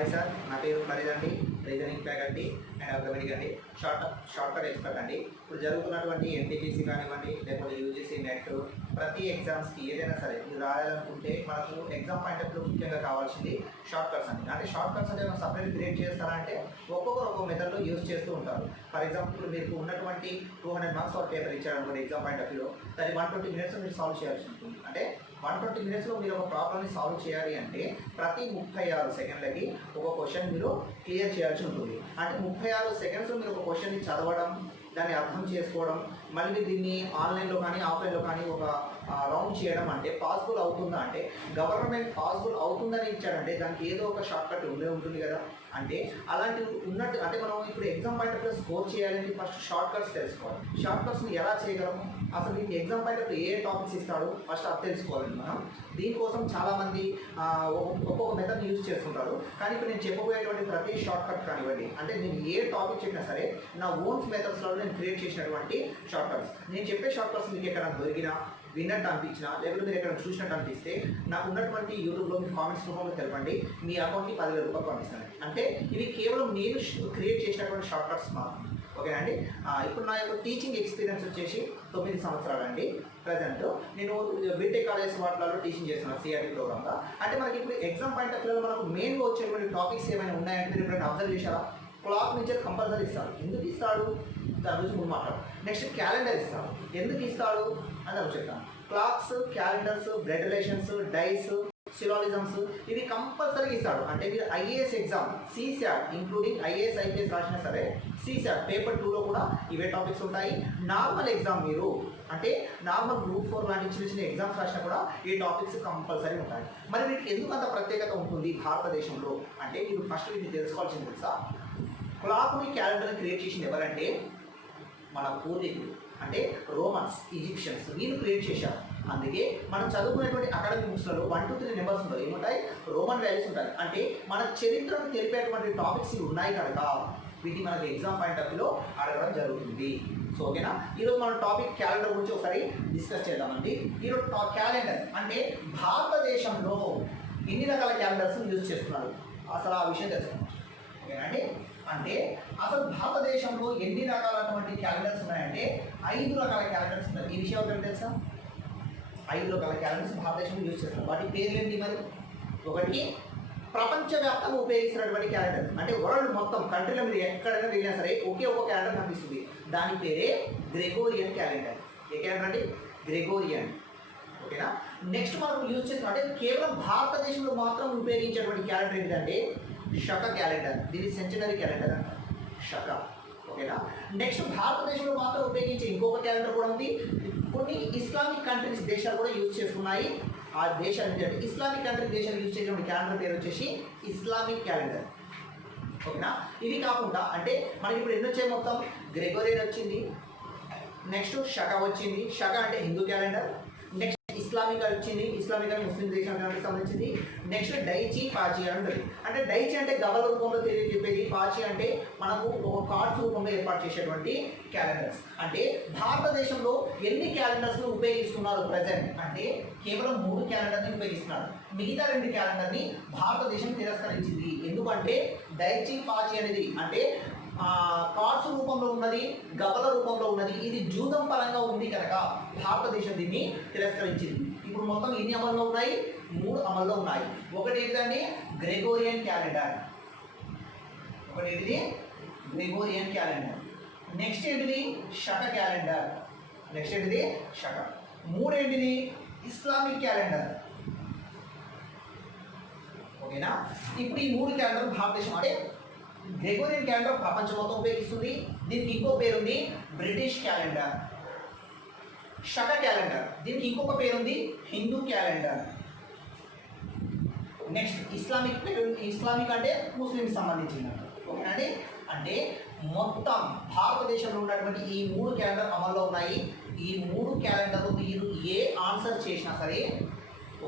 Hi sir, నా పేరు ఫరీద్ అండి, రీజనింగ్ ఫ్యాకల్టీ అండ్ అర్థమెటిక్ అండి, షార్ట్కట్ ఎక్స్పర్ట్ అండి. ఇప్పుడు జరుగుతున్నటువంటి ఎన్టీపీసీ కానివ్వండి, లేకపోతే యూజీసీ నెట్, ప్రతి ఎగ్జామ్స్కి ఏదైనా సరే మీరు రాయాలనుకుంటే మనకు ఎగ్జామ్ పాయింట్ ఆఫ్ వ్యూ ముఖ్యంగా కావాల్సింది షార్ట్ కట్స్ అండి. అంటే షార్ట్ కట్స్ అంటే మనం సపరేట్ క్రియేట్ చేస్తారంటే ఒక్కొక్కరు ఒక్కొక్క మెథడ్లో యూజ్ చేస్తూ ఉంటారు. ఫర్ ఎగ్జాంపుల్ మీకు ఉన్నటువంటి 200 మార్క్స్ ఒక పేపర్ ఇచ్చారనుకోండి ఎగ్జామ్ పాయింట్ ఆఫ్ వ్యూలో, దాన్ని 120 మినిట్స్ మీరు సాల్వ్ చేయాల్సి ఉంటుంది. అంటే 120 మినిట్స్లో మీరు ఒక ప్రాబ్లమ్ని సాల్వ్ చేయాలి అంటే ప్రతి 36 సెకండ్లకి ఒక క్వశ్చన్ మీరు క్లియర్ చేయాల్సి ఉంటుంది. అంటే 36 సెకండ్స్లో మీరు ఒక క్వశ్చన్ని చదవడం, దాన్ని అర్థం చేసుకోవడం, మళ్ళీ దీన్ని ఆన్లైన్లో కానీ ఆఫ్లైన్లో కానీ ఒక రౌండ్ చేయడం అంటే పాసిబుల్ అవుతుందా అంటే గవర్నమెంట్ పాసిబుల్ అవుతుందని ఇచ్చాడంటే దానికి ఏదో ఒక షార్ట్ కట్ ఉంటుంది కదా. అంటే అలాంటివి ఉన్నట్టు అంటే మనం ఇప్పుడు ఎగ్జామ్ పాయింట్ ఆఫ్ స్కోర్ చేయాలంటే ఫస్ట్ షార్ట్ కట్స్ తెలుసుకోవాలి. షార్ట్ కట్స్ని ఎలా చేయగలము, అసలు మీకు exam point of A topics ఇస్తాడు ఫస్ట్ అది తెలుసుకోవాలండి మనం. దీనికోసం చాలామంది ఒక్కొక్క మెథడ్ యూజ్ చేస్తుంటారు. కానీ ఇప్పుడు నేను చెప్పబోయేటువంటి ప్రతి షార్ట్ కట్ కానివ్వండి, అంటే నేను ఏ టాపిక్ చెప్పినా సరే నా ఓన్ మెథడ్స్లో నేను క్రియేట్ చేసినటువంటి షార్ట్ కట్స్. నేను చెప్పే షార్ట్ కట్స్ మీకు ఎక్కడ దొరికినా, విన్నట్టు అనిపించినా, లేకపోతే మీరు ఎక్కడ చూసినట్టు అనిపిస్తే నాకు ఉన్నటువంటి యూట్యూబ్లో మీ కామెంట్స్ రూపంలో తెలపండి, మీ అకౌంట్కి 10,000 రూపాయలు పంపిస్తాను. అంటే ఇవి కేవలం నేను క్రియేట్ చేసినటువంటి షార్ట్ కట్స్ మాత్రం. ఓకేనండి. ఇప్పుడు నా యొక్క టీచింగ్ ఎక్స్పీరియన్స్ వచ్చేసి 9 సంవత్సరాలు అండి. ప్రజెంట్ నేను బీటెక్ కాలేజ్ వాటిలలో టీచింగ్ చేస్తున్నాను సిఆర్టీ ప్రోగ్రామ్గా. అంటే మనకి ఇప్పుడు ఎగ్జామ్ పాయింట్ ఆఫ్ వ్యూలో మనకు మెయిన్గా వచ్చేటువంటి టాపిక్స్ ఏమైనా ఉన్నాయంటే మీరు ఎప్పుడైనా అబ్జర్వ్ చేశారా? క్లాక్ నుంచి కంపల్సరీ ఇస్తాడు. ఎందుకు ఇస్తాడు దాని గురించి ముందు మాట్లాడు. నెక్స్ట్ క్యాలెండర్ ఇస్తాడు. ఎందుకు ఇస్తాడు అని నేను చెప్తాను. Clocks, calendars, blood relations, dice, syllogisms ఇవి కంపల్సరీగా ఇస్తాడు. అంటే మీరు IAS exam CSAT including IAS IPS రాసినా సరే సిశాట్ పేపర్ 2లో కూడా ఇవే టాపిక్స్ ఉంటాయి. నార్మల్ ఎగ్జామ్ మీరు అంటే నార్మల్ గ్రూప్ 4 లాంటి చిన్న చిన్న ఎగ్జామ్స్ రాసినా కూడా ఈ టాపిక్స్ కంపల్సరీ ఉంటాయి. మరి వీటికి ఎందుకు అంత ప్రత్యేకత ఉంటుంది భారతదేశంలో అంటే మీరు ఫస్ట్ వీటిని తెలుసుకోవాల్సింది తెలుసా? క్లాక్ని క్యాలెండర్ని క్రియేట్ చేసింది ఎవరంటే మన పూర్వీకులు, అంటే రోమన్స్, ఈజిప్షియన్స్ వీళ్ళు క్రియేట్ చేశారు. అందుకే మనం చదువుకునేటువంటి అకాడమిక్ బుక్స్లలో 1 to 3 నెంబర్స్ ఉంటాయి. ఏముంటాయి? రోమన్ వాల్యూస్ ఉంటాయి. అంటే మన చరిత్రను తెలిపేటువంటి టాపిక్స్ ఉన్నాయి కనుక వీటిని మనకి ఎగ్జామ్ పాయింట్ ఆఫ్ వ్యూలో అడగడం జరుగుతుంది. సో ఓకేనా. ఈరోజు మన టాపిక్ క్యాలెండర్ గురించి ఒకసారి డిస్కస్ చేద్దామండి. ఈరోజు క్యాలెండర్ అంటే భారతదేశంలో ఎన్ని రకాల క్యాలెండర్స్ యూజ్ చేస్తున్నారు అసలు ఆ విషయం తెలుసుకుందాం. ఓకేనండి. అంటే అసలు భారతదేశంలో ఎన్ని రకాలైనటువంటి క్యాలెండర్స్ ఉన్నాయంటే 5 రకాల క్యాలెండర్స్ ఉన్నాయి. ఈ విషయం ఒకటి తెలుసా? 5 రకాల క్యాలెండర్స్ భారతదేశంలో యూజ్ చేస్తారు. వాటి పేర్లు ఏంటి మరి? ఒకటి ప్రపంచవ్యాప్తంగా ఉపయోగిస్తున్నటువంటి క్యాలెండర్, అంటే వరల్డ్ మొత్తం కంట్రీలో మీరు ఎక్కడైనా వెళ్ళినా సరే ఒకే ఒక క్యాలెండర్ కనిపిస్తుంది. దాని పేరే గ్రెగోరియన్ క్యాలెండర్. ఏ క్యాలెండర్ అంటే? గ్రెగోరియన్. ఓకేనా. నెక్స్ట్ మనం యూజ్ చేస్తున్న అంటే కేవలం భారతదేశంలో మాత్రం ఉపయోగించేటువంటి క్యాలెండర్ ఏంటంటే శక క్యాలెండర్. దీన్ని సెంచనరీ క్యాలెండర్ అంటారు, శక. ఓకేనా. నెక్స్ట్ భారతదేశంలో మాత్రం ఉపయోగించే ఇంకొక క్యాలెండర్ కూడా ఉంది. కొన్ని ఇస్లామిక్ కంట్రీస్ దేశాలు కూడా యూజ్ చేస్తున్నాయి. ఆ దేశాలు ఏంటంటే ఇస్లామిక్ కంట్రీ దేశాలు యూజ్ చేసిన క్యాలెండర్ పేరు వచ్చేసి ఇస్లామిక్ క్యాలెండర్. ఓకేనా. ఇవి కాకుండా అంటే మనకి ఇప్పుడు ఎన్ని వచ్చాయి మొత్తం? గ్రెగోరియన్ వచ్చింది, నెక్స్ట్ శక వచ్చింది, శక అంటే హిందూ క్యాలెండర్. నెక్స్ట్ ఇస్లామిక్ వచ్చింది, ఇస్లామిక్ అని ముస్లిం దేశానికి సంబంధించింది. నెక్స్ట్ డైచి, పాచి అని ఉంటుంది. అంటే డైచి అంటే గవల రూపంలో తెలియజెప్పేది, పాచి అంటే మనకు ఒక కార్డ్స్ రూపంలో ఏర్పాటు చేసేటువంటి క్యాలెండర్స్. అంటే భారతదేశంలో ఎన్ని క్యాలెండర్స్ను ఉపయోగిస్తున్నారు ప్రజెంట్ అంటే కేవలం 3 క్యాలెండర్ని ఉపయోగిస్తున్నారు. మిగతా 2 క్యాలెండర్ని భారతదేశం తిరస్కరించింది. ఎందుకంటే డైచి, పాచి అనేది అంటే కార్డ్స్ రూపంలో ఉన్నది, గవల రూపంలో ఉన్నది, ఇది జూదం పరంగా ఉంది కనుక భారతదేశం దీన్ని తిరస్కరించింది. ఇప్పుడు మొత్తం ఎన్ని అమల్లో ఉన్నాయి? 3 అమల్లో ఉన్నాయి. ఒకటి ఏంటంటే గ్రెగోరియన్ క్యాలెండర్, ఒకటి ఏంటిది? Gregorian calendar. నెక్స్ట్ ఏంటిది? శక క్యాలెండర్. నెక్స్ట్ ఏంటిది? శక. 3 ఏంటిది? Islamic calendar. ఓకేనా. ఇప్పుడు ఈ 3 క్యాలెండర్ భారతదేశం అంటే గ్రెగోరియన్ క్యాలెండర్ ప్రపంచం మొత్తం ఉపయోగిస్తుంది. దీనికి ఇంకో పేరుంది బ్రిటిష్ క్యాలెండర్. శక క్యాలెండర్ దీనికి ఇంకొక పేరుంది హిందూ క్యాలెండర్. నెక్స్ట్ ఇస్లామిక్ పేరు, ఇస్లామిక్ అంటే ముస్లింకి సంబంధించింది. ఓకేనండి. అంటే మొత్తం భారతదేశంలో ఉన్నటువంటి ఈ 3 క్యాలెండర్ అమల్లో ఉన్నాయి. ఈ 3 క్యాలెండర్లు మీరు ఏ ఆన్సర్ చేసినా సరే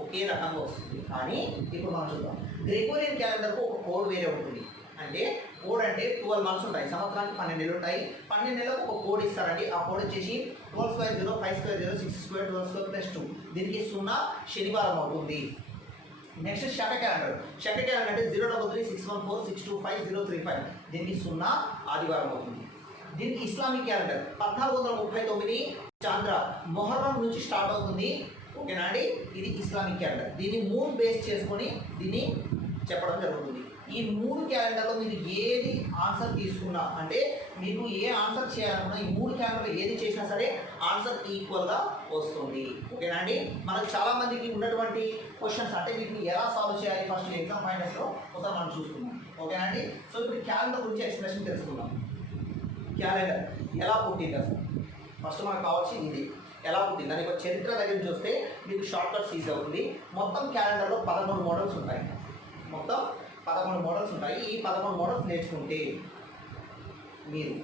ఒకే రకంగా వస్తుంది. కానీ ఇప్పుడు మనం చూద్దాం. గ్రెగోరియన్ క్యాలెండర్కు ఒక కోడ్ వేరే ఉంటుంది. అంటే కోడ్ అంటే 12 మంత్స్ ఉంటాయి, సంవత్సరానికి 12 నెలలు ఉంటాయి. 12 నెలలకు ఒక కోడ్ ఇస్తారండి. ఆ కోడ్ వచ్చేసి 12 2 0 5 2 0 6 2 12 2 + 2. దీనికి 0 శనివారం అవుతుంది. నెక్స్ట్ శక క్యాలెండర్. శక క్యాలెండర్ అంటే 0 3 3 6 614625035 దీనికి 0 ఆదివారం అవుతుంది. దీనికి ఇస్లామిక్ క్యాలెండర్ 1439 చాంద్ర మొహర్రం నుంచి స్టార్ట్ అవుతుంది. ఓకేనా అండి, ఇది ఇస్లామిక్ క్యాలెండర్. దీన్ని మూన్ బేస్ చేసుకొని దీన్ని చెప్పడం జరుగుతుంది. ఈ 3 క్యాలెండర్లో మీరు ఏది ఆన్సర్ తీసుకున్నా, అంటే మీకు ఏ ఆన్సర్ చేయాలన్నా ఈ 3 క్యాలెండర్లో ఏది చేసినా సరే ఆన్సర్ ఈక్వల్గా వస్తుంది. ఓకేనా అండి, మనకు చాలా మందికి ఉన్నటువంటి క్వశ్చన్స్ అంటే వీటిని ఎలా సాల్వ్ చేయాలి ఫస్ట్ ఎగ్జామ్ పాయింట్స్లో ఒకసారి మనం చూసుకుందాం. ఓకేనా అండి, సో ఇప్పుడు క్యాలెండర్ గురించి ఎక్స్ప్లెనేషన్ తెలుసుకుందాం. క్యాలెండర్ ఎలా పుట్టింది అసలు ఫస్ట్ మనకు కావాల్సింది ఇది, ఎలా పుట్టింది దాని యొక్క చరిత్ర దగ్గర చూస్తే మీకు షార్ట్ కట్స్ ఈజీ అవుతుంది. మొత్తం క్యాలెండర్లో 13 మోడల్స్ ఉంటాయి. మొత్తం 13 మోడల్స్ ఉంటాయి. ఈ 13 మోడల్స్ నేర్చుకుంటే మీరు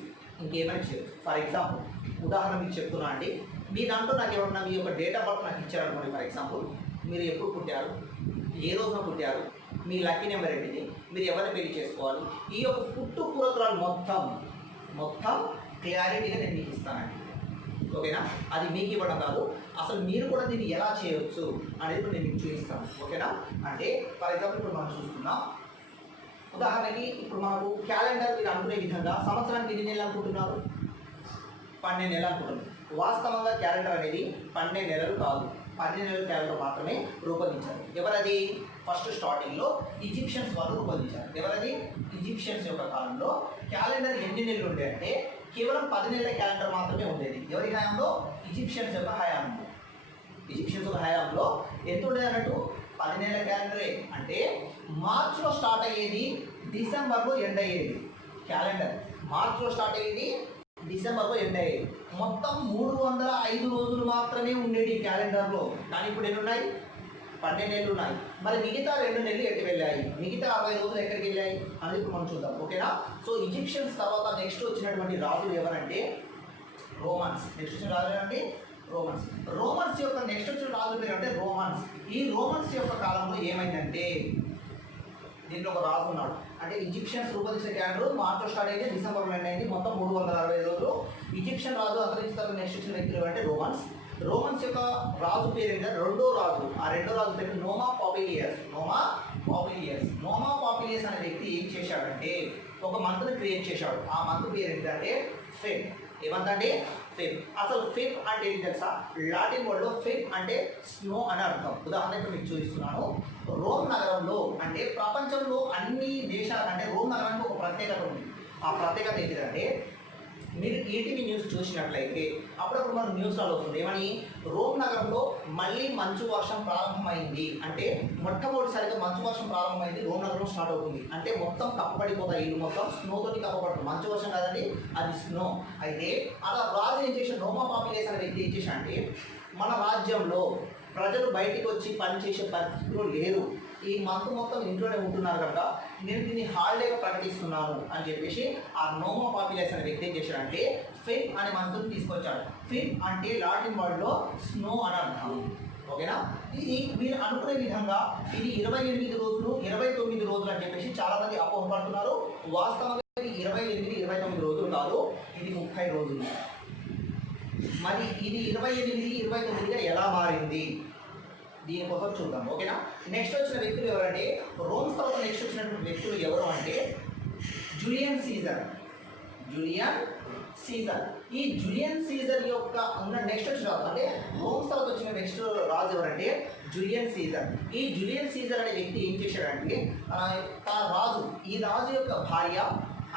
ఇంకేమైనా చేయొచ్చు. ఫర్ ఎగ్జాంపుల్ ఉదాహరణ మీకు చెప్తున్నా అండి, మీ దాంట్లో నాకు ఎవరన్నా మీ యొక్క డేట్ ఆఫ్ బర్త్ నాకు ఇచ్చారనుకోండి. ఫర్ ఎగ్జాంపుల్ మీరు ఎప్పుడు పుట్టారు, ఏ రోజున పుట్టారు, మీ లక్కీ నెంబర్ ఏంటిది, మీరు ఎవరిని పెళ్లి చేసుకోవాలి, ఈ యొక్క పుట్టు పూర్వత్రాలు మొత్తం క్లారిటీగా నేను మీకు ఇస్తానండి. ఓకేనా, అది మీకు ఇవ్వడం కాదు, అసలు మీరు కూడా దీన్ని ఎలా చేయవచ్చు అనేది ఇప్పుడు నేను మీకు చూపిస్తాను. ఓకేనా, అంటే ఫర్ ఎగ్జాంపుల్ ఇప్పుడు మనం చూస్తున్నాం. ఉదాహరణకి ఇప్పుడు మనకు క్యాలెండర్ మీరు అనుకునే విధంగా సంవత్సరానికి ఎన్ని నెలలు అనుకుంటున్నారు, 12 నెలలు అనుకుంటున్నారు. వాస్తవంగా క్యాలెండర్ అనేది 12 నెలలు కాదు, 10 నెలల క్యాలెండర్ మాత్రమే రూపొందించారు. ఎవరది, ఫస్ట్ స్టార్టింగ్లో ఈజిప్షియన్స్ వాళ్ళు రూపొందించారు. ఎవరది, ఈజిప్షియన్స్ యొక్క కాలంలో క్యాలెండర్ ఎన్ని నెలలు ఉండే అంటే కేవలం 10 నెలల క్యాలెండర్ మాత్రమే ఉండేది. ఎవరి హయాంలో, ఈజిప్షియన్స్ యొక్క హయాంలో. ఈజిప్షియన్స్ యొక్క హయాంలో ఎంత ఉండేది అన్నట్టు 10 నెలల క్యాలెండరే. అంటే మార్చిలో స్టార్ట్ అయ్యేది, డిసెంబర్లో ఎండ్ అయ్యేది. క్యాలెండర్ మార్చిలో స్టార్ట్ అయ్యేది, డిసెంబర్లో ఎండ్ అయ్యేది. మొత్తం 305 రోజులు మాత్రమే ఉండేది ఈ క్యాలెండర్లో. కానీ ఇప్పుడు ఎన్ని ఉన్నాయి, 12 నెలలు ఉన్నాయి. మరి మిగతా 2 నెలలు ఎక్కడికి వెళ్ళాయి, మిగతా 60 రోజులు ఎక్కడికి వెళ్ళాయి అనేది ఇప్పుడు మనం చూద్దాం. ఓకేనా, సో ఈజిప్షియన్స్ తర్వాత నెక్స్ట్ వచ్చినటువంటి రాజులు ఎవరంటే రోమన్స్. నెక్స్ట్ వచ్చిన రాజులు అంటే రోమన్స్ యొక్క నెక్స్ట్ వచ్చిన రాజు పేరు అంటే రోమన్స్. ఈ రోమన్స్ యొక్క కాలంలో ఏమైందంటే దీంట్లో ఒక రాజు ఉన్నాడు. అంటే ఈజిప్షియన్స్ రూపొందించిన క్యాలెండర్ మార్చిలో స్టార్ట్ అయింది, డిసెంబర్లో ఎండ్ అయింది. మొత్తం 360 రోజులు. ఈజిప్షియన్ రాజు అంతరించిన తర్వాత నెక్స్ట్ వచ్చిన వ్యక్తులు అంటే రోమన్స్ యొక్క రాజు పేరు ఏంటంటే రెండో రాజు. ఆ రెండో రాజు పేరు నోమా పాపిలియస్ అనే వ్యక్తి ఏం చేశాడంటే ఒక మంత్ని క్రియేట్ చేశాడు. ఆ మంత్ పేరు ఏంటంటే ఫెబ్. ఏమంటే ఫెబ్. అసలు ఫెబ్ అంటే ఏంటి తెలుసా, లాటిన్ వర్డ్లో ఫెబ్ అంటే స్నో అని అర్థం. ఉదాహరణకు మీకు చూపిస్తున్నాను. రోమ్ నగరంలో అంటే ప్రపంచంలో అన్ని దేశాల అంటే రోమ్ నగరానికి ఒక ప్రత్యేకత ఉంది. ఆ ప్రత్యేకత ఏంటంటే మీరు ఈటీవీ న్యూస్ చూసినట్లయితే అప్పుడప్పుడు మనకు న్యూస్లో వస్తుంది ఏమని, రోమ్ నగరంలో మళ్ళీ మంచు వర్షం ప్రారంభమైంది. అంటే మొట్టమొదటిసారిగా మంచు వర్షం ప్రారంభమైంది రోమ్ నగరంలో స్టార్ట్ అవుతుంది. అంటే మొత్తం కప్పబడిపోతాయి, ఇల్లు మొత్తం స్నోతోటి కప్పబడుతుంది. మంచు వర్షం కాదండి, అది స్నో. అయితే అలా రాజు ఏం చేశాడు, నోమా పాపిలియస్ అనే వ్యక్తి ఏం చేశాడు అంటే మన రాజ్యంలో ప్రజలు బయటికి వచ్చి పనిచేసే పరిస్థితులు లేరు, ఈ మంత్ మొత్తం ఇంట్లోనే ఉంటున్నారు కనుక నేను దీన్ని హాలిడేగా ప్రకటిస్తున్నాను అని చెప్పేసి ఆ నోమా పాపిలియస్ అనే వ్యక్తి ఏం చేశాడంటే ఫెబ్ అనే మంత్ని తీసుకొచ్చాడు. ఫెబ్ అంటే లాటిన్ వర్డ్లో స్నో అని అర్థం. ఓకేనా, ఇది మీరు అనుకునే విధంగా ఇది 28 రోజులు 29 రోజులు అని చెప్పేసి చాలామంది అపోహపడుతున్నారు. వాస్తవంగా ఇది 28 29 రోజులు కాదు, ఇది 30 రోజులు. మరి ఇది 28 29గా ఎలా మారింది దీనికోసం చూద్దాం. ఓకేనా, నెక్స్ట్ వచ్చిన వ్యక్తులు ఎవరంటే రోమ్స్ తర్వాత నెక్స్ట్ వచ్చినటువంటి వ్యక్తులు ఎవరు అంటే జూలియన్ సీజర్. ఈ జూలియన్ సీజర్ యొక్క నెక్స్ట్ వచ్చిన రాజు అంటే రోమ్స్ తర్వాత వచ్చిన నెక్స్ట్ రాజు ఎవరంటే జూలియన్ సీజర్. ఈ జూలియన్ సీజర్ అనే వ్యక్తి ఏం చేశాడంటే ఈ రాజు యొక్క భార్య,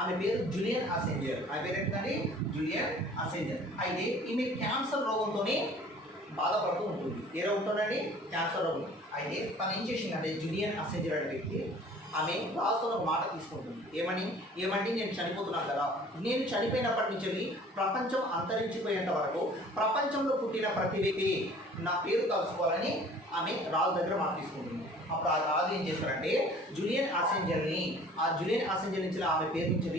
ఆమె పేరు జూలియన్ అసెంజర్. ఆమె పేరు ఏంటంటే జూలియన్ అసెంజర్. అయితే ఈమె క్యాన్సర్ రోగంతోనే బాధపడుతూ ఉంటుంది. ఏ రోగంతోనండి, క్యాన్సర్ రోగం. అయితే తను ఏం చేసిందంటే జూలియన్ అసెంజర్ అనే వ్యక్తి ఆమె రాజుతో ఒక మాట తీసుకుంటుంది. ఏమంటే నేను చనిపోతున్నాను కదా, నేను చనిపోయినప్పటి నుంచి ప్రపంచం అంతరించిపోయేంత వరకు ప్రపంచంలో పుట్టిన ప్రతి వ్యక్తి నా పేరు తలుచుకోవాలని ఆమె రాజు దగ్గర మాట తీసుకుంటుంది. అప్పుడు ఆ రాజు ఏం చేస్తారంటే జూలియన్ అసెంజర్ నుంచి ఆమె పేరు నుంచి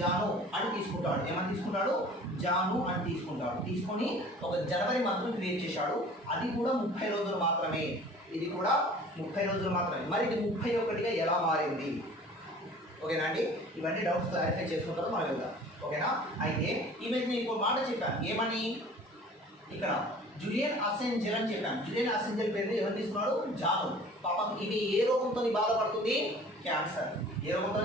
జాను అని తీసుకుంటాడు. ఏమని తీసుకుంటాడు, జాను అని తీసుకుంటాడు. తీసుకొని ఒక జనవరి మంత్ని క్రియేట్ చేశాడు. అది కూడా 30 రోజులు మాత్రమే. ఇది కూడా 30 రోజులు మాత్రమే. మరి ఇది 31గా ఎలా మారింది? ఓకేనా అండి, ఇవన్నీ డౌట్స్ క్లారిఫై చేసుకుంటారో మనం వెళ్దాం. ఓకేనా, అయితే ఈమె నేను ఇంకో మాట చెప్పాను. ఏమని, ఇక్కడ జూలియన్ అసెంజర్ అని చెప్పాను. జూలియన్ అసెంజర్ పేరుని ఎవరు తీసుకున్నాడు, జాను. పాపం ఇది ఏ రోగంతో బాధపడుతుంది, క్యాన్సర్. ఏ ఏ రోగంతో?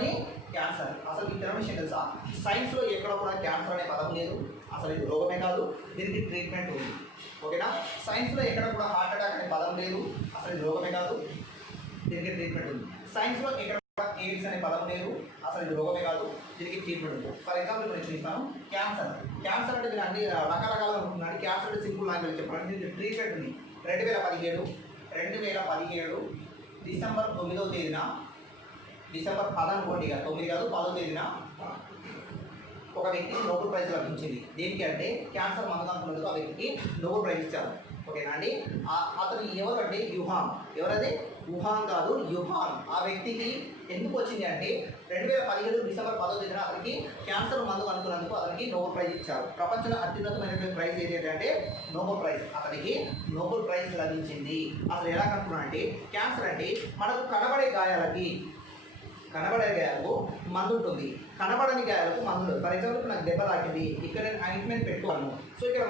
క్యాన్సర్. అసలు మీకు తెలవని విషయం తెలుసా, సైన్స్లో ఎక్కడ కూడా క్యాన్సర్ అనే పదం లేదు. అసలు ఇది రోగమే కాదు, దీనికి ట్రీట్మెంట్ ఉంది. ఓకేనా? సైన్స్లో ఎక్కడ కూడా హార్ట్ అటాక్ అనే పదం లేదు. అసలు ఇది రోగమే కాదు, దీనికి ట్రీట్మెంట్ ఉంది. సైన్స్లో ఎక్కడ కూడా ఎయిడ్స్ అనే పదం లేదు. అసలు ఇది రోగమే కాదు, దీనికి ట్రీట్మెంట్ ఉంది. ఫర్ ఎగ్జాంపుల్ నేను చూస్తాను, క్యాన్సర్. క్యాన్సర్ అంటే మీరు అన్ని రకరకాలుగా అనుకుంటున్నాను. క్యాన్సర్ అంటే సింపుల్ లాంగ్వేజ్ చెప్పండి. దీనికి ట్రీట్మెంట్ ఉంది. 2017 డిసెంబర్ 9వ తేదీన, డిసెంబర్ 10 అనుకోండి, 9 కాదు 10వ తేదీన ఒక వ్యక్తికి నోబెల్ ప్రైజ్ లభించింది. దేనికి అంటే క్యాన్సర్ మందు కనుక్కున్నందుకు ఆ వ్యక్తికి నోబెల్ ప్రైజ్ ఇచ్చారు. ఓకేనా అండి? అతను ఎవరు అంటే యుహాన్. ఎవరది? వుహాన్ కాదు, యుహాన్. ఆ వ్యక్తికి ఎందుకు వచ్చింది అంటే 2017 డిసెంబర్ 10వ తేదీన అతనికి క్యాన్సర్ మందు కనుక్కున్నందుకు అతనికి నోబెల్ ప్రైజ్ ఇచ్చారు. ప్రపంచంలో అత్యున్నతమైనటువంటి ప్రైజ్ ఏది అంటే నోబెల్ ప్రైజ్. అతనికి నోబెల్ ప్రైజ్ లభించింది. అసలు ఎలా కనుక్కున్నా అంటే క్యాన్సర్ అంటే మనకు కనబడే గాయాలకు మందు ఉంటుంది, కనబడని గాయాలకు మందు ఉంటుంది. ఫర్ ఎగ్జాంపుల్ నాకు దెబ్బ తాకింది, ఇక్కడ నేను ఆయింట్మెంట్ పెట్టుకోను. సో ఇక్కడ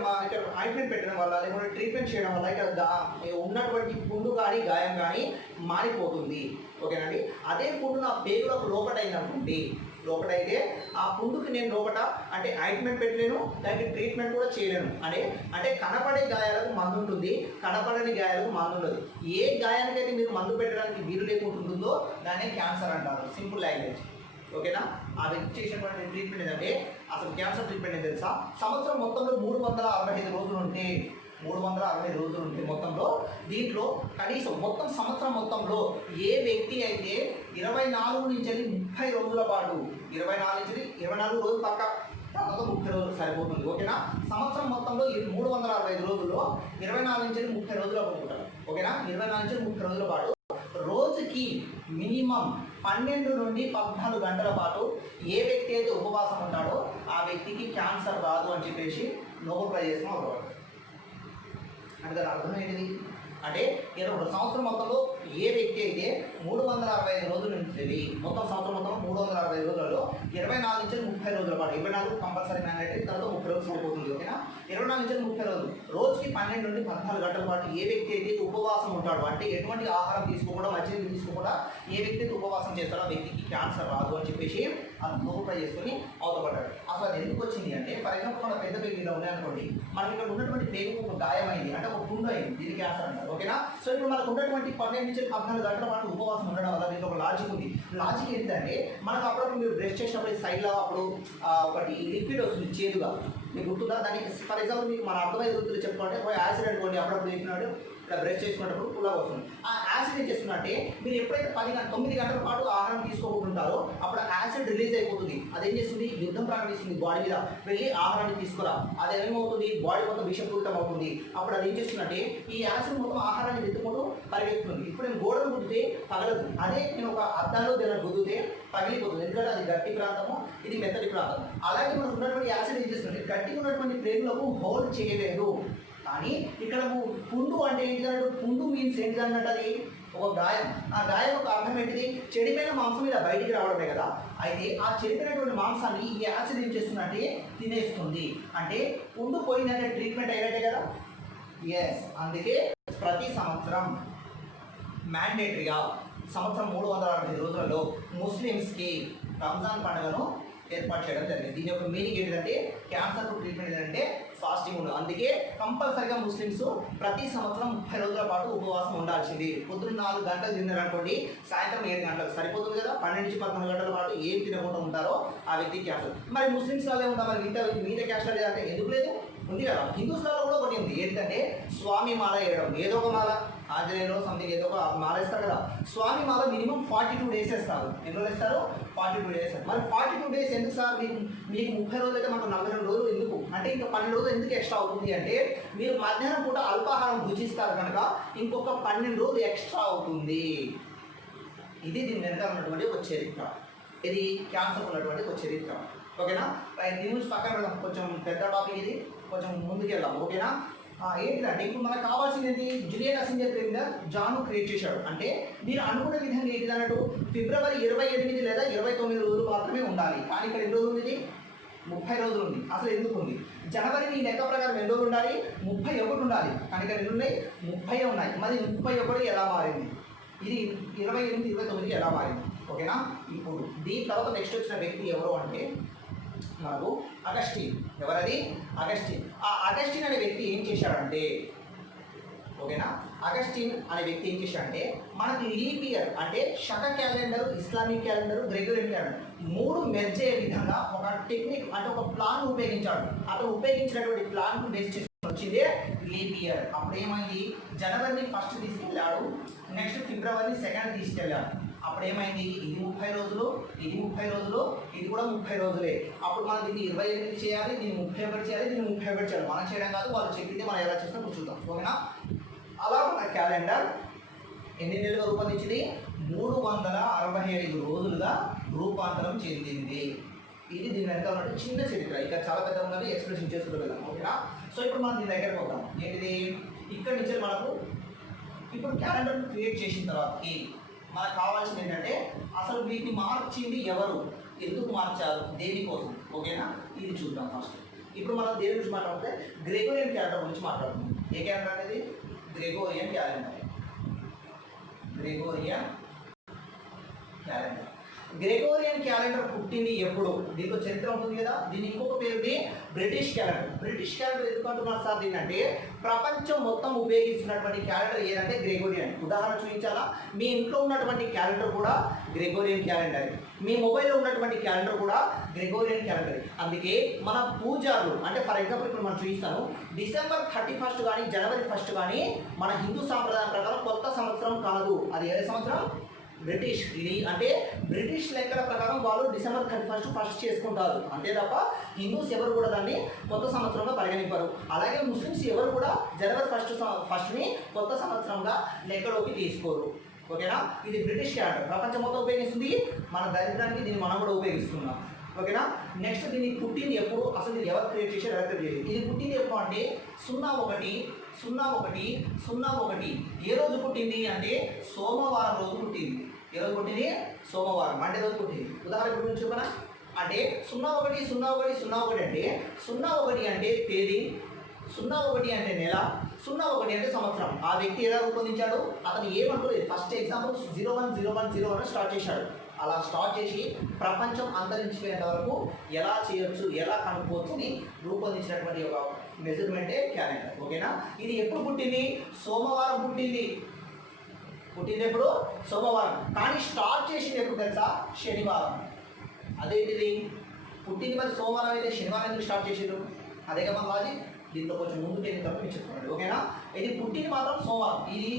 ఆయింట్మెంట్ పెట్టడం వల్ల లేకపోతే ట్రీట్మెంట్ చేయడం వల్ల ఇక్కడ ఉన్నటువంటి పుండు కానీ గాయం కానీ మారిపోతుంది. ఓకేనండి? అదే పుండు నా పేగులకు లోపటైంది అనుకోండి, లోపటైతే ఆ పుండుకి నేను లోపట అంటే ఆయింట్మెంట్ పెట్టలేను, దానికి ట్రీట్మెంట్ కూడా చేయలేను. అంటే కనపడే గాయాలకు మందు ఉంటుంది, కనపడని గాయాలకు మందు ఉండదు. ఏ గాయానికైతే మీరు మందు పెట్టడానికి వీలు లేకుంటుందో దాన్ని క్యాన్సర్ అంటారు. Simple language. ఓకేనా? ఆ వ్యక్తి చేసినటువంటి ట్రీట్మెంట్ ఏంటంటే అసలు క్యాన్సర్ ట్రీట్మెంట్ ఏం తెలుసా, సంవత్సరం మొత్తంలో 365 రోజులు ఉంటే 365 రోజులు ఉంటే మొత్తంలో దీంట్లో కనీసం మొత్తం సంవత్సరం మొత్తంలో ఏ వ్యక్తి అయితే 24 నుంచి 30 రోజుల పాటు 24 రోజులు పక్క 30 రోజులు సరిపోతుంది. ఓకేనా? సంవత్సరం మొత్తంలో 365 రోజుల్లో 24 నుంచి 30 రోజులు పోతుంటారు. ఓకేనా? 24 నుంచి 30 రోజుల పాటు రోజుకి మినిమం 12 నుండి 14 గంటల పాటు ఏ వ్యక్తి అయితే ఉపవాసం ఉంటాడో ఆ వ్యక్తికి క్యాన్సర్ రాదు అని చెప్పేసి నోబెల్ ప్రైజ్ చేసిన వాళ్ళు. అంటే దాని అర్థం ఏంటిది అంటే సంవత్సరం మొత్తంలో ఏ వ్యక్తి అయితే 365 రోజుల నుంచి మొత్తం సంవత్సరం మొత్తం 365 రోజులలో 24 నుంచి 30 రోజుల పాటు 24 కంపల్సరీ మ్యాండేటరీ, తర్వాత 30 రోజులు సరిపోతుంది. ఓకేనా? 24 నుంచి 30 రోజులు రోజుకి 12 నుండి 14 గంటల పాటు ఏ వ్యక్తి అయితే ఉపవాసం ఉంటాడో, అంటే ఎటువంటి ఆహారం తీసుకోకుండా మంచినీళ్ళు తీసుకోకుండా ఏ వ్యక్తి అయితే ఉపవాసం చేస్తాడో ఆ వ్యక్తికి క్యాన్సర్ రాదు అని చెప్పేసి అది నోబెల్ ప్రైజ్ చేసుకుని అవతపడ్డాడు. అసలు అది ఎందుకు వచ్చింది అంటే ఫర్ ఎగ్జాంపుల్ మన పెద్ద పేగులు ఇలా ఉన్నాయనుకోండి, మనకి ఇక్కడ ఉన్నటువంటి పేగు ఒక గాయమైంది అంటే ఒక పుండు అయింది, ఇది క్యాన్సర్ అంటారు. ఓకేనా? సో ఇప్పుడు మనకు ఉన్నటువంటి 12 నుంచి 14 గంటల పాటు ఉపవాసం ఉండడం వల్ల దీనికి ఒక లాజిక్ ఉంది. లాజిక్ ఏంటంటే మనకు అప్పుడప్పుడు మీరు బ్రష్ చేసినప్పుడు సైడ్లో అప్పుడు ఒకటి లిక్విడ్ వస్తుంది చేదుగా, మీకు గుర్తుందా? దానికి ఫర్ ఎగ్జాంపుల్ మీకు మన అర్థమైన గుర్తులు చెప్పుకుంటే ఒక యాసిడ్ అనుకోండి, అప్పుడప్పుడు చెప్పినాడు ఇలా బ్రష్ చేసుకున్నప్పుడు పుల్లగా వస్తుంది. ఆ యాసిడ్ ఏం చేస్తుందంటే మీరు ఎప్పుడైతే 9 గంటల పాటు ఆహారం తీసుకోకుంటారో అప్పుడు యాసిడ్ రిలీజ్ అయిపోతుంది. అదేం చేస్తుంది? యుద్ధం ప్రారంభిస్తుంది బాడీ మీద, వెళ్ళి ఆహారాన్ని తీసుకురా. అది ఏమవుతుంది? బాడీ మొత్తం విషపూరితం అవుతుంది. అప్పుడు అది ఏం చేస్తుందంటే ఈ యాసిడ్ మొత్తం ఆహారాన్ని వెతుకుంటూ పరిగెత్తుతుంది. ఇప్పుడు నేను గోడను గుద్దితే పగలదు, అదే నేను ఒక అద్దంలో దీన్ని గుద్దితే పగిలిపోతుంది. ఎందుకంటే అది గట్టి ప్రాంతము, ఇది మెత్తటి ప్రాంతం. అలాగే మనకు ఉన్నటువంటి యాసిడ్ ఏం చేస్తుంది? గట్టిగా ఉన్నటువంటి ప్లేగులకు హోల్డ్ చేయలేదు. కానీ ఇక్కడ పుండు అంటే ఏంటిదంటే పుండు మీన్స్ ఏంటిదన్నట్టు అది ఒక గాయం. ఆ గాయం ఒక అర్థం ఏంటిది? చెడిపోయిన మాంసం మీద బయటికి రావడమే కదా. అయితే ఆ చెడిపోయినటువంటి మాంసాన్ని ఈ యాసిడ్ ఏం చేస్తుందంటే తినేస్తుంది. అంటే పుండు పోయిందంటే ట్రీట్మెంట్ అయినట్టే కదా. ఎస్, అందుకే ప్రతి సంవత్సరం మ్యాండేటరీగా సంవత్సరం 365 రోజులలో ముస్లిమ్స్కి రంజాన్ పండుగను ఏర్పాటు చేయడం జరిగింది. దీని యొక్క మీనింగ్ ఏంటంటే క్యాన్సర్ ట్రీట్మెంట్ ఏంటంటే ఫాస్టింగ్ ఉండదు. అందుకే కంపల్సరిగా ముస్లిమ్స్ ప్రతి సంవత్సరం 30 రోజుల పాటు ఉపవాసం ఉండాల్సింది. పొద్దున్న 4 గంటలు తిన్నారనుకోండి, సాయంత్రం 7 గంటలకు సరిపోతుంది కదా. 12 నుంచి 14 గంటల పాటు ఏం తినకుండా ఉంటారో ఆ వ్యక్తి క్యాన్సర్. మరి ముస్లిమ్స్ వాళ్ళే ఉంటారు, మరి మిగతా క్యాన్సర్ లేదంటే ఎందుకు లేదు? ఉంది కదా. హిందూస్లలో కూడా ఒకటి ఉంది, ఏంటంటే స్వామి మాల వేయడం. ఏదో ఒక మాల, ఆంజనేయులు సంథింగ్ ఏదో ఒక మాల వేస్తారు కదా. స్వామి మాల మినిమం 42 డేస్ వేస్తారు. ఎన్ని రోజులు వేస్తారు? 42 డేస్. మరి 42 డేస్ ఎందుకు సార్? మీకు 30 రోజులు అయితే మాకు 42 రోజులు ఎందుకు అంటే ఇంకా 12 రోజులు ఎందుకు ఎక్స్ట్రా అవుతుంది అంటే మీరు మధ్యాహ్నం పూట అల్పాహారం భుజిస్తారు కనుక ఇంకొక 12 రోజులు ఎక్స్ట్రా అవుతుంది. ఇది దీని వెనక ఉన్నటువంటి ఒక చరిత్ర. ఇది క్యాన్సర్ ఉన్నటువంటి ఒక చరిత్ర. ఓకేనా? దీని నుంచి పక్కన పెడదాం, కొంచెం పెద్ద టాపిక్ ఇది, కొంచెం ముందుకెళ్దాం. ఓకేనా? ఏంటిదంటే ఇప్పుడు మనకు కావాల్సింది ఏంటి? జూలియన్ అసెంజర్ పేరు మీద జాను క్రియేట్ చేశాడు. అంటే మీరు అనుకున్న విధంగా ఏంటిది అన్నట్టు ఫిబ్రవరి 28 లేదా 29 రోజులు మాత్రమే ఉండాలి. కానీ ఇక్కడ ఎన్ని రోజులు ఉంది? 30 రోజులు ఉంది. అసలు ఎందుకు ఉంది? జనవరి మీ లెక్క ప్రకారం ఎన్ని రోజులు ఉండాలి? 31 ఉండాలి. కానీ ఇక్కడ ఎన్ని ఉన్నాయి? 30 ఉన్నాయి. మరి 31 ఎలా మారింది? ఇది 28, 29 ఎలా మారింది? ఓకేనా. ఇప్పుడు దీని తర్వాత నెక్స్ట్ వచ్చిన వ్యక్తి ఎవరు అంటే మనకు అగస్టిన్. ఎవరది? అగస్టిన్. ఆ అగస్టిన్ అనే వ్యక్తి ఏం చేశాడంటే, ఓకేనా, అగస్టిన్ అనే వ్యక్తి ఏం చేశాడంటే మనకి లీప్ ఇయర్ అంటే Saka calendar, Islamic calendar, Gregorian calendar మూడు మెర్జ్ అయ్యే విధంగా ఒక టెక్నిక్ అంటే ఒక ప్లాన్ ఉపయోగించాడు. అతను ఉపయోగించినటువంటి ప్లాన్ బేస్ చేసుకుని వచ్చిందే లీప్ ఇయర్. అప్పుడు ఏమైంది, జనవరిని 1 తీసుకెళ్ళాడు, నెక్స్ట్ ఫిబ్రవరి 2 తీసుకెళ్ళాడు. అప్పుడు ఏమైంది, ఇది 30 రోజులు, ఇది 30 రోజులు, ఇది కూడా 30 రోజులే. అప్పుడు మనం దీన్ని 28 చేయాలి, దీన్ని 31 చేయాలి, దీన్ని 31 చేయాలి. మనం చేయడం కాదు, వాళ్ళు చెప్పింది మనం ఎలా చేస్తాం చూద్దాం. ఓకేనా. అలా మన క్యాలెండర్ ఎన్ని నెలలుగా రూపొందించింది? 365 రోజులుగా రూపాంతరం చెందింది. ఇది దీని వెనక ఉన్నట్టు చిన్న చరిత్ర. ఇక చాలా పెద్ద ఉన్నది, ఎక్స్ప్లెనేషన్ చేసుకుంటూ వెళ్దాం. ఓకేనా. సో ఇప్పుడు మనం దీని దగ్గరకు వద్దాం. ఏంటిది, ఇక్కడి నుంచి మనకు ఇప్పుడు క్యాలెండర్ క్రియేట్ చేసిన తర్వాతకి మనకు కావాల్సింది ఏంటంటే అసలు వీటిని మార్చింది ఎవరు, ఎందుకు మార్చారు, దేనికోసం. ఓకేనా. ఇది చూద్దాం ఫస్ట్. ఇప్పుడు మనం దేని గురించి మాట్లాడితే గ్రెగోరియన్ క్యాలెండర్ గురించి మాట్లాడుతున్నాం. ఏ క్యాలెండర్ అనేది? Gregorian calendar. Gregorian calendar. Gregorian calendar పుట్టింది ఎప్పుడు? దీంట్లో చరిత్ర ఉంటుంది కదా. దీని ఇంకొక పేరుది బ్రిటిష్ క్యాలెండర్. బ్రిటిష్ క్యాలెండర్ ఎందుకు అంటున్నారు సార్ దీన్ని అంటే, ప్రపంచం మొత్తం ఉపయోగిస్తున్నటువంటి క్యాలెండర్ ఏదంటే గ్రెగోరియన్. ఉదాహరణ చూపించాలా, మీ ఇంట్లో ఉన్నటువంటి క్యాలెండర్ కూడా గ్రెగోరియన్ క్యాలెండర్, మీ మొబైల్లో ఉన్నటువంటి క్యాలెండర్ కూడా గ్రెగోరియన్ క్యాలెండర్. అందుకే మన పూజారులు అంటే ఫర్ ఎగ్జాంపుల్ ఇప్పుడు మనం చూపిస్తాను, December 31 కానీ January 1 కానీ మన హిందూ సాంప్రదాయం ప్రకారం కొత్త సంవత్సరం కాదు. అది ఏ సంవత్సరం? బ్రిటిష్. ఇది అంటే బ్రిటిష్ లెక్కల ప్రకారం వాళ్ళు December 31 ఫస్ట్ చేసుకుంటారు. అంతే తప్ప హిందూస్ ఎవరు కూడా దాన్ని కొత్త సంవత్సరంగా పరిగణింపరు. అలాగే ముస్లిమ్స్ ఎవరు కూడా January 1ని కొత్త సంవత్సరంగా లెక్కలోకి తీసుకోరు. ఓకేనా. ఇది బ్రిటిష్ క్యాలెండర్ ప్రపంచం మొత్తం ఉపయోగిస్తుంది. మన దరిద్రానికి దీన్ని మనం కూడా ఉపయోగిస్తున్నాం. ఓకేనా. నెక్స్ట్ దీన్ని పుట్టింది ఎప్పుడు, అసలు ఇది ఎవరు క్రియేట్ చేశారు, ఎవరు క్రియేట్ చేశారు? ఇది పుట్టింది ఎప్పుడు అంటే 01/01/01. ఏ రోజు పుట్టింది అంటే సోమవారం రోజు పుట్టింది. ఏ రోజు పుట్టింది? సోమవారం, మండే రోజు పుట్టింది. ఉదాహరణ గురించి చెప్పనా అంటే 01/01/01 అంటే 01 అంటే తేదీ, 01 అంటే నెల, 01 అంటే సంవత్సరం. ఆ వ్యక్తి ఎలా రూపొందించాడు, అతను ఏమనుకోలేదు. ఫస్ట్ ఎగ్జాంపుల్ 01/01/01 స్టార్ట్ చేశాడు. అలా స్టార్ట్ చేసి ప్రపంచం అంతరించిపోయేంత వరకు ఎలా చేయొచ్చు, ఎలా కనుక్కోవచ్చు అని రూపొందించినటువంటి ఒక మెజర్మెంటే క్యాలెండర్. ఓకేనా. ఇది ఎప్పుడు పుట్టింది? సోమవారం పుట్టింది. పుట్టింది ఎప్పుడు? సోమవారం. కానీ స్టార్ట్ చేసింది ఎప్పుడు తెలుసా? శనివారం. అదేంటిది, పుట్టింది మరి సోమవారం అయితే శనివారం ఎందుకు స్టార్ట్ చేసారు? అదే కదా లాజిక్. దీంట్లో కొంచెం ముందుకు వెళ్ళిన తర్వాత మీరు చెప్పుకోండి. ఓకేనా. ఇది పుట్టింది మాత్రం సోమవారం. ఇది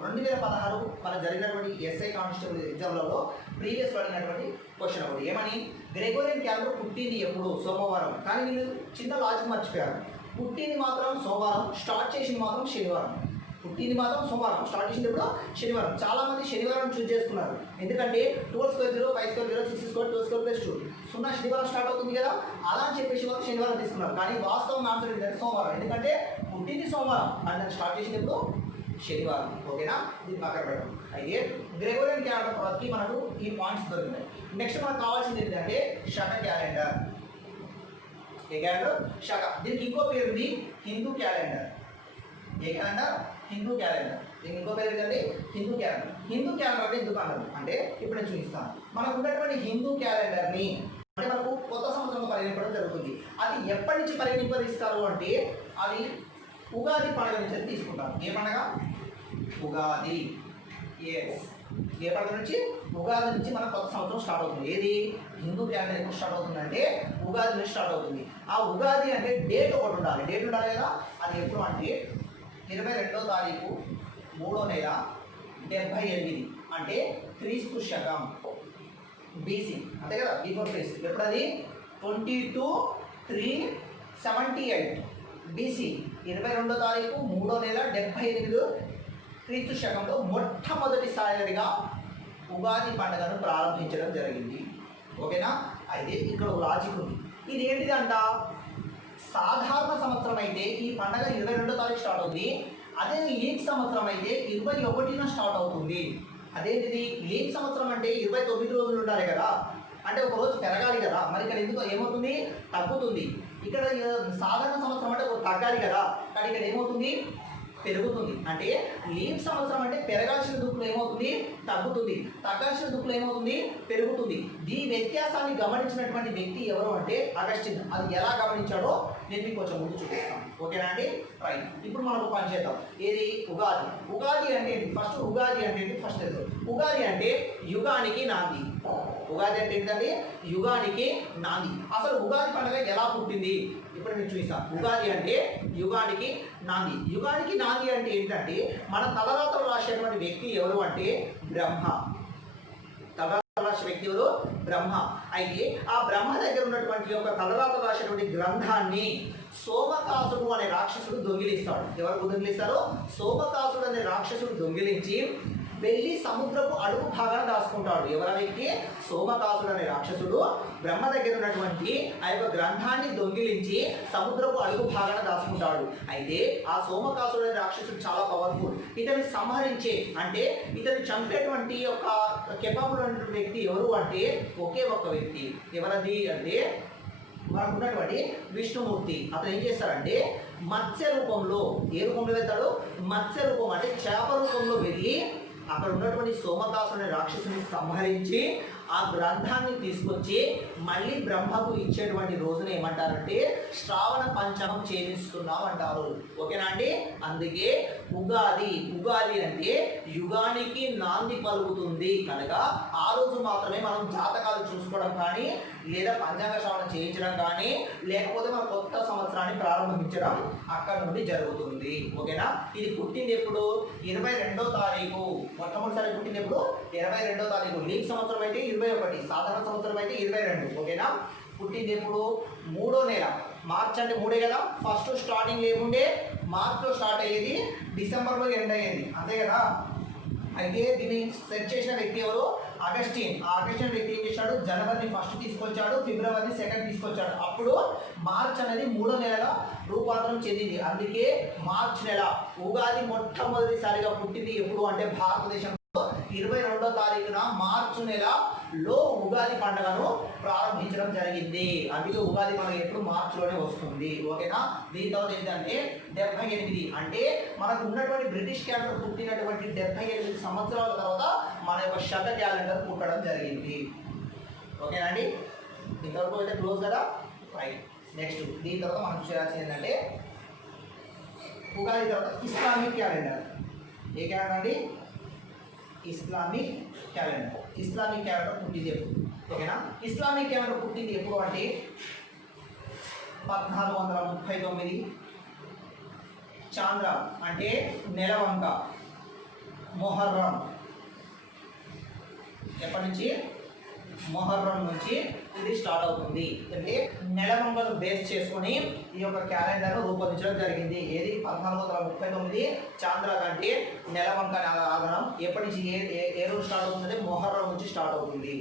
2016 మన జరిగినటువంటి ఎస్ఐ కానిస్టేబుల్ ఎగ్జామ్లలో ప్రీవియస్ అడిగినటువంటి క్వశ్చన్ ఒకటి. ఏమని, గ్రెగోరియన్ క్యాలెండర్ పుట్టింది ఎప్పుడు? సోమవారం. కానీ వీళ్ళు చిన్న లాజిక్ మర్చిపోయారు. పుట్టింది మాత్రం సోమవారం, స్టార్ట్ చేసింది మాత్రం శనివారం. పుట్టింది మాత్రం సోమవారం, స్టార్ట్ చేసింది ఎప్పుడు? శనివారం. చాలామంది శనివారం చూస్ చేసుకున్నారు. ఎందుకంటే 12 2 0 5 2 0 6 2 12 2 0 శనివారం స్టార్ట్ అవుతుంది కదా, అలా అని చెప్పేసి వాళ్ళు శనివారం తీసుకున్నారు. కానీ వాస్తవం ఆన్సర్ ఏంటంటే సోమవారం. ఎందుకంటే పుట్టింది సోమవారం అండ్ దాన్ని స్టార్ట్ చేసింది ఎప్పుడు? శనివారం. ఓకేనా. దీన్ని పక్కన పెట్టడం. అయితే గ్రెగోరియన్ క్యాలెండర్ తర్వాతకి మనకు ఈ పాయింట్స్ దొరికినాయి. నెక్స్ట్ మనకు కావాల్సింది ఏంటంటే శక క్యాలెండర్. ఏ క్యాలెండర్? శక. దీనికి ఇంకో పేరు ఉంది హిందూ క్యాలెండర్. ఏ క్యాలెండర్? హిందూ క్యాలెండర్. దీనికి ఇంకో పేరు ఏంటంటే హిందూ క్యాలెండర్. హిందూ క్యాలెండర్ అంటే ఎందుకు అన్నారు అంటే ఇప్పుడు నేను చూపిస్తాను. మనకు ఉన్నటువంటి హిందూ క్యాలెండర్ని అంటే మనకు కొత్త సంవత్సరంగా పరిగణించడం జరుగుతుంది. అది ఎప్పటి నుంచి పరిగణింపదిస్తారు అంటే అది ఉగాది పండుగ నుంచి తీసుకుంటారు. ఏ పండుగ? ఉగాది. ఎస్. ఏ పండుగ నుంచి? ఉగాది నుంచి మన కొత్త సంవత్సరం స్టార్ట్ అవుతుంది. ఏది? హిందూ క్యాలెండర్ ఎప్పుడు స్టార్ట్ అవుతుంది అంటే ఉగాది నుంచి స్టార్ట్ అవుతుంది. ఆ ఉగాది అంటే డేట్ ఒకటి ఉండాలి. డేట్ ఉండాలి కదా. అది ఎప్పుడు అంటే 22వ తారీఖు 3వ నెల 78 అంటే క్రీస్తు శకం బీసీ. అంతే కదా, బిఫోర్ క్రీస్తు. ఎప్పుడు అది? 22/3/78 బీసీ. 22వ తారీఖు 3వ నెల 78 క్రీస్తు శకంలో మొట్టమొదటిసారిగా ఉగాది పండుగను ప్రారంభించడం జరిగింది. ఓకేనా. అయితే ఇక్కడ ఒక లాజిక్ ఉంది. ఇది ఏంటిదంట, సాధారణ సంవత్సరం అయితే ఈ పండుగ 22వ తారీఖు స్టార్ట్ అవుతుంది. అదే లీప్ సంవత్సరం అయితే 21న స్టార్ట్ అవుతుంది. అదేంటిది, లీప్ సంవత్సరం అంటే 29 రోజులు ఉండాలి కదా, అంటే ఒక రోజు పెరగాలి కదా. మరి ఇక్కడ ఎందుకు ఏమవుతుంది? తగ్గుతుంది. ఇక్కడ సాధారణ సంవత్సరం అంటే తగ్గాలి కదా, కానీ ఇక్కడ ఏమవుతుంది? పెరుగుతుంది. అంటే లీప్ సంవత్సరం అంటే పెరగాల్సిన దుక్కులు ఏమవుతుంది, తగ్గుతుంది, తగ్గాల్సిన దుక్కులు ఏమవుతుంది, పెరుగుతుంది. ఈ వ్యత్యాసాన్ని గమనించినటువంటి వ్యక్తి ఎవరు అంటే అగస్టిన్. అది ఎలా గమనించాడో నేను మీకు కొంచెం ముందు చూపిస్తాను. ఓకేనా అండి? రైట్. ఇప్పుడు మనం ఒక పని చేద్దాం. ఏది? ఉగాది. ఉగాది అంటే ఏంటి? ఫస్ట్ ఉగాది అంటే ఏంటి ఫస్ట్ తెలుసు. ఉగాది అంటే యుగానికి నాంది. ఉగాది అంటే ఏంటండి? యుగానికి నాంది. అసలు ఉగాది పండుగ ఎలా పుట్టింది ఇప్పుడు నేను చూపిస్తాను. ఉగాది అంటే యుగానికి నాంది. యుగానికి నాంది అంటే ఏంటంటే మన తలరాతలు రాసేటువంటి వ్యక్తి ఎవరు అంటే బ్రహ్మ. తలరాతలు రాసే వ్యక్తి ఎవరు? బ్రహ్మ. అయితే ఆ బ్రహ్మ దగ్గర ఉన్నటువంటి ఒక తలరాతలు రాసేటువంటి గ్రంథాన్ని సోమకాసుడు అనే రాక్షసుడు దొంగిలిస్తాడు. ఎవరు దొంగిలిస్తారు? సోమకాసుడు అనే రాక్షసుడు దొంగిలించి వెళ్ళి సముద్రపు అడుగు భాగాన దాచుకుంటాడు. ఎవరి వ్యక్తి? సోమకాసుడు అనే రాక్షసుడు బ్రహ్మ దగ్గర ఉన్నటువంటి ఆ యొక్క గ్రంథాన్ని దొంగిలించి సముద్రపు అడుగు భాగాన దాచుకుంటాడు. అయితే ఆ సోమకాసుడు అనే రాక్షసుడు చాలా పవర్ఫుల్. ఇతన్ని సంహరించే అంటే ఇతన్ని చంపేటువంటి ఒక కెపాబుల్ అనేటువంటి వ్యక్తి ఎవరు అంటే ఒకే ఒక్క వ్యక్తి. ఎవరది అంటే మనకు ఉన్నటువంటి విష్ణుమూర్తి. అతను ఏం చేస్తాడంటే మత్స్య రూపంలో, ఏ రూపంలో వెళ్తాడు? మత్స్య రూపం అంటే చేప రూపంలో వెళ్ళి అక్కడ ఉన్నటువంటి సోమకాసుని రాక్షసుని సంహరించి ఆ గ్రంథాన్ని తీసుకొచ్చి మళ్ళీ బ్రహ్మకు ఇచ్చేటువంటి రోజున ఏమంటారంటే శ్రావణ పంచమం చేయిస్తున్నాం అంటారు. ఓకేనా అండి? అందుకే ఉగాది. ఉగాది అంటే యుగానికి నాంది పలుకుతుంది కనుక ఆ రోజు మాత్రమే మనం జాతకాలు చూసుకోవడం కానీ లేదా పంచాంగ శ్రవణం చేయించడం కానీ లేకపోతే మన కొత్త సంవత్సరాన్ని ప్రారంభించడం అక్కడ నుండి జరుగుతుంది. ఓకేనా? ఇది పుట్టింది ఎప్పుడు? 22వ తారీఖు. మొట్టమొదటిసారి పుట్టింది ఎప్పుడు? 22వ తారీఖు. లీప్ సంవత్సరం అయితే 21, సాధారణ సంవత్సరం అయితే 22. ఓకేనా? పుట్టింది ఎప్పుడు? 3వ నెల. మార్చ్ అంటే 3 కదా. ఫస్ట్ స్టార్టింగ్ ఏముండే? మార్చ్లో స్టార్ట్ అయ్యేది, డిసెంబర్లో ఎండ్ అయ్యేది, అంతే కదా. అయితే దీన్ని సెట్ చేసిన వ్యక్తి ఎవరు? అగస్టిన్. ఆ అగస్టిన్ వ్యక్తి ఏం చేశాడు? జనవరిని ఫస్ట్ తీసుకొచ్చాడు, ఫిబ్రవరిని సెకండ్ తీసుకొచ్చాడు. అప్పుడు మార్చ్ అనేది 3వ నెలగా రూపాంతరం చెందింది. అందుకే మార్చ్ నెల. ఉగాది మొట్టమొదటిసారిగా పుట్టింది ఎప్పుడు అంటే భారతదేశంలో 22వ తారీఖున మార్చి నెలలో ఉగాది పండుగను ప్రారంభించడం జరిగింది. అందుకే ఉగాది పండుగ ఎప్పుడు మార్చిలోనే వస్తుంది. ఓకేనా? దీని తర్వాత ఏంటంటే 78 అంటే మనకు ఉన్నటువంటి బ్రిటిష్ క్యాలెండర్ పుట్టినటువంటి 78 సంవత్సరాల తర్వాత మన యొక్క శత క్యాలెండర్ పుట్టడం జరిగింది. ఓకేనా అండి? ఇంతవరకు అయితే క్లోజ్ కదా. రైట్. నెక్స్ట్ దీని తర్వాత మనం చేయాల్సింది ఏంటంటే ఉగాది తర్వాత ఇస్లామిక్ క్యాలెండర్. ఏ క్యాలెండర్ అండి? Islamic calendar. ఇస్లామిక్ క్యాలెండర్ పుట్టింది ఎప్పుడు? ఓకేనా? ఇస్లామిక్ క్యాలెండర్ పుట్టింది ఎప్పుడు అంటే 1439 చాంద్ర అంటే నెలవంక, మొహర్రం. ఎప్పటి నుంచి? మొహర్రం నుంచి ఇది స్టార్ట్ అవుతుంది. అంటే నెలవంకను బేస్ చేసుకుని ఈ యొక్క క్యాలెండర్ రూపొందించడం జరిగింది. ఏది? 1439 చాంద్ర అంటే నెలవంక ఆగమనం. ఎప్పటి నుంచి ఏ రోజు స్టార్ట్ అవుతుంది? మొహర్రం నుంచి స్టార్ట్ అవుతుంది.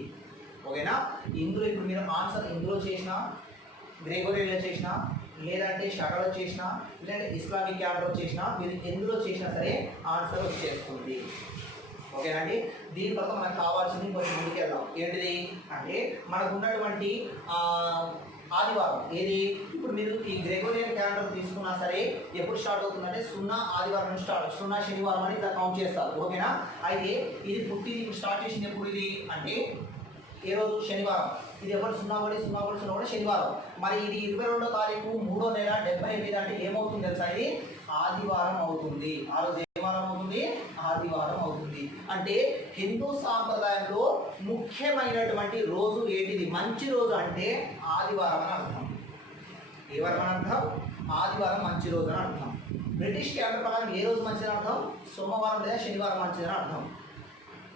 ఓకేనా? ఇందులో ఇప్పుడు మీరు ఆన్సర్ ఇందులో చేసినా, గ్రెగోరియన్లో చేసినా, లేదంటే షటర్లో చేసినా, లేదంటే ఇస్లామిక్ క్యాలెండర్ చేసినా, మీరు ఎందులో చేసినా సరే ఆన్సర్ వచ్చేస్తుంది. ఓకేనండి? దీని తర్వాత మనకు కావాల్సింది కొంచెం ముందుకెళ్దాం. ఏంటిది అంటే మనకు ఉన్నటువంటి ఆదివారం. ఏది? ఇప్పుడు మీరు ఈ గ్రెగోరియన్ క్యాలెండర్ తీసుకున్నా సరే ఎప్పుడు స్టార్ట్ అవుతుందంటే 0 ఆదివారం నుంచి స్టార్ట్, 0 శనివారం అని ఇట్లా కౌంట్ చేస్తారు. ఓకేనా? అయితే ఇది పుట్టింది స్టార్ట్ చేసింది ఎప్పుడు ఇది అంటే ఏ రోజు? శనివారం. ఇది ఎవరు? 0 శనివారం. మరి ఇది 22వ తారీఖు 3వ నెల 78 అంటే ఏమవుతుంది తెలుసా? ఇది ఆదివారం అవుతుంది. ఆ రోజు ఏ వారం అవుతుంది? ఆదివారం అవుతుంది. అంటే హిందూ సాంప్రదాయంలో ముఖ్యమైనటువంటి రోజు ఏంటిది? మంచి రోజు అంటే ఆదివారం అని అర్థం. ఏ వారం అని అర్థం? ఆదివారం మంచి రోజు అని అర్థం. బ్రిటిష్ క్యాలెండర్ ప్రకారం ఏ రోజు మంచిదని అర్థం? సోమవారం లేదా శనివారం మంచిదని అర్థం.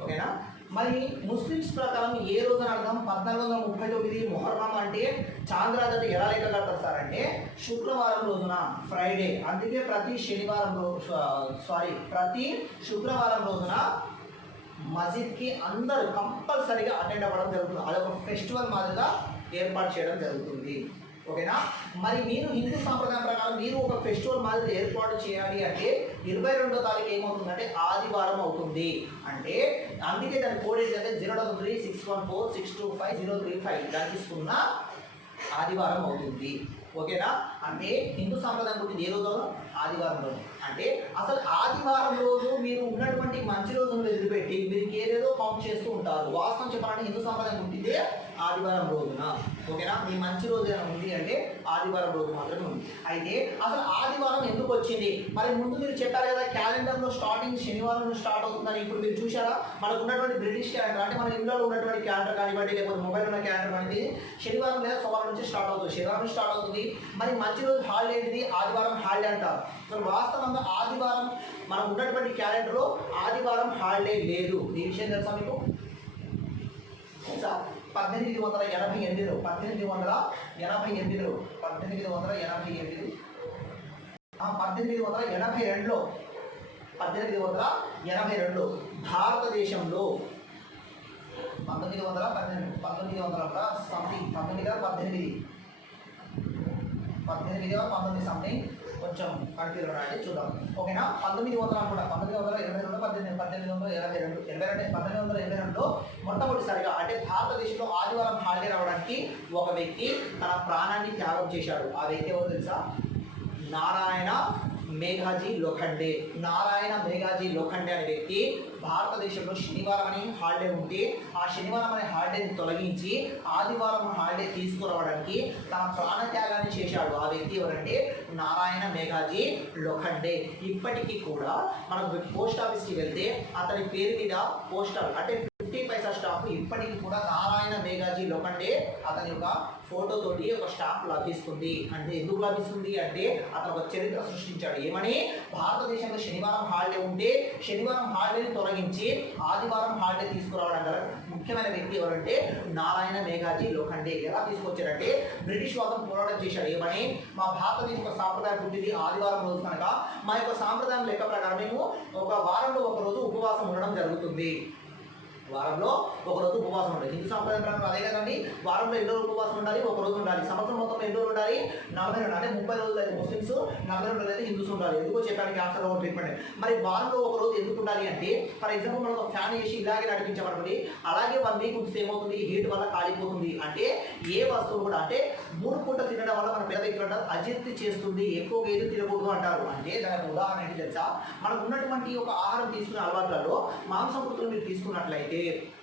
ఓకేనా? మరి ముస్లిమ్స్ ప్రకారం ఏ రోజు అని అర్థం? 1439 మొహర్రం అంటే చాంద్రాద్ అంటే ఎలా లెక్క కడతారు సార్ అంటే శుక్రవారం రోజున, ఫ్రైడే. అందుకే ప్రతి శుక్రవారం రోజున మసీద్కి అందరూ కంపల్సరీగా అటెండ్ అవ్వడం జరుగుతుంది. అదొక ఫెస్టివల్ మాదిరిగా ఏర్పాటు చేయడం జరుగుతుంది. ఓకేనా? మరి మీరు హిందూ సాంప్రదాయం ప్రకారం మీరు ఒక ఫెస్టివల్ మాదిరి ఏర్పాటు చేయాలి అంటే 22వ తారీఖు ఏమవుతుందంటే ఆదివారం అవుతుంది. అంటే అందుకే దాని కోడ్ ఏంటంటే 033614625 035 దానికి 0 ఆదివారం అవుతుంది. ఓకేనా? అంటే హిందూ సాంప్రదాయం పుట్టింది ఏ రోజు? ఆదివారం రోజు. అంటే అసలు ఆదివారం రోజు మీరు ఉన్నటువంటి మంచి రోజును వదిలిపెట్టి మీరు ఏదేదో కౌంట్ చేస్తూ ఉంటారు. వాస్తవం చెప్పాలంటే హిందూ సాంప్రదాయం పుట్టిందే ఆదివారం రోజున. ఓకేనా? మీ మంచి రోజు ఏమైనా ఉంది అంటే ఆదివారం రోజు మాత్రమే ఉంది. అయితే అసలు ఆదివారం ఎందుకు వచ్చింది? మరి ముందు మీరు చెప్పారు కదా క్యాలెండర్లో స్టార్టింగ్ శనివారం నుంచి స్టార్ట్ అవుతుందని. ఇప్పుడు మీరు చూసారా మనకు ఉన్నటువంటి బ్రిటిష్ క్యాలెండర్ అంటే మన ఇంట్లో ఉన్నటువంటి క్యాలెండర్ కానివ్వండి లేకపోతే మొబైల్ ఉన్న క్యాలెండర్ అనేది శనివారం లేదా సోమవారం నుంచి స్టార్ట్ అవుతుంది. శనివారం నుంచి స్టార్ట్ అవుతుంది. మరి మంచి రోజు హాలిడే ఏంటిది? ఆదివారం హాలిడే అంటారు. అసలు వాస్తవంగా ఆదివారం మనం ఉన్నటువంటి క్యాలెండర్లో ఆదివారం హాలిడే లేదు. ఈ విషయం తెలుసా మీకు? 1888లో 1882లో భారతదేశంలో 1918 సంథింగ్ 19 సంథింగ్ కొంచెం కన్ఫ్యూజన్ అంటే చూద్దాం. ఓకేనా? 1900 అనుకుంటా 1922 మొట్టమొదటిసారిగా అంటే భారతదేశంలో ఆదివారం హాలిడే రావడానికి ఒక వ్యక్తి తన ప్రాణాన్ని త్యాగం చేశాడు. ఆ వ్యక్తి ఎవరు తెలుసా? నారాయణ మేఘాజీ లోఖండే. నారాయణ మేఘాజీ లోఖండే అనే వ్యక్తి భారతదేశంలో శనివారం అనే హాలిడే ఉంటే ఆ శనివారం అనే హాలిడేని తొలగించి ఆదివారం హాలిడే తీసుకురావడానికి తన ప్రాణత్యాగాన్ని చేశాడు. ఆ వ్యక్తి ఎవరంటే నారాయణ మేఘాజీ లోఖండే. ఇప్పటికీ కూడా మనం పోస్ట్ ఆఫీస్కి వెళ్తే అతని పేరు మీద పోస్టల్ అంటే 50 పైసా స్టాంప్ ఇప్పటికీ కూడా నారాయణ మేఘాజీ లోఖండే అతని యొక్క ఫోటో తోటి ఒక స్టాంప్ లభిస్తుంది. అంటే ఎందుకు లభిస్తుంది అంటే అతను ఒక చరిత్ర సృష్టించాడు. ఏమని? భారతదేశంలో శనివారం హాలిడే ఉంటే శనివారం హాలిడేని తొలగించి ఆదివారం హాలిడే తీసుకురావడం గల ముఖ్యమైన వ్యక్తి ఎవరంటే నారాయణ మేఘాజీ లోఖండే. ఎలా తీసుకొచ్చారంటే బ్రిటిష్ వాళ్ళని పోరాటం చేశాడు. ఏమని? మా భారతదేశం యొక్క సాంప్రదాయం పుట్టింది ఆదివారం రోజు కనుక మా యొక్క సాంప్రదాయం లెక్క ప్రకారం మేము ఒక వారంలో ఒక రోజు ఉపవాసం ఉండడం జరుగుతుంది. వారంలో ఒక రోజు ఉపవాసం ఉండాలి. హిందూ సాంప్రదాయం ప్రకారం అదే కదండి. వారంలో ఎన్నో రోజులు ఉపవాసం ఉండాలి? ఒక రోజు ఉండాలి. సంవత్సరం మొత్తం ఎన్నో రోజులు ఉండాలి? 42. అంటే 30 రోజులు అయితే ముస్లిమ్స్, 42 రోజులు అయితే హిందూస్ ఉండాలి. ఎందుకో చెప్పడానికి క్యాన్సర్ ఓవర్ ట్రీట్మెంట్. మరి వారంలో ఒక రోజు ఎందుకు ఉండాలి అంటే ఫర్ ఎగ్జాంపుల్ మనం ఒక ఫ్యాన్ వేసి ఇలాగే నడిపించబడుతుంది. అలాగే 1 వీక్ ఉంచితే ఏమవుతుంది? హీట్ వల్ల కాలిపోతుంది. అంటే ఏ వస్తువు కూడా అంటే 3 పూటలు తినడం వల్ల మన పెద్ద వ్యక్తులు అంటారు అజీర్తి చేస్తుంది, ఎక్కువగా ఏది తినకూడదు అంటారు. అంటే దానికి ఉదాహరణ ఏంటి తెలుసా? మనకు ఉన్నటువంటి ఒక ఆహారం తీసుకునే అలవాట్లలో మాంసకృతులు మీరు తీసుకున్నట్లయితే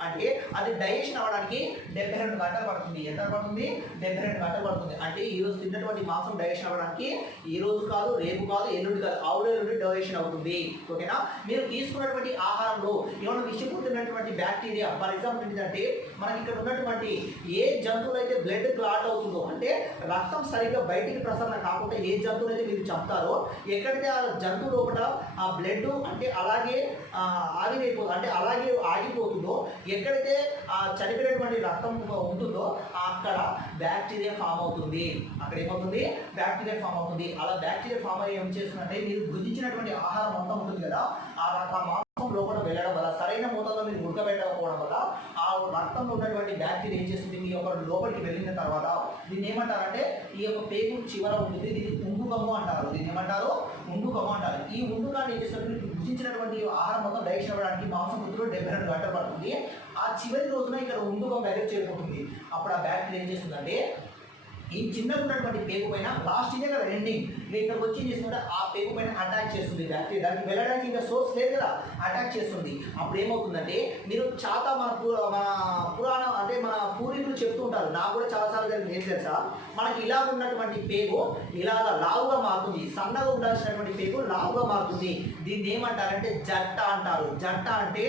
అంటే అది డైజెషన్ అవ్వడానికి 72 గంటలు పడుతుంది. ఎంత పడుతుంది? 72 గంటలు పడుతుంది. అంటే ఈ రోజు తిన్నటువంటి మాంసం డైజెషన్ అవ్వడానికి ఈ రోజు కాదు, రేపు కాదు, ఎల్లుండి కాదు, ఆవుల నుండి డైజెషన్ అవుతుంది. ఓకేనా? మీరు తీసుకున్నటువంటి ఆహారంలో ఏమైనా విషపూరితమైనటువంటి బ్యాక్టీరియా ఫర్ ఎగ్జాంపుల్ ఏంటంటే మనకి ఇక్కడ ఉన్నటువంటి ఏ జంతువులు అయితే బ్లడ్ క్లాట్ అవుతుందో అంటే రక్తం సరిగ్గా బయటికి ప్రసరణ కాకుండా ఏ జంతువులు అయితే మీరు చంపుతారో ఎక్కడైతే ఆ జంతువు లోపల ఆ బ్లడ్ అంటే అలాగే ఆవిరైపోతుంది అంటే అలాగే ఆగిపోతుందో ఎక్కడైతే ఆ చనిపోయినటువంటి రక్తం ఉంటుందో అక్కడ బ్యాక్టీరియా ఫామ్ అవుతుంది. అక్కడ ఏమవుతుంది? బ్యాక్టీరియా ఫామ్ అవుతుంది. అలా బ్యాక్టీరియా ఫామ్ అయ్యి ఏం చేస్తుందంటే మీరు భుజించినటువంటి ఆహారం మొత్తం ఉంటుంది కదా ఆ మాంసం లోపల వెళ్ళడం వల్ల సరైన మోతాదులో మీరు ఉడకబెట్టకపోవడం వల్ల ఆ రక్తంలో ఉన్నటువంటి బ్యాక్టీరియా ఏం చేస్తుంది? మీ యొక్క లోపలికి వెళ్ళిన తర్వాత దీన్ని ఏమంటారంటే ఈ యొక్క పేగు చివర ఉంటుంది. దీన్ని ఉండుకము అంటారు. దీన్ని ఏమంటారు? ఉండుకము అంటారు. ఈ ఉండుకాన్ని ఏం చేస్తారు? మీరు భుజించినటువంటి ఆహారం మొత్తం డైజెషన్ అవ్వడానికి మాంసం కుదురు 72 గంటలు పడుతుంది. ఆ చివరి రోజున ఇక్కడ ఉండుకం దగ్గర చేరుకుంటుంది. అప్పుడు ఆ బ్యాక్టీరియా ఏం చేస్తుందంటే ఈ చిన్నగా ఉన్నటువంటి పేగు పైన లాస్ట్ ఇదే కదా ఎండింగ్ మీరు ఇక్కడికి వచ్చి చేసుకుంటే ఆ పేగు పైన అటాక్ చేస్తుంది బ్యాక్టీరియా. దానికి వెళ్ళడానికి ఇంకా సోర్స్ లేదు కదా, అటాక్ చేస్తుంది. అప్పుడు ఏమవుతుందంటే మీరు చాలా మన పురాణం అంటే మన పూర్వీకులు చెప్తూ ఉంటారు. నాకు కూడా చాలాసార్లు జరిగింది. ఏం తెలుసా? మనకి ఇలా ఉన్నటువంటి పేగు ఇలాగ లావుగా మారుతుంది. సన్నగా ఉండాల్సినటువంటి పేగు లావుగా మారుతుంది. దీన్ని ఏమంటారంటే జట్ట అంటారు. జట్ట అంటే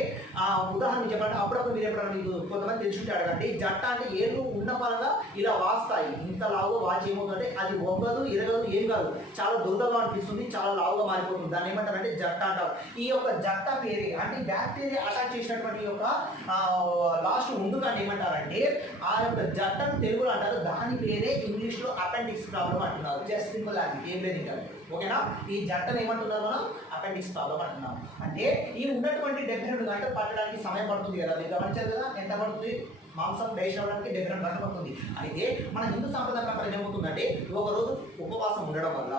ఉదాహరణ చెప్పాలంటే అప్పుడప్పుడు మీరు ఎప్పుడన్నా మీకు కొంతమంది తెలుసుకుంటే అడగండి. జట్ట అంటే ఏళ్ళు ఉన్న పరంగా ఇలా వాస్తాయి. ఇంత లావుగా వాచి ఏమవుతుందంటే అది ఒంగదు, ఇరగదు, ఏం కాదు, చాలా దుర్గగా అనిపిస్తుంది, చాలా లావుగా మారిపోతుంది. దాన్ని ఏమంటారంటే జట్ట అంటారు. ఈ యొక్క జట్ట పేరే అంటే బ్యాక్టీరియా అటాక్ చేసినటువంటి యొక్క లాస్ట్ ఉండుకాన్ని ఏమంటారంటే ఆ యొక్క జట్టను తెలుగులో అంటారు. దాని పేరే ఇంగ్లీష్లో అపెండిక్స్ ప్రాబ్లం అంటున్నారు. జస్ట్ సింపుల్ అది ఏం లేదు ఇంకా. ఓకేనా? ఈ జట్టను ఏమంటున్నారు? మనం అపెండిక్స్ ప్రాబ్లం అంటున్నాం. అంటే ఈ ఉన్నటువంటి 72 గంటలు పట్టడానికి సమయం పడుతుంది కదా, మీరు గమనించారు కదా ఎంత పడుతుంది? మాంసం డైజెషన్ అవ్వడానికి 72 గంటలు పడుతుంది. అయితే మన హిందూ సాంప్రదాయ ప్రకారం ఏమవుతుందంటే ఒకరోజు ఉపవాసం ఉండడం వల్ల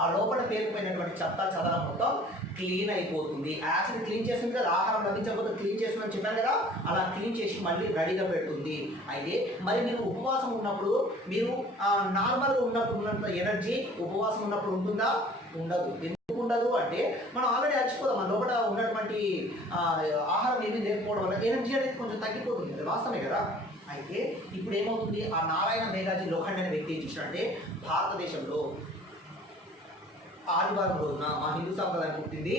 ఆ లోపల పేరుకుపోయినటువంటి చెత్త చెదరం మొత్తం క్లీన్ అయిపోతుంది. యాసిడ్ క్లీన్ చేస్తుంది కదా, ఆహారం లభించకపోతే క్లీన్ చేస్తుందని చెప్పాను కదా, అలా క్లీన్ చేసి మళ్ళీ రెడీగా పెడుతుంది. అయితే మరి మీరు ఉపవాసం ఉన్నప్పుడు మీరు నార్మల్గా ఉన్నప్పుడు ఉన్నంత ఎనర్జీ ఉపవాసం ఉన్నప్పుడు ఉంటుందా? ఉండదు. ఎందుకు ఉండదు అంటే మనం ఆల్రెడీ అలసిపోతాం. మన లోపల ఉన్నటువంటి ఆహారం ఏమీ లేకపోవడం వల్ల ఎనర్జీ అనేది కొంచెం తగ్గిపోతుంది. అది వాస్తవమే కదా. అయితే ఇప్పుడు ఏమవుతుంది, ఆ నారాయణ మేఘాజీ లోఖండ్ అనే వ్యక్తి ఏం చేసినట్టే భారతదేశంలో ఆదివారం రోజున, మా హిందూ సాంప్రదాయం పుట్టింది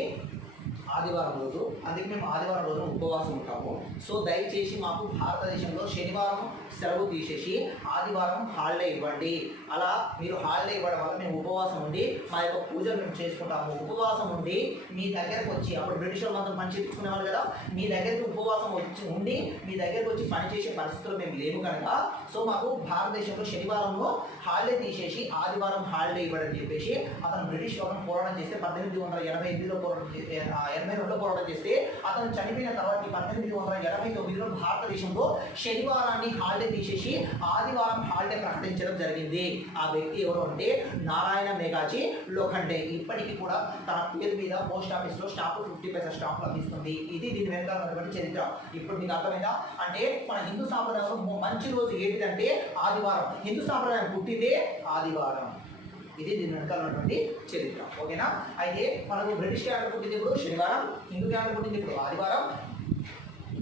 ఆదివారం రోజు, అందుకే మేము ఆదివారం రోజున ఉపవాసం ఉంటాము. సో దయచేసి మాకు భారతదేశంలో శనివారం సెలవు తీసేసి ఆదివారం హాలిడే ఇవ్వండి. అలా మీరు హాలిడే ఇవ్వడం వల్ల మేము ఉపవాసం ఉండి మా యొక్క పూజలు మేము చేసుకుంటాము. ఉపవాసం ఉండి మీ దగ్గరకు వచ్చి, అప్పుడు బ్రిటిష్ వాళ్ళు మాత్రం పని చేసుకునేవాళ్ళు కదా, మీ దగ్గరికి ఉపవాసం వచ్చి ఉండి మీ దగ్గరకు వచ్చి పనిచేసే పరిస్థితులు మేము లేవు కనుక సో మాకు భారతదేశంలో శనివారంలో హాలిడే తీసేసి ఆదివారం హాలిడే ఇవ్వడని చెప్పేసి అతను బ్రిటిష్ వాళ్ళని పోరాటం చేస్తే 1888లో పోరాటం 82లో పోరాటం చేస్తే అతను చనిపోయిన తర్వాత 1889లో భారతదేశంలో శనివారాన్ని హాలిడే తీసేసి ఆదివారం హాలిడే ప్రకటించడం జరిగింది. ఆ వ్యక్తి ఎవరు అంటే నారాయణ మేఘాజీ లోఖండే. ఇప్పటికీ కూడా తన పేరు మీద పోస్ట్ ఆఫీస్లో స్టాంప్ 50 పైసా స్టాంప్ లభిస్తుంది. ఇది దీని వెనకాల ఉన్నటువంటి చరిత్ర. ఇప్పుడు మీకు అర్థమైందా? అంటే మన హిందూ సాంప్రదాయంలో మంచి రోజు ఏంటిదంటే ఆదివారం. హిందూ సాంప్రదాయం పుట్టిందే ఆదివారం. ఇది దీని వెనకాల ఉన్నటువంటి చరిత్ర. ఓకేనా? అయితే మనకు బ్రిటిష్ క్యాలెండర్ పుట్టింది ఇప్పుడు శనివారం, హిందూ క్యాలెండర్ పుట్టింది ఇప్పుడు ఆదివారం,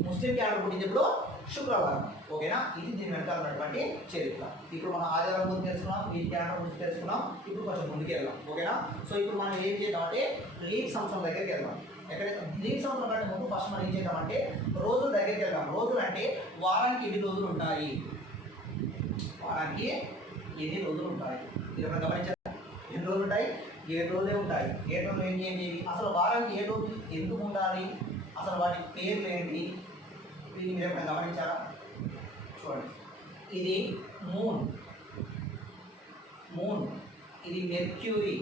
ముస్లిం క్యాలెండర్ పుట్టింది ఇప్పుడు శుక్రవారం. ఓకేనా? ఇది దీని వెనకాల ఉన్నటువంటి చరిత్ర. ఇప్పుడు మనం ఆదివారం గురించి తెలుసుకున్నాం, ఈ క్యాలెండర్ గురించి తెలుసుకున్నాం. ఇప్పుడు కొంచెం ముందుకు వెళ్దాం. ఓకేనా? సో ఇప్పుడు మనం ఏం చేద్దాం అంటే లీప్ సంవత్సరం దగ్గరికి వెళ్దాం. ఎక్కడైతే లీప్ సంవత్సరం కంటే ముందు ఫస్ట్ మనం ఏం చేద్దామంటే రోజుల దగ్గరికి వెళ్దాం. రోజులు అంటే వారానికి ఎన్ని రోజులు ఉంటాయి, వారానికి ఎన్ని రోజులు ఉంటాయి, మీరు ఎప్పుడు గమనించారు? ఎన్ని రోజులు ఉంటాయి? 7 రోజులే ఉంటాయి. 7 రోజులు ఏం చేయండి, అసలు వారానికి 7 రోజులు ఎందుకు ఉండాలి, అసలు వాటి పేర్లు ఏంటి, దీన్ని మీరు ఎప్పుడైనా గమనించారా? చూడండి, ఇది మూన్, ఇది Mercury,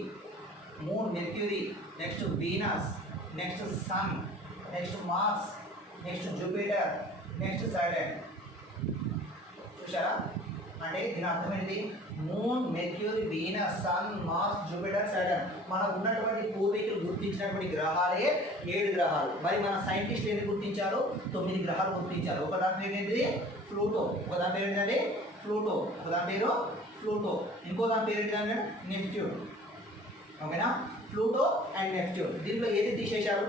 Mercury, next Venus, next sun, next Mars, next Jupiter, next Saturn. చూసారా? అంటే దీని అర్థమైంది moon, Mercury, Venus, sun, Mars, Jupiter, Saturn. మనకు ఉన్నటువంటి పూర్వీకులు గుర్తించినటువంటి గ్రహాలే 7 గ్రహాలు. మరి మన సైంటిస్టులు ఎన్ని గుర్తించారు? 9 గ్రహాలు గుర్తించారు. ఒక దాని పేరు ఏంటిది? ప్లూటో. ఒక దాని పేరు ఏంటంటే ప్లూటో. ఒక దాని పేరు ప్లూటో. ఇంకో దాని పేరు ఏంటంటే నెప్ట్యూన్. ఓకేనా? Pluto and Neptune. దీంట్లో ఏది తీసేశారు?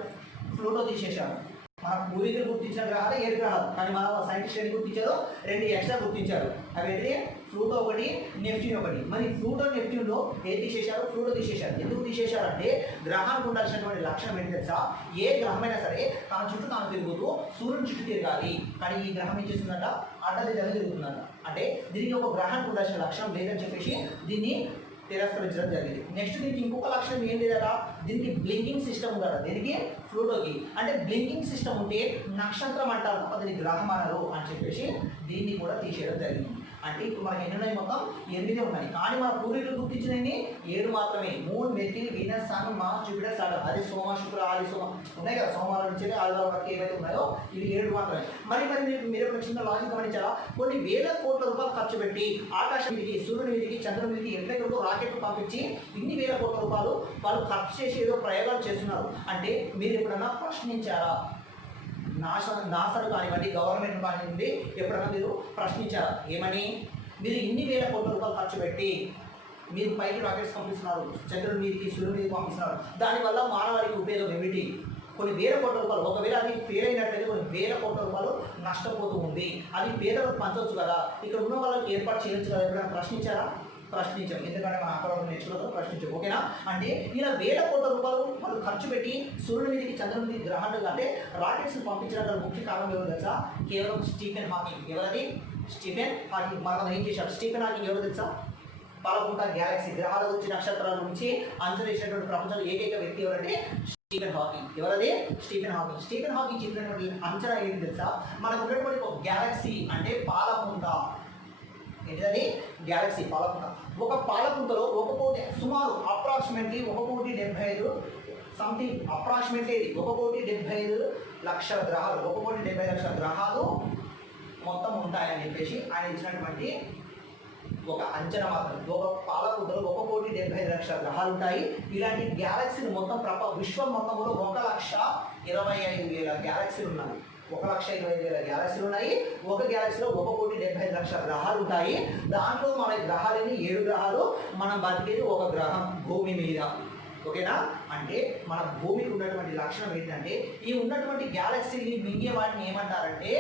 ప్లూటో తీసేశారు. మన పూర్వీకులు గుర్తించిన గ్రహాలు 7 గ్రహాలు, కానీ మన సైంటిస్ట్ ఎన్ని గుర్తించారు? 2 ఎక్స్ట్రా గుర్తించారు. అవి ఏంటి? ప్లూటో ఒకటి, నెప్ట్యూన్ ఒకటి. మరి ప్లూటో, నెప్ట్యూన్లో ఏది తీసేశారు? ప్లూటో తీసేశారు. ఎందుకు తీసేశారంటే గ్రహానికి ఉండాల్సినటువంటి లక్షణం ఏంటి తెలుసా? ఏ గ్రహమైనా సరే తన చుట్టూ తాను తిరుగుతూ సూర్యుని చుట్టూ తిరగాలి. కానీ ఈ గ్రహం ఏం చేస్తుందంట? అడ్డదిడ్డంగా తిరుగుతుందంట. అంటే దీనికి ఒక గ్రహానికి ఉండాల్సిన లక్షణం లేదని చెప్పేసి దీన్ని తిరస్కరించడం జరిగింది. నెక్స్ట్ దీనికి ఇంకొక లక్షణం ఏంటి కదా, దీనికి బ్లింకింగ్ సిస్టమ్ కదా, దీనికి ప్లూటోకి. అంటే బ్లింకింగ్ సిస్టమ్ ఉంటే నక్షత్రం అంటారు తప్ప దీనికి గ్రహం అనరు అని చెప్పేసి దీన్ని కూడా తీసేయడం జరిగింది. అంటే ఇప్పుడు మనకి ఎన్ని ఉన్నాయి? మొత్తం 8 ఉన్నాయి. కానీ మన పూర్వీకులు గుర్తించినవి 7 మాత్రమే. Moon, Mercury, Venus, sun, Mars, Jupiter, Saturn. అది సోమ, శుక్ర, ఆది, సోమ ఉన్నాయి కదా, సోమవారం నుంచి ఆదివారం వరకు ఏవైతే ఉన్నాయో ఇవి 7 మాత్రమే. మరి మీరు ఒక చిన్న లాజిక్ గమనించారా? కొన్ని వేల కోట్ల రూపాయలు ఖర్చు పెట్టి ఆకాశం మీదకి, సూర్యుని మీదకి, చంద్రుని మీదకి ఎక్కడెక్కడికో రాకెట్లు పంపించి ఇన్ని వేల కోట్ల రూపాయలు వాళ్ళు ఖర్చు చేసి ఏదో ప్రయోగాలు చేస్తున్నారు. అంటే మీరు ఎప్పుడన్నా ప్రశ్నించారా? నాసాను కానివ్వండి, గవర్నమెంట్ కానివ్వండి, ఎప్పుడన్నా మీరు ప్రశ్నించారా? ఏమని? మీరు ఇన్ని వేల కోట్ల రూపాయలు ఖర్చు పెట్టి మీరు పైకి రాకెట్స్ పంపిస్తున్నారు, చంద్రుడి మీదకి, సూర్యుడి మీదకి పంపిస్తున్నారు, దానివల్ల మానవాళికి ఉపయోగం ఏమిటి? కొన్ని వేల కోట్ల రూపాయలు. ఒకవేళ అది ఫెయిల్ అయినట్లయితే కొన్ని వేల కోట్ల రూపాయలు నష్టపోతూ ఉంది. అది పేదలకు పంచవచ్చు కదా, ఇక్కడ ఉన్న వాళ్ళకి ఏర్పాటు చేయొచ్చు కదా. ఎప్పుడైనా ప్రశ్నించారా? ప్రశ్నించారు. ఎందుకంటే మన అక్కడ నేర్చుకోవడం ప్రశ్నించారు. ఓకేనా? అంటే ఇలా వేల కోట్ల రూపాయలు వాళ్ళు ఖర్చు పెట్టి సూర్యుడి మీదకి, చంద్రుడి మీదకి, గ్రహాలు అంటే రాకెట్స్ పంపించడానికి ముఖ్య కారణం ఎవరు తెలుసా? కేవలం స్టీఫెన్ హాకింగ్. ఎవరది? Stephen Hawking. మనం ఏం చేశారు? స్టీఫెన్ హాకింగ్ ఎవరు తెలుసా? పాలపుంట గ్యాలక్సీ, గ్రహాల గురించి, నక్షత్రాల గురించి అంచనా వేసినటువంటి ప్రపంచంలో ఏకైక వ్యక్తి ఎవరంటే స్టీఫెన్ హాకింగ్. ఎవరది? Stephen Hawking. స్టీఫెన్ హాకింగ్ చెప్పినటువంటి అంచనా ఏంటి తెలుసా? మనకు ఉన్నటువంటి ఒక గ్యాలక్సీ అంటే పాలపుంట. ఏంటిది? గ్యాలక్సీ, పాలపుంట. ఒక పాలపుంటలో 1,00,00,000 సుమారు అప్రాక్సిమేట్లీ 1,75,00,000 సంథింగ్, అప్రాక్సిమేట్లీ 1,75,00,000 గ్రహాలు, 1,75,00,000 గ్రహాలు మొత్తం ఉంటాయని చెప్పేసి ఆయన ఇచ్చినటువంటి ఒక అంచనా మాత్రం, ఒక పాలపుంతలో 1,75,00,000 గ్రహాలు ఉంటాయి. ఇలాంటి గ్యాలక్సీలు మొత్తం విశ్వం మొత్తంలో 1,25,000 గ్యాలక్సీలు ఉన్నాయి. 1,25,000 గ్యాలక్సీలు ఉన్నాయి. ఒక గ్యాలక్సీలో 1,75,00,000 గ్రహాలు ఉంటాయి. దాంట్లో మన గ్రహాలని 7 గ్రహాలు, మనం బతికేది ఒక గ్రహం భూమి మీద. ఓకేనా? అంటే మన భూమికి ఉన్నటువంటి లక్షణం ఏంటంటే ఈ ఉన్నటువంటి గ్యాలక్సీని మింగే వాటిని ఏమంటారంటే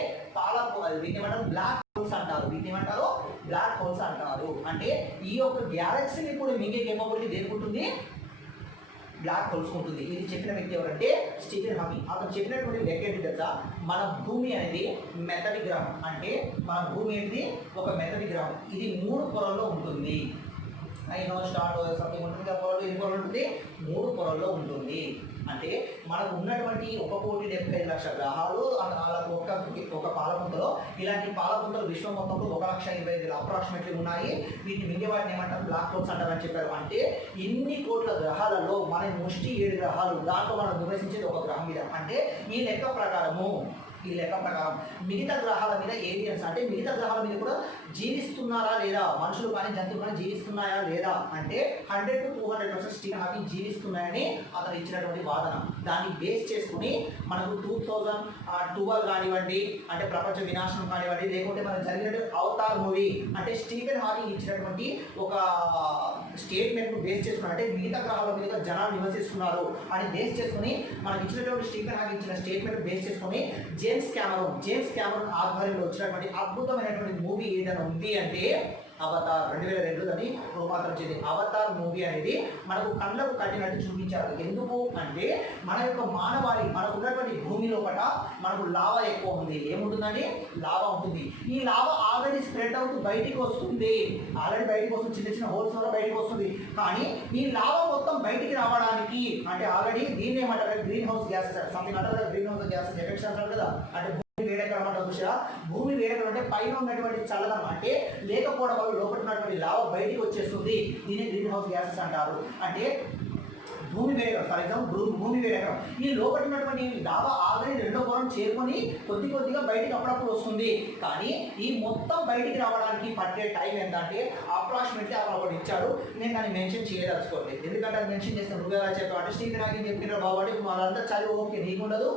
వీటిని ఏమంటారు? బ్లాక్ హోల్స్ అంటారు. వీటిని ఏమంటారు? బ్లాక్ హోల్స్ అంటారు. అంటే ఈ యొక్క గ్యాలక్సీని కూడా మింగే కేపబిలిటీ దేనికి ఉంటుంది? బ్లాక్ హోల్స్ ఉంటుంది. ఇది చెప్పిన వ్యక్తి ఎవరంటే స్టీఫెన్ హాకింగ్. అతను చెప్పినటువంటి లెక్క ఏంటి తెలుసా? మన భూమి అనేది మెథడి గ్రహం. అంటే మన భూమి అనేది ఒక మెథడి గ్రహం. ఇది 3 పొరల్లో ఉంటుంది. స్టార్ట్ సంథింగ్ ఉంటుంది. పొరలు ఎన్ని పొరలు ఉంటుంది? 3 పొరల్లో ఉంటుంది. అంటే మనకు ఉన్నటువంటి 1,75,00,000 గ్రహాలు అలా ఒక పాలపుంతలో, ఇలాంటి పాలపుంతలు విశ్వం మొత్తంలో 1,25,000 అప్రాక్సిమేట్లీ ఉన్నాయి. వీటిని మింగే వాటిని ఏమంటారు? బ్లాక్ హోల్స్ అంటారని చెప్పారు. అంటే ఇన్ని కోట్ల గ్రహాలలో మన ముష్టి 7 గ్రహాలు, దాంట్లో మనం నివసించేది ఒక గ్రహం మీద. అంటే ఈ లెక్క ప్రకారం మిగతా గ్రహాల మీద ఏలియన్స్, అంటే మిగతా గ్రహాల మీద కూడా జీవిస్తున్నారా లేదా, మనుషులు కానీ జంతువులు కానీ జీవిస్తున్నాయా లేదా అంటే 100 to 200% స్టీఫెన్ హాకింగ్ జీవిస్తున్నాయని అతను ఇచ్చినటువంటి వాదన. దాన్ని బేస్ చేసుకుని మనకు 2012 కానివ్వండి, అంటే ప్రపంచ వినాశనం కానివ్వండి, లేకుంటే మనకు జరిగినటువంటి అవతార్ మూవీ, అంటే స్టీఫెన్ హాకింగ్ ఇచ్చినటువంటి ఒక స్టేట్మెంట్ను బేస్ చేసుకుని, అంటే మిగతా గ్రహాల మీద జనాలు నివసిస్తున్నారు అని బేస్ చేసుకుని మనకు ఇచ్చినటువంటి స్టీఫెన్ హాకింగ్ ఇచ్చిన స్టేట్మెంట్ బేస్ చేసుకుని జేమ్స్ కెమెరాన్ ఆధ్వర్యంలో వచ్చినటువంటి అద్భుతమైనటువంటి మూవీ ఏదైనా ఉంది అంటే అవతార్. 2002 దాన్ని రూపాంతరించింది. అవతార్ మూవీ అనేది మనకు కళ్ళకు కట్టినట్టు చూపించారు. ఎందుకు అంటే మన యొక్క మానవాళి, మనకు ఉన్నటువంటి భూమి లోపల మనకు లావా ఎక్కువ ఉంది. ఏముంటుందండి? లావా ఉంటుంది. ఈ లావా ఆల్రెడీ స్ప్రెడ్ అవుతూ బయటికి వస్తుంది. చిన్న చిన్న హోల్స్ వల్ల బయటికి వస్తుంది. కానీ ఈ లావా మొత్తం బయటికి రావడానికి అంటే ఆల్రెడీ దీన్ని ఏమంటారు? గ్రీన్ హౌస్ గ్యాసెస్ సంథింగ్ అంటారు. గ్రీన్ హౌస్ గ్యాసెస్ ఎఫెక్ట్స్ అంటారు కదా. అంటే వేడెక్కడం అంటే చూసారా? భూమి వేడెక్కడం అంటే పైన ఉన్నటువంటి చల్లదనం అంటే లేకపోవడం వల్ల లోపల ఉన్నటువంటి లావా బయటికి వచ్చేస్తుంది. దీన్ని గ్రీన్ హౌస్ గ్యాసెస్ అంటారు. అంటే భూమి వేడెక్కడం, ఫర్ ఎగ్జాంపుల్ భూమి వేడెక్కడం, ఈ లోపల ఉన్నటువంటి లావా ఆల్రెడీ 2వ పొరం చేరుకొని కొద్దిగా బయటికి అప్పుడప్పుడు వస్తుంది. కానీ ఈ మొత్తం బయటికి రావడానికి పట్టే టైం ఎంత అంటే అప్రాక్సిమేట్లీ అక్కడ ఒకటి ఇచ్చాడు. నేను దాన్ని మెన్షన్ చేయదలుచుకోలేదు. ఎందుకంటే అది మెన్షన్ చేస్తాను. నువ్వు ఎలా చెప్పావు అంటే స్టీఫెన్ హాకింగ్ చెప్పినారు కాబట్టి వాళ్ళంతా చదివి ఓకే నీకు ఉండదు,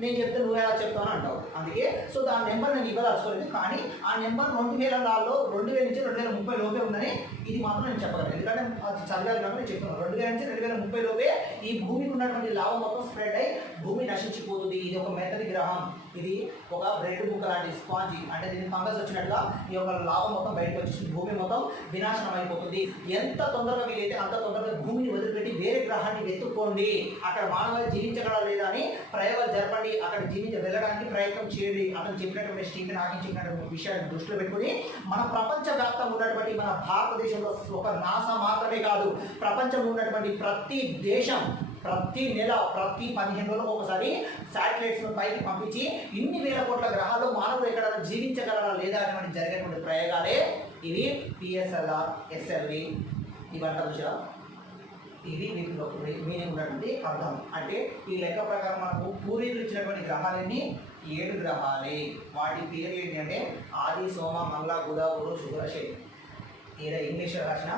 నేను చెప్తే నువ్వు ఎలా చెప్తావు అంటావు. అందుకే సో దాని నెంబర్ నేను ఇవ్వదలుచుకోలేదు. కానీ ఆ నెంబర్ 2000లో 2000 నుంచి 2030 లోపే ఉందని ఇది మాత్రం నేను చెప్పగలను. ఎందుకంటే అది చదివారు కాబట్టి నేను చెప్తున్నాను. 2000 నుంచి 2030 లోపే ఈ భూమికి ఉన్నటువంటి లావా మొత్తం స్ప్రెడ్ అయ్యి భూమి నశించిపోతుంది. ఇది ఒక మెథడి గ్రహం. ఇది ఒక బ్రెడ్ ముక్క లాంటి స్పాంజీ. అంటే దీనికి ఫంగస్ వచ్చినట్లుగా ఈ యొక్క లావా మొత్తం బయటకు వచ్చి భూమి మొత్తం వినాశనం అయిపోతుంది. ఎంత తొందరగా వీలైతే అంత తొందరగా భూమిని వదిలిపెట్టి వేరే గ్రహాన్ని వెతుక్కోండి. అక్కడ మానవాళి జీవించగలరా లేదా అని ప్రయోగాలు జరపండి. అక్కడ వెళ్ళడానికి ప్రయత్నం చేయండి. అతను చెప్పినటువంటి స్టీఫెన్ హాకింగ్ చెప్పినటువంటి విషయాన్ని దృష్టిలో పెట్టుకుని మన ప్రపంచ వ్యాప్తంగా ఉన్నటువంటి మన భారతదేశంలో ఒక నాసా మాత్రమే కాదు, ప్రపంచంలో ఉన్నటువంటి ప్రతి దేశం ప్రతి నెల ప్రతి 15 రోజులకు ఒకసారి శాటిలైట్స్ను పైకి పంపించి ఇన్ని వేల కోట్ల గ్రహాల్లో మానవులు ఎక్కడ జీవించగలరా లేదా అనేటువంటి జరిగేటువంటి ప్రయోగాలే ఇవి. పిఎస్ఎల్ఆర్, ఎస్ఎల్వి ఇవంటారు చూసా. ఇది వీటిలో మీనింగ్ ఉన్నటువంటి అర్థం. అంటే ఈ లెక్క ప్రకారం మనకు పూర్వీకులు ఇచ్చినటువంటి గ్రహాలన్నీ 7 గ్రహాలే. వాటి పేరు ఏంటి అంటే ఆది, సోమ, మంగళ, బుధ, గురు, శుక్ర, శని. ఏదో ఇంగ్లీష్లో రాసిన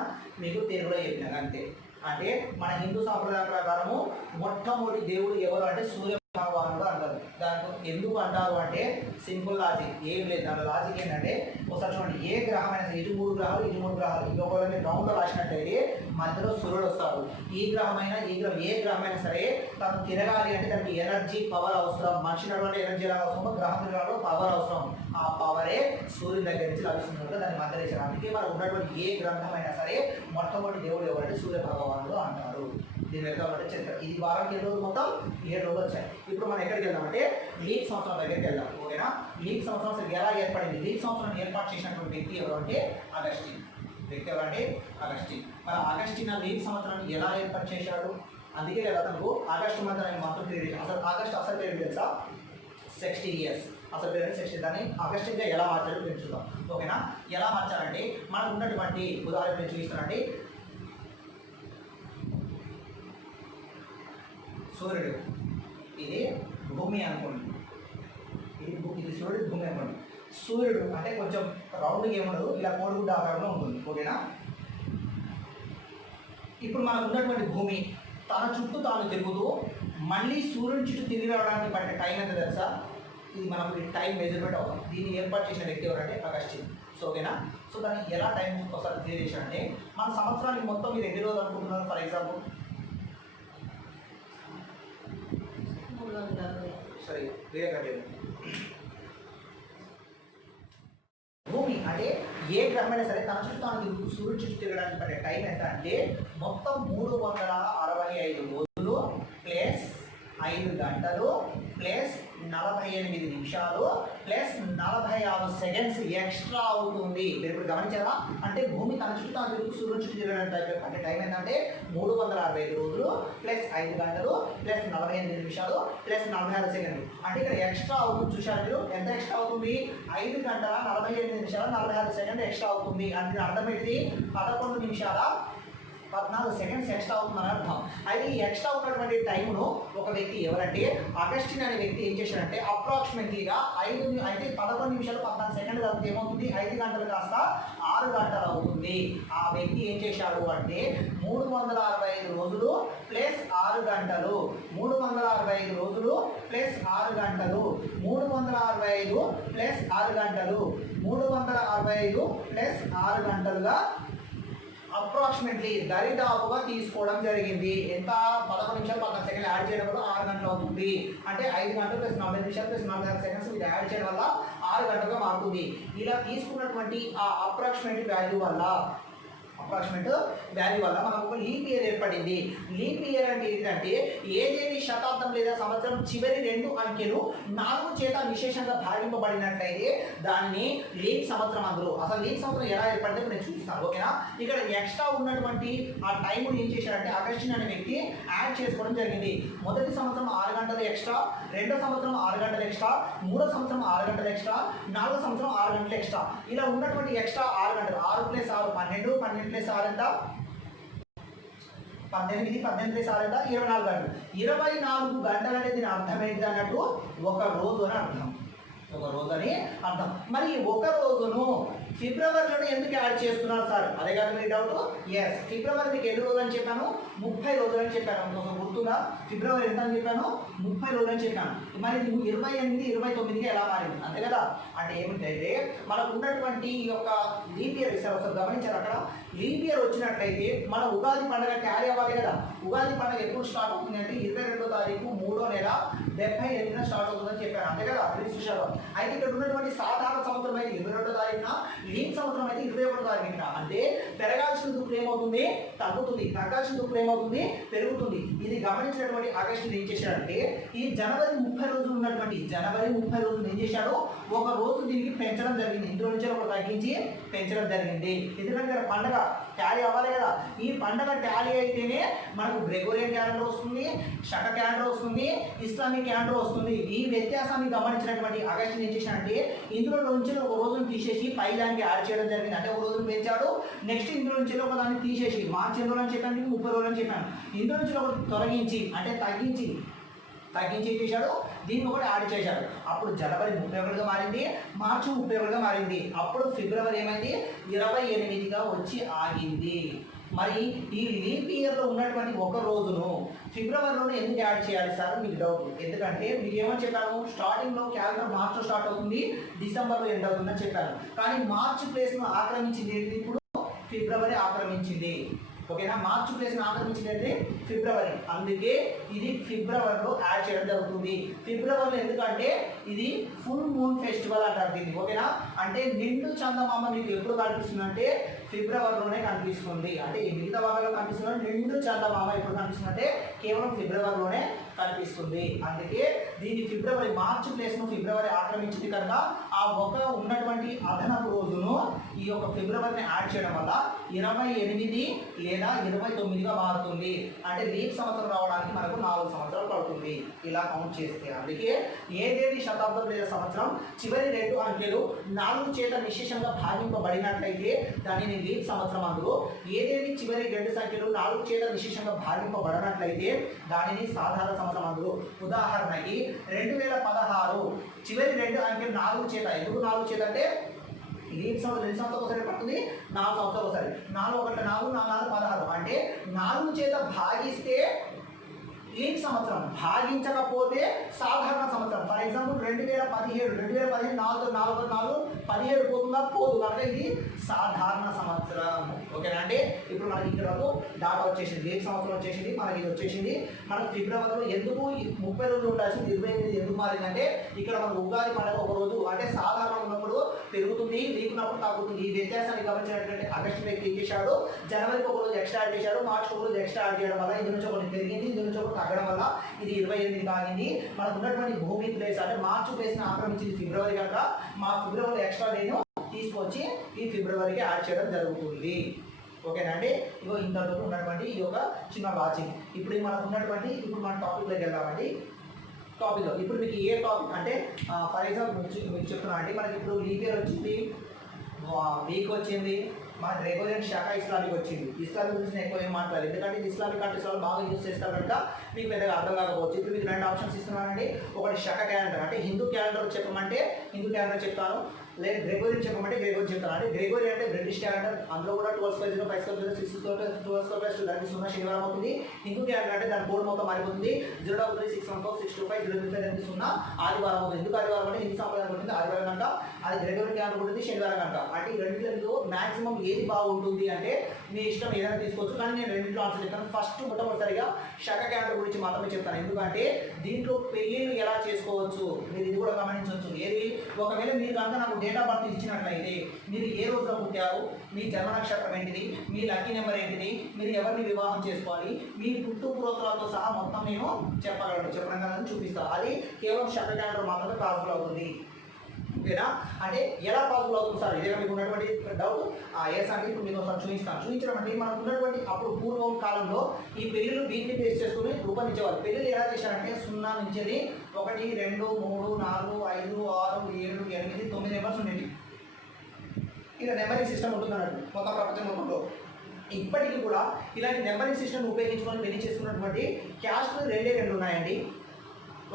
మీకు తెలుగులో చెప్పిన అంతే. అంటే మన హిందూ సాంప్రదాయం ప్రకారము మొట్టమొదటి దేవుడు ఎవరు అంటే సూర్య భగవానుడు అంటారు. దానికి ఎందుకు అంటారు అంటే సింపుల్ లాజిక్, ఏం లేదు. దాని లాజిక్ ఏంటంటే ఒకసారి చూడండి, ఏ గ్రహమైనా సరే ఇటు 3 గ్రహాలు ఇటు 3 గ్రహాలు ఇంకొకవేళ మీరు డౌన్లో రాసినట్టయితే మధ్యలో సూర్యుడు వస్తాడు. ఈ గ్రహమైనా ఈ గ్రహం ఏ గ్రహమైనా సరే తను తిరగాలి అంటే దానికి ఎనర్జీ పవర్ అవసరం. మనిషి నడవంటే ఎనర్జీ ఎలా అవసరమో గ్రహం తిరగాలో పవర్ అవసరం. ఆ పవరే సూర్యుని దగ్గర నుంచి లభిస్తుంది. దాన్ని మధ్య వేసారు. అందుకే మనకు ఉన్నటువంటి ఏ గ్రంథమైనా సరే మొట్టమొదటి దేవుడు ఎవరంటే సూర్య భగవానుడు అంటారు. దీని వెళ్తామంటే చెప్తారు. ఇది వారానికి 7 రోజులు, మొత్తం 7 రోజులు వచ్చాయి. ఇప్పుడు మనం ఎక్కడికి వెళ్దామంటే లీప్ సంవత్సరం దగ్గరికి వెళ్దాం. ఓకేనా? లీప్ సంవత్సరం అసలు ఎలా ఏర్పడింది? లీప్ సంవత్సరం ఏర్పాటు చేసినటువంటి వ్యక్తి ఎవరు అంటే అగస్టిన్. వ్యక్తి ఎవరంటే అగస్టిన్. మరి అగస్టిన్ ఆ లీప్ సంవత్సరాన్ని ఎలా ఏర్పాటు చేశాడు? అందుకే లేదా తనకు ఆగస్టు మంత్ అని మాత్రం పేరు. అసలు ఆగస్ట్ అసలు పేరు తెలుసా? 60 years. అసలు పేరు 60. దాన్ని ఆగస్టిన్గా ఎలా మార్చాడో మీరు చూద్దాం. ఓకేనా? ఎలా మార్చాలంటే మనకు ఉన్నటువంటి ఉదాహరణ చూపిస్తానండి. సూర్యుడు ఇది భూమి అనుకోండి. ఇది సూర్యుడు భూమి అనుకోండి. సూర్యుడు అంటే కొంచెం రౌండ్గా ఏముండదు, ఇలా కోడిగుడ్డ ఆకారంలో ఉంటుంది. ఓకేనా. ఇప్పుడు మనకు ఉన్నటువంటి భూమి తన చుట్టూ తాను తిరుగుతూ మళ్ళీ సూర్యుడి చుట్టూ తిరిగి రావడానికి పట్టే టైం ఎంత తెలుసా? ఇది మనకు టైం మెజర్మెంట్ అవుతాం. దీన్ని ఏర్పాటు చేసిన వ్యక్తి ఎవరంటే అగస్టిన్. సో ఓకేనా. సో దాన్ని ఎలా టైం ఒకసారి క్లియర్ చేశారంటే, మన సంవత్సరానికి మొత్తం మీరు ఎన్ని రోజులు అనుకుంటున్నారు? ఫర్ ఎగ్జాంపుల్ సరే క్లియర్ కట్టేది. భూమి అంటే ఏ గ్రహమైనా సరే తన చుట్టూ తాను తిరుగుతూ సూర్యుడి చుట్టూ తిరగడానికి పడే టైం ఎంత అంటే మొత్తం 365 రోజులు ప్లస్ 5 గంటలు ప్లస్ 48 నిమిషాలు ప్లస్ 46 సెకండ్స్ ఎక్స్ట్రా అవుతుంది. మీరు ఇప్పుడు గమనించారా? అంటే భూమి తన చుట్టూ తాను తిరుగుతూ సూర్యుడి చుట్టూ తిరగడానికి అంటే టైం ఏంటంటే 365 రోజులు ప్లస్ 5 గంటలు ప్లస్ 48 నిమిషాలు ప్లస్ 46 సెకండ్లు. అంటే ఇక్కడ ఎక్స్ట్రా అవుతుంది. చూశారు మీరు ఎంత ఎక్స్ట్రా అవుతుంది? 5 గంటల 48 నిమిషాలు 46 సెకండ్లు ఎక్స్ట్రా అవుతుంది. అంటే అర్థం ఏంటి? 11 నిమిషాల 14 సెకండ్స్ ఎక్స్ట్రా అవుతుందని అర్థం. అయితే ఈ ఎక్స్ట్రా ఉన్నటువంటి టైంను ఒక వ్యక్తి ఎవరంటే అగస్టిన్ అనే వ్యక్తి ఏం చేశాడంటే అప్రాక్సిమేట్లీగా 11 నిమిషాలు 14 సెకండ్లు కలిపితే ఏమవుతుంది? 5 గంటలు కాస్త 6 గంటలు అవుతుంది. ఆ వ్యక్తి ఏం చేశాడు అంటే 365 రోజులు ప్లస్ 6 గంటలు 365 రోజులు ప్లస్ 6 గంటలు 365 ప్లస్ 6 గంటలు 365 ప్లస్ 6 గంటలుగా అప్రాక్సిమేట్లీ దరిదాపుగా తీసుకోవడం జరిగింది. ఎంత? 11 నిమిషాలు 14 సెకండ్లు యాడ్ చేయడం వల్ల 6 గంటలు అవుతుంది. అంటే 5 గంటలు ప్లస్ 40 నిమిషాలు ప్లస్ 46 సెకండ్స్ మీరు యాడ్ చేయడం వల్ల 6 గంటలుగా మారుతుంది. ఇలా తీసుకున్నటువంటి ఆ అప్రాక్సిమేట్ వాల్యూ వల్ల మనకు ఒక లీప్ ఇయర్ ఏర్పడింది. లీప్ ఇయర్ అంటే ఏంటంటే ఏదేని శతాబ్దం లేదా సంవత్సరం చివరి 2 అంకెలు 4 చేత విశేషంగా భాగింపబడినట్లయితే దాన్ని లీప్ సంవత్సరం అందరూ. అసలు లీప్ సంవత్సరం ఎలా ఏర్పడితే నేను చూపిస్తాను. ఓకేనా. ఇక్కడ ఎక్స్ట్రా ఉన్నటువంటి ఆ టైం ఏం చేశారంటే అగస్టిన్ అనే వ్యక్తి యాడ్ చేసుకోవడం జరిగింది. మొదటి సంవత్సరం 6 గంటలు ఎక్స్ట్రా, రెండో సంవత్సరం 6 గంటలు ఎక్స్ట్రా, మూడో సంవత్సరం 6 గంటలు ఎక్స్ట్రా, నాలుగో సంవత్సరం 6 గంటలు ఎక్స్ట్రా. ఇలా ఉన్నటువంటి ఎక్స్ట్రా 6 గంటలు 6 ప్లస్ 6 12, 12 ప్లస్ 6 ఎంత? 18, 18 ప్లస్ 6 ఎంత? 24 గంటలు. 24 గంటలు అనేది దీని అర్థం ఏంటి అన్నట్టు ఒక రోజు అని అర్థం. ఒక రోజు అని అర్థం. మరి ఒక రోజును ఫిబ్రవరిలో ఎందుకు యాడ్ చేస్తున్నారు సార్? అదే కాదు మీ డౌట్. ఎస్, ఫిబ్రవరి మీకు ఎన్ని రోజులు అని చెప్పాను? 30 రోజులు అని చెప్పాను. గుర్తుందా? ఫిబ్రవరి ఎంత అని చెప్పాను? 30 రోజులు అని చెప్పాను. మరి 28, 29కి ఎలా మారింది? అంతే కదా. అంటే ఏమిటంటే మనకు ఉన్నటువంటి ఈ యొక్క లీప్ ఇయర్ ఇస్తారు. ఒకసారి గమనించారు. అక్కడ లీప్ ఇయర్ వచ్చినట్లయితే మన ఉగాది పండుగ క్యారీ అవ్వాలి కదా. ఉగాది పండుగ ఎప్పుడు స్టార్ట్ అవుతుంది అంటే 22వ తారీఖు 3వ నెల 78న స్టార్ట్ అవుతుందని చెప్పాను. అంతే కదా. చూశారు. అయితే ఇక్కడ ఉన్నటువంటి సాధారణ సంవత్సరం అయితే 22వ తారీఖున, లీప్ సంవత్సరం అయితే 21వ తారీఖున. అంటే పెరగాల్సిన దుఃఖం ఏమవుతుంది? తగ్గుతుంది. తగ్గాల్సిన దుఃఖం ఏమవుతుంది? పెరుగుతుంది. ఇది గమనించినటువంటి అగస్టిన్ ఏం చేశాడంటే ఈ జనవరి 30 రోజులు ఉన్నటువంటి జనవరి 30 రోజులు ఏం చేశాడు? ఒక రోజు దీనికి పెంచడం జరిగింది. ఇందులో నుంచి ఒక తగ్గించి పెంచడం జరిగింది. ఎందుకంటే పండగ టాలీ అవ్వాలి కదా. ఈ పండగ టాలీ అయితేనే మనకు గ్రెగోరియన్ క్యాలెండర్ వస్తుంది, శక క్యాలెండర్ వస్తుంది, ఇస్లామిక్ క్యాలెండర్ వస్తుంది. ఈ వ్యత్యాసాన్ని గమనించినటువంటి అగస్టిన్ ఏం చేశాడంటే ఇందులో నుంచి ఒక రోజును తీసేసి పై దానికి యాడ్ చేయడం జరిగింది. అంటే ఒక రోజును పెంచాడు. నెక్స్ట్ ఇందులో నుంచి ఒక దాన్ని తీసేసి మార్చి 8 రోజులు అని చెప్పాను, 30 రోజులు అని చెప్పాను. ఇందులో నుంచి ఒకటి తొలగించి అంటే తగ్గించి ఏం చేశాడు? దీన్ని ఒకటి యాడ్ చేశాడు. అప్పుడు జనవరి 31గా మారింది, మార్చి 31గా మారింది. అప్పుడు ఫిబ్రవరి ఏమైంది? 28గా వచ్చి ఆగింది. మరి ఈ లీప్ ఇయర్లో ఉన్నటువంటి ఒక రోజును ఫిబ్రవరిలోనే ఎందుకు యాడ్ చేయాలి సార్ మీకు డౌట్. ఎందుకంటే మీకు ఏమని చెప్పాను? స్టార్టింగ్లో క్యాలెండర్ మార్చిలో స్టార్ట్ అవుతుంది, డిసెంబర్లో ఎండ్ అవుతుందని చెప్పాను. కానీ మార్చి ప్లేస్ను ఆక్రమించింది ఏంటి? ఇప్పుడు ఫిబ్రవరి ఆక్రమించింది. ఓకేనా. మార్చి ప్లేస్ను ఆక్రమించింది ఫిబ్రవరి. అందుకే ఇది ఫిబ్రవరిలో యాడ్ చేయడం జరుగుతుంది. ఫిబ్రవరిలో ఎందుకంటే ఇది ఫుల్ మూన్ ఫెస్టివల్ అంటారు దీన్ని. ఓకేనా. అంటే నిండు చందమామ మీకు ఎప్పుడు కనిపిస్తుంది అంటే ఫిబ్రవరిలోనే కనిపిస్తుంది. అంటే ఈ మిగతా భాగాల్లో కనిపిస్తుంది, నిండు చందమామ ఎప్పుడు కనిపిస్తుంది అంటే కేవలం ఫిబ్రవరిలోనే కనిపిస్తుంది. అందుకే దీన్ని ఫిబ్రవరి మార్చి ప్లేస్ను ఫిబ్రవరి ఆక్రమించింది కనుక ఆ ఒక ఉన్నటువంటి అదనపు రోజును ఈ యొక్క ఫిబ్రవరిని యాడ్ చేయడం వల్ల 28 లేదా 29గా మారుతుంది. అంటే లీప్ సంవత్సరం రావడానికి మనకు 4 సంవత్సరాలు పడుతుంది ఇలా కౌంట్ చేస్తే. అందుకే ఏదేది శతాబ్దం లేదా సంవత్సరం చివరి 2 అంకెలు 4 చేత విశేషంగా భాగింపబడినట్లయితే దానిని లీప్ సంవత్సరం అందులో, ఏదేది చివరి 2 సంఖ్యలు 4 చేత విశేషంగా భాగింపబడినట్లయితే దానిని సాధారణ సంవత్సరం అందులో. ఉదాహరణకి 2016 చివరి 2 అంకెలు 4 చేత. ఎందుకు 4 చేత అంటే ఇది 2 సంవత్సరాలు ఒకసారి పడుతుంది, 4 సంవత్సరాలు ఒకసారి. 4 1 4 4 16 అంటే 4 చేత భాగిస్తే లీప్ సంవత్సరం, భాగించకపోతే సాధారణ సంవత్సరం. ఫర్ ఎగ్జాంపుల్ 2017 4 17 పోతుందా, పోదు, కనుక ఇది సాధారణ సంవత్సరం. ఓకేనా అండి. ఇప్పుడు మనకి ఇక్కడ డాటా వచ్చేసింది, లీప్ సంవత్సరం వచ్చేసింది, మనకి ఇది వచ్చేసింది. మనకు ఫిబ్రవరిలో ఎందుకు 30 రోజులు ఉండాల్సింది 28 ఎందుకు మారిందంటే ఇక్కడ మనకు ఉగాది పండుగ ఒక రోజు అంటే సాధారణ ఉన్నప్పుడు పెరుగుతుంది, లీప్ ఉన్నప్పుడు తగ్గుతుంది. ఈ వ్యత్యాసాన్ని గమనించినట్లయితే ఆగస్టు వ్యక్తి ఏం చేశాడు, జనవరికి ఒక రోజు ఎక్స్ట్రా యాడ్ చేశాడు, మార్చి ఒక రోజు ఎక్స్ట్రా యాడ్ చేయడం వల్ల ఇది నుంచి ఒకటి పెరిగింది, ఇది నుంచి ఒకటి తగ్గడం వల్ల ఇది 28 కాగింది. మనకు ఉన్నటువంటి భూమి ప్లేస్ అంటే మార్చి ప్లేస్ని ఆక్రమించింది ఫిబ్రవరి కనుక మా ఫిబ్రవరి ఎక్స్ట్రా నేను తీసుకొచ్చి ఈ ఫిబ్రవరికి యాడ్ చేయడం జరుగుతుంది. ఓకేనా అండి. ఇగో ఇంతలో ఉన్నటువంటి ఈ యొక్క చిన్న లాజిక్. ఇప్పుడు మనకు ఉన్నటువంటి ఇప్పుడు మన టాపిక్లోకి వెళ్దామండి. టాపిక్లో ఇప్పుడు మీకు ఏ టాపిక్ అంటే ఫర్ ఎగ్జాంపుల్ మీకు చెప్తున్నా అండి, మనకి ఇప్పుడు లీప్ ఇయర్ వచ్చింది, వీక్ వచ్చింది, మన గ్రెగోరియన్ శాఖ ఇస్లామిక్ వచ్చింది. ఇస్లామిక్ గురించి నేను ఎక్కువ ఏం మాట్లాడాలి, ఎందుకంటే ఇది ఇస్లామిక్ కంట్రీస్ వాళ్ళు బాగా యూజ్ చేస్తారు కనుక మీకు పెద్దగా అర్థం కాకపోవచ్చు. ఇప్పుడు మీకు 2 ఆప్షన్స్ ఇస్తున్నానండి. ఒకటి శాఖ క్యాలెండర్ అంటే హిందూ క్యాలెండర్ చెప్పమంటే హిందూ క్యాలెండర్ చెప్తాను, లేదా గ్రెగోరియన్ చెప్పమంటే గ్రెగోరియన్ చెప్తాను. అంటే గ్రెగోరియన్ అంటే బ్రిటిష్ క్యాలెండర్, అందులో కూడా 12/0 5/0 6/2 దానికి 0 శనివారం అవుతుంది. హిందూ క్యాలెండర్ అంటే దాని కోడ్ మొత్తం మారిపోతుంది, 033 614 625 035 దానికి 0 ఆదివారం అవుతుంది. ఎందుకు ఆదివారం అంటే హిందూ సాంప్రదాయం ఉంటుంది ఆదివారం కనుక, అది గ్రెగోరియన్ క్యాలెండర్ ఉంటుంది శనివారం కనుక. అంటే ఈ రెండింటిలో మాక్సిమం ఏది బాగుంటుంది అంటే మీ ఇష్టం ఏదైనా తీసుకోవచ్చు, కానీ నేను రెండింటిలో ఆన్సర్ చెప్తాను. ఫస్ట్ మొట్టమొదటిసారిగా శాఖ క్యాలెండర్ గురించి మాత్రమే చెప్తాను, ఎందుకంటే దీంట్లో పెళ్ళిళ్ళు ఎలా చేసుకోవచ్చు మీరు ఇది కూడా గమనించవచ్చు. ఏది ఒకవేళ మీరు కనుక నాకు డేట్ ఆఫ్ బర్త్ ఇచ్చినట్లయితే మీరు ఏ రోజున పుట్టారు, మీ జన్మ నక్షత్రం ఏంటిది, మీ లక్కీ నెంబర్ ఏంటిది, మీరు ఎవరిని వివాహం చేసుకోవాలి, మీ పుట్టు పూర్వోత్తరాలతో సహా మొత్తం నేను చెప్పడం కదా చూపిస్తాను. అది కేవలం శాఖ క్యాలెండర్ మాత్రమే పాసిబుల్ అవుతుంది. ఓకేనా. అంటే ఎలా పాసిబుల్ అవుతుంది సార్, ఇదే మీకు ఉన్నటువంటి డౌట్. ఎస్ అంటే ఇప్పుడు మీకు ఒకసారి చూపించడం అంటే మనకు ఉన్నటువంటి అప్పుడు పూర్వం కాలంలో ఈ పెళ్ళిళ్ళు వీటిని బేస్ చేసుకుని రూపొందించేవారు. పెళ్ళిళ్ళు ఎలా చేశారంటే 0 నుంచి 1 2 3 4 5 6 7 8 9 నెంబర్స్ ఉండేవి. ఇలా నెంబరింగ్ సిస్టమ్ ఉంటుంది అన్నట్టు మొత్తం ప్రపంచం మొత్తంలో. ఇప్పటికీ కూడా ఇలాంటి నెంబరింగ్ సిస్టమ్ ఉపయోగించుకొని పెళ్లి చేసుకున్నటువంటి క్యాస్ట్లు 2 ఉన్నాయండి.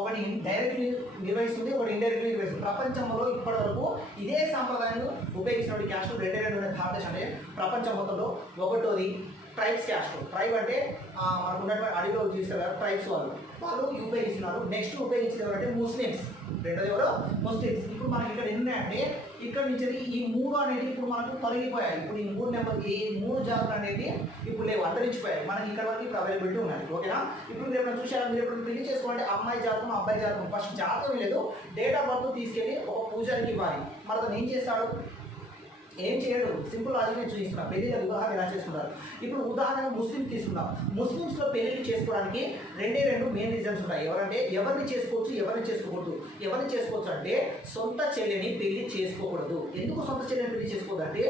ఒకటి డైరెక్ట్లీ నిర్వహిస్తుంది, ఒకటి ఇండైరెక్ట్లీ నిర్వహిస్తుంది. ప్రపంచంలో ఇప్పటి వరకు ఇదే సాంప్రదాయాన్ని ఉపయోగిస్తున్న క్యాస్ట్లు 2 ఉన్నాయి భారతదేశం అంటే ప్రపంచం మొత్తంలో. ఒకటోది ట్రైబ్స్ క్యాస్ట్. ట్రైబ్ అంటే మనకు ఉన్నటువంటి అడిలో చూస్తారు కదా ట్రైబ్స్ వాళ్ళు ఉపయోగిస్తున్నారు. నెక్స్ట్ ఉపయోగించేది ఎవరంటే ముస్లిమ్స్. రెండోది ఎవరు, ముస్లిమ్స్. ఇప్పుడు మనకి ఇక్కడ ఎన్నంటే ఇక్కడ నుంచి ఈ 3 అనేది ఇప్పుడు మనకు తొలగిపోయాయి. ఇప్పుడు ఈ 3 నెంబర్ ఈ 3 జాతులు అనేది ఇప్పుడు లేవు, అంతరించిపోయాయి. మనకి ఇక్కడ వరకు ఇప్పుడు అవైలబిలిటీ ఉన్నాయి. ఓకేనా. ఇప్పుడు మీరు ఎప్పుడైనా చూసారా, మీరు ఎప్పుడు పెళ్లి చేసుకోవాలంటే అమ్మాయి జాతకం అబ్బాయి జాతకం ఫస్ట్ జాతకం లేదు, డేట్ ఆఫ్ బర్త్ తీసుకెళ్ళి ఒక పూజారికి ఇవ్వాలి. మరి అతను ఏం చేస్తాడు, ఏం చేయడు, సింపుల్ లాజిక్ నేను చూపిస్తున్నా. పెళ్లిళ్ళ వివాహాలు ఎలా చేసుకుంటారు. ఇప్పుడు ఉదాహరణగా ముస్లిమ్స్ తీసుకుందాం. ముస్లిమ్స్లో పెళ్లిళ్ళు చేసుకోవడానికి 2 మెయిన్ రీజన్స్ ఉంటాయి. ఎవరంటే ఎవరిని చేసుకోవచ్చు, ఎవరిని చేసుకోకూడదు. ఎవరిని చేసుకోవచ్చు అంటే సొంత చెల్లెని పెళ్లి చేసుకోకూడదు. ఎందుకు సొంత చెల్లెని పెళ్లి చేసుకోకూడదు అంటే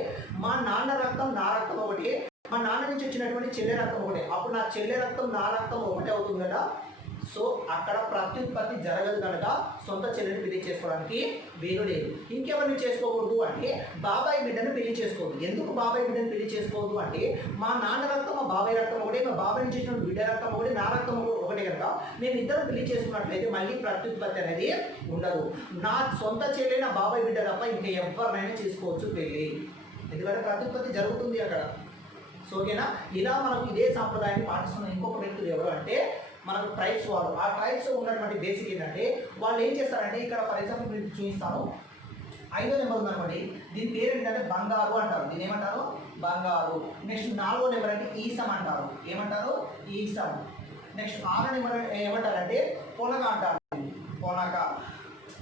మా నాన్న రక్తం నా రక్తం ఒకటి, మా నాన్న నుంచి వచ్చినటువంటి చెల్లె రక్తం ఒకటే. అప్పుడు నా చెల్లె రక్తం నా రక్తం ఒకటే అవుతుంది కదా. సో అక్కడ ప్రత్యుత్పత్తి జరగదు కనుక సొంత చెల్లెని పెళ్లి చేసుకోవడానికి వీలు లేదు. ఇంకెవరిని చేసుకోకూడదు అంటే బాబాయ్ బిడ్డను పెళ్లి చేసుకోవద్దు. ఎందుకు బాబాయ్ బిడ్డను పెళ్లి చేసుకోవద్దు అంటే మా నాన్న రక్తం మా బాబాయ్ రక్తం ఒకటే, మా బాబాయ్ నుంచి వచ్చిన బిడ్డ రక్తం ఒకటి, నా రక్తం ఒకటే కనుక మేము ఇద్దరు పెళ్లి చేసుకున్నట్లయితే మళ్ళీ ప్రత్యుత్పత్తి అనేది ఉండదు. నా సొంత చెల్లె నా బాబాయ్ బిడ్డ తప్ప ఇంకా ఎవరినైనా చేసుకోవచ్చు పెళ్ళి, ఎందుకంటే ప్రత్యుత్పత్తి జరుగుతుంది అక్కడ. సో ఓకేనా. ఇలా మనకు ఇదే సాంప్రదాయాన్ని పాటిస్తున్న ఇంకొక వ్యక్తులు ఎవరు అంటే మనకు ట్రైబ్స్ వాళ్ళు. ఆ ట్రైబ్స్ ఉన్నటువంటి బేసిక్ ఏంటంటే వాళ్ళు ఏం చేస్తారంటే ఇక్కడ ఫర్ ఎగ్జాంపుల్ మీకు చూపిస్తాను. 5వ నెంబర్ ఉందనుకోండి, దీని పేరు ఏంటంటే బంగారు అంటారు. దీని ఏమంటారు, బంగారు. నెక్స్ట్ 4వ నెంబర్ అంటే ఈసం అంటారు. ఏమంటారు, ఈసం. నెక్స్ట్ 6వ నెంబర్ ఏమంటారంటే పొనక అంటారు. పొనక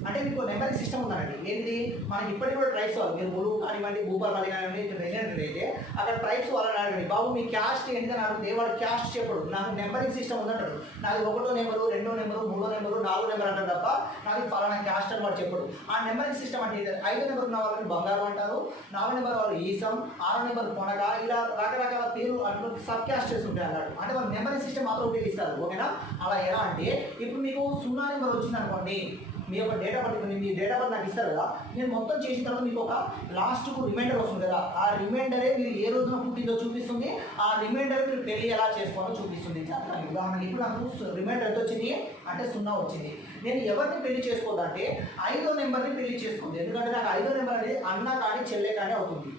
అంటే మీకు నెంబరింగ్ సిస్టమ్ ఉందండి. ఏంటి మనకి ఇప్పటికి కూడా ట్రైబ్స్ వాళ్ళు, మీరు ములుగు కానివ్వండి, భూపాలపల్లి కానివ్వండి, ఇక్కడ వెళ్ళినట్లయితే అక్కడ ట్రైబ్స్ వాళ్ళని అడగండి, బాబు మీ క్యాస్ట్ ఏంటని అడిగితే వాడు క్యాస్ట్ చెప్పడు. నాకు నెంబరింగ్ సిస్టమ్ ఉందంటాడు. నాది 1వ నెంబరు 2వ నెంబరు 3వ నెంబరు 4వ నెంబర్ అంటారు తప్ప నాకు ఫలానా క్యాస్ట్ అని వాడు చెప్పడు. ఆ నెంబరింగ్ సిస్టమ్ అంటే 5వ నెంబర్ ఉన్న వాళ్ళని బంగారు అంటారు, 4వ నెంబర్ వాళ్ళు ఈసం, 6వ నెంబర్ పొనగ, ఇలా రకరకాల పేరు అటు సబ్ క్యాస్టెస్ ఉంటాయి అన్నాడు. అంటే వాళ్ళు నెంబరింగ్ సిస్టమ్ మాత్రం ఉపయోగిస్తారు. ఓకేనా. అలా ఎలా అంటే ఇప్పుడు మీకు 0 నెంబర్ వచ్చింది అనుకోండి, మీ యొక్క date of birth me date of birth నాకు ఇస్తారు కదా, నేను మొత్తం చేసిన తర్వాత మీకు ఒక లాస్ట్కు రిమైండర్ వస్తుంది కదా, ఆ రిమైండరే మీరు ఏ రోజున పుట్టిందో చూపిస్తుంది, ఆ రిమైండర్ మీరు పెళ్లి ఎలా చేసుకోవాలో చూపిస్తుంది. ఉదాహరణకి ఇప్పుడు నాకు రిమైండర్ ఎంత వచ్చింది అంటే 0 వచ్చింది. నేను ఎవరిని పెళ్లి చేసుకోవద్దంటే 5వ నెంబర్ని పెళ్లి చేసుకుంది. ఎందుకంటే నాకు 5వ నెంబర్ అనేది అన్న కానీ చెల్లె కానీ అవుతుంది.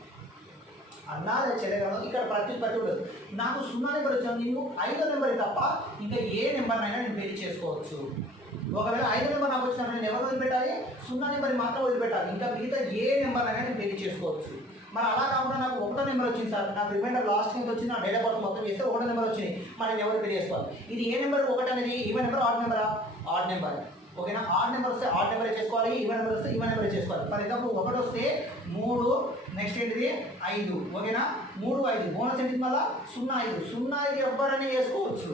అన్నా చెల్లె కాదు, ఇక్కడ ప్రతి ఉండదు. నాకు 0 నెంబర్ వచ్చిన నేను 5వ నెంబర్ తప్ప ఇంకా ఏ నెంబర్నైనా నేను పెళ్లి చేసుకోవచ్చు. ఒకవేళ 5వ నెంబర్ నాకు వచ్చినప్పుడు నేను ఎవరు వదిలిపెట్టాలి, 0 నెంబర్ మాత్రం వదిలిపెట్టాలి. ఇంకా మిగతా ఏ నెంబర్నైనా నేను పెళ్లి చేసుకోవచ్చు. మరి అలా కాకుండా నాకు 1వ నెంబర్ వచ్చింది సార్, నాకు రిమైండర్ లాస్ట్ ఎంత వచ్చింది, నా డేట్ ఆఫ్ బర్త్ మొత్తం చేస్తే 1వ నెంబర్ వచ్చింది, మరి నేను ఎవరు పెళ్లి చేసుకోవాలి. ఇది ఏ నెంబర్ 1 అనేది ఈవెన్ నెంబర్ ఆడ్ నెంబరా, ఆడ్ నెంబర్. ఓకేనా, ఆడ్ నెంబర్ వస్తే ఆడ్ నెంబర్ చేసుకోవాలి, ఈవెన్ నెంబర్ వస్తే ఈవెన్ నెంబర్ చేసుకోవాలి. ఫర్ ఎగ్జాంపుల్ 1 వస్తే 3, నెక్స్ట్ ఏంటిది 5. ఓకేనా, 3, 5 బోనస్ ఏంటిది మళ్ళీ 0, 5. 0, 5 ఎవరైనా చేసుకోవచ్చు.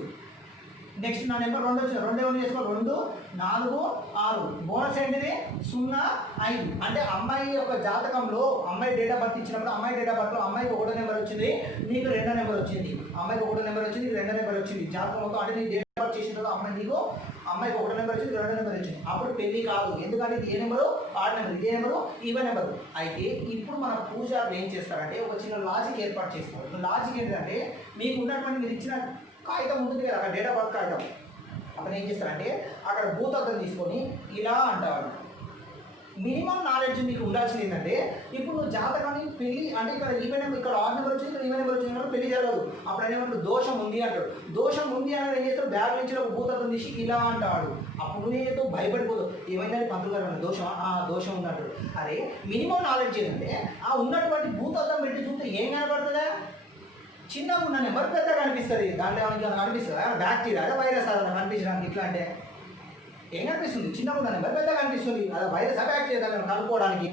నెక్స్ట్ నా నెంబర్ 2 వచ్చింది, 2 ఎవరు చేసుకోవాలి, 2, 4, 6 బోనస్ ఏంటిది 0, 5. అంటే అమ్మాయి యొక్క జాతకంలో అమ్మాయి డేట్ ఆఫ్ బర్త్ ఇచ్చినప్పుడు అమ్మాయి డేట్ ఆఫ్ బర్త్లో అమ్మాయికి 1వ నెంబర్ వచ్చింది, నీకు 2వ నెంబర్ వచ్చింది. అమ్మాయికి 1వ నెంబర్ వచ్చింది, నీకు 2వ నెంబర్ వచ్చింది. జాతకంలో అంటే నీ డేట్ ఆఫ్ బర్త్ చేసిన తర్వాత అమ్మాయికి 1వ నెంబర్ వచ్చింది, 2వ నెంబర్ వచ్చింది. అప్పుడు పెళ్లి కాదు, ఎందుకంటే ఇది ఏ నెంబరు, ఆడ్ నెంబర్, ఇదే నెంబరు, ఈవెన్ నెంబరు. అయితే ఇప్పుడు మన పూజారులు ఏం చేస్తారంటే ఒక చిన్న లాజిక్ ఏర్పాటు చేస్తారు. లాజిక్ ఏంటంటే మీకు ఉన్నటువంటి మీరు ఇచ్చిన కాగితం ఉంటుంది కదా, అక్కడ డేట్ ఆఫ్ బర్త్ కాగితం, అక్కడ ఏం చేస్తారంటే అక్కడ భూతద్దం తీసుకొని ఇలా అంటారు. మినిమం నాలెడ్జ్ మీకు ఉండాల్సింది ఏంటంటే ఇప్పుడు నువ్వు జాతకాన్ని పెళ్లి అంటే ఇక్కడ ఈవెన్ నెంబర్, ఇక్కడ ఆడ్ నెంబర్ వచ్చింది, ఇక్కడ ఈవెన్ నెంబర్ వచ్చింది, పెళ్లి జరగదు. అప్పుడు ఏమంటారు, దోషం ఉంది అంటాడు. దోషం ఉంది అనేది ఏం చేస్తాడు, బ్యాగ్ నుంచి ఒక భూతద్దం తీసి ఇలా అంటాడు. అప్పుడు నేను భయపడిపోదు, ఏమైనా పంతులు గారు దోషం, దోషం ఉన్నట్టు. అరే మినిమం నాలెడ్జ్ ఏంటంటే ఆ ఉన్నటువంటి భూతద్దం పెట్టి చూస్తే ఏం కనపడుతుందా, చిన్నగా ఉన్న నెంబర్ పెద్దగా కనిపిస్తుంది. దాంట్లో ఏమైనా కనిపిస్తుంది, బ్యాక్టీరియా వైరస్ అలా కనిపించడానికి. ఇట్లా అంటే ఏం కనిపిస్తుంది, చిన్నగా ఉన్న నెంబర్ పెద్దగా కనిపిస్తుంది, అది వైరస్ బ్యాక్టీరియా దాన్ని కనుక్కోవడానికి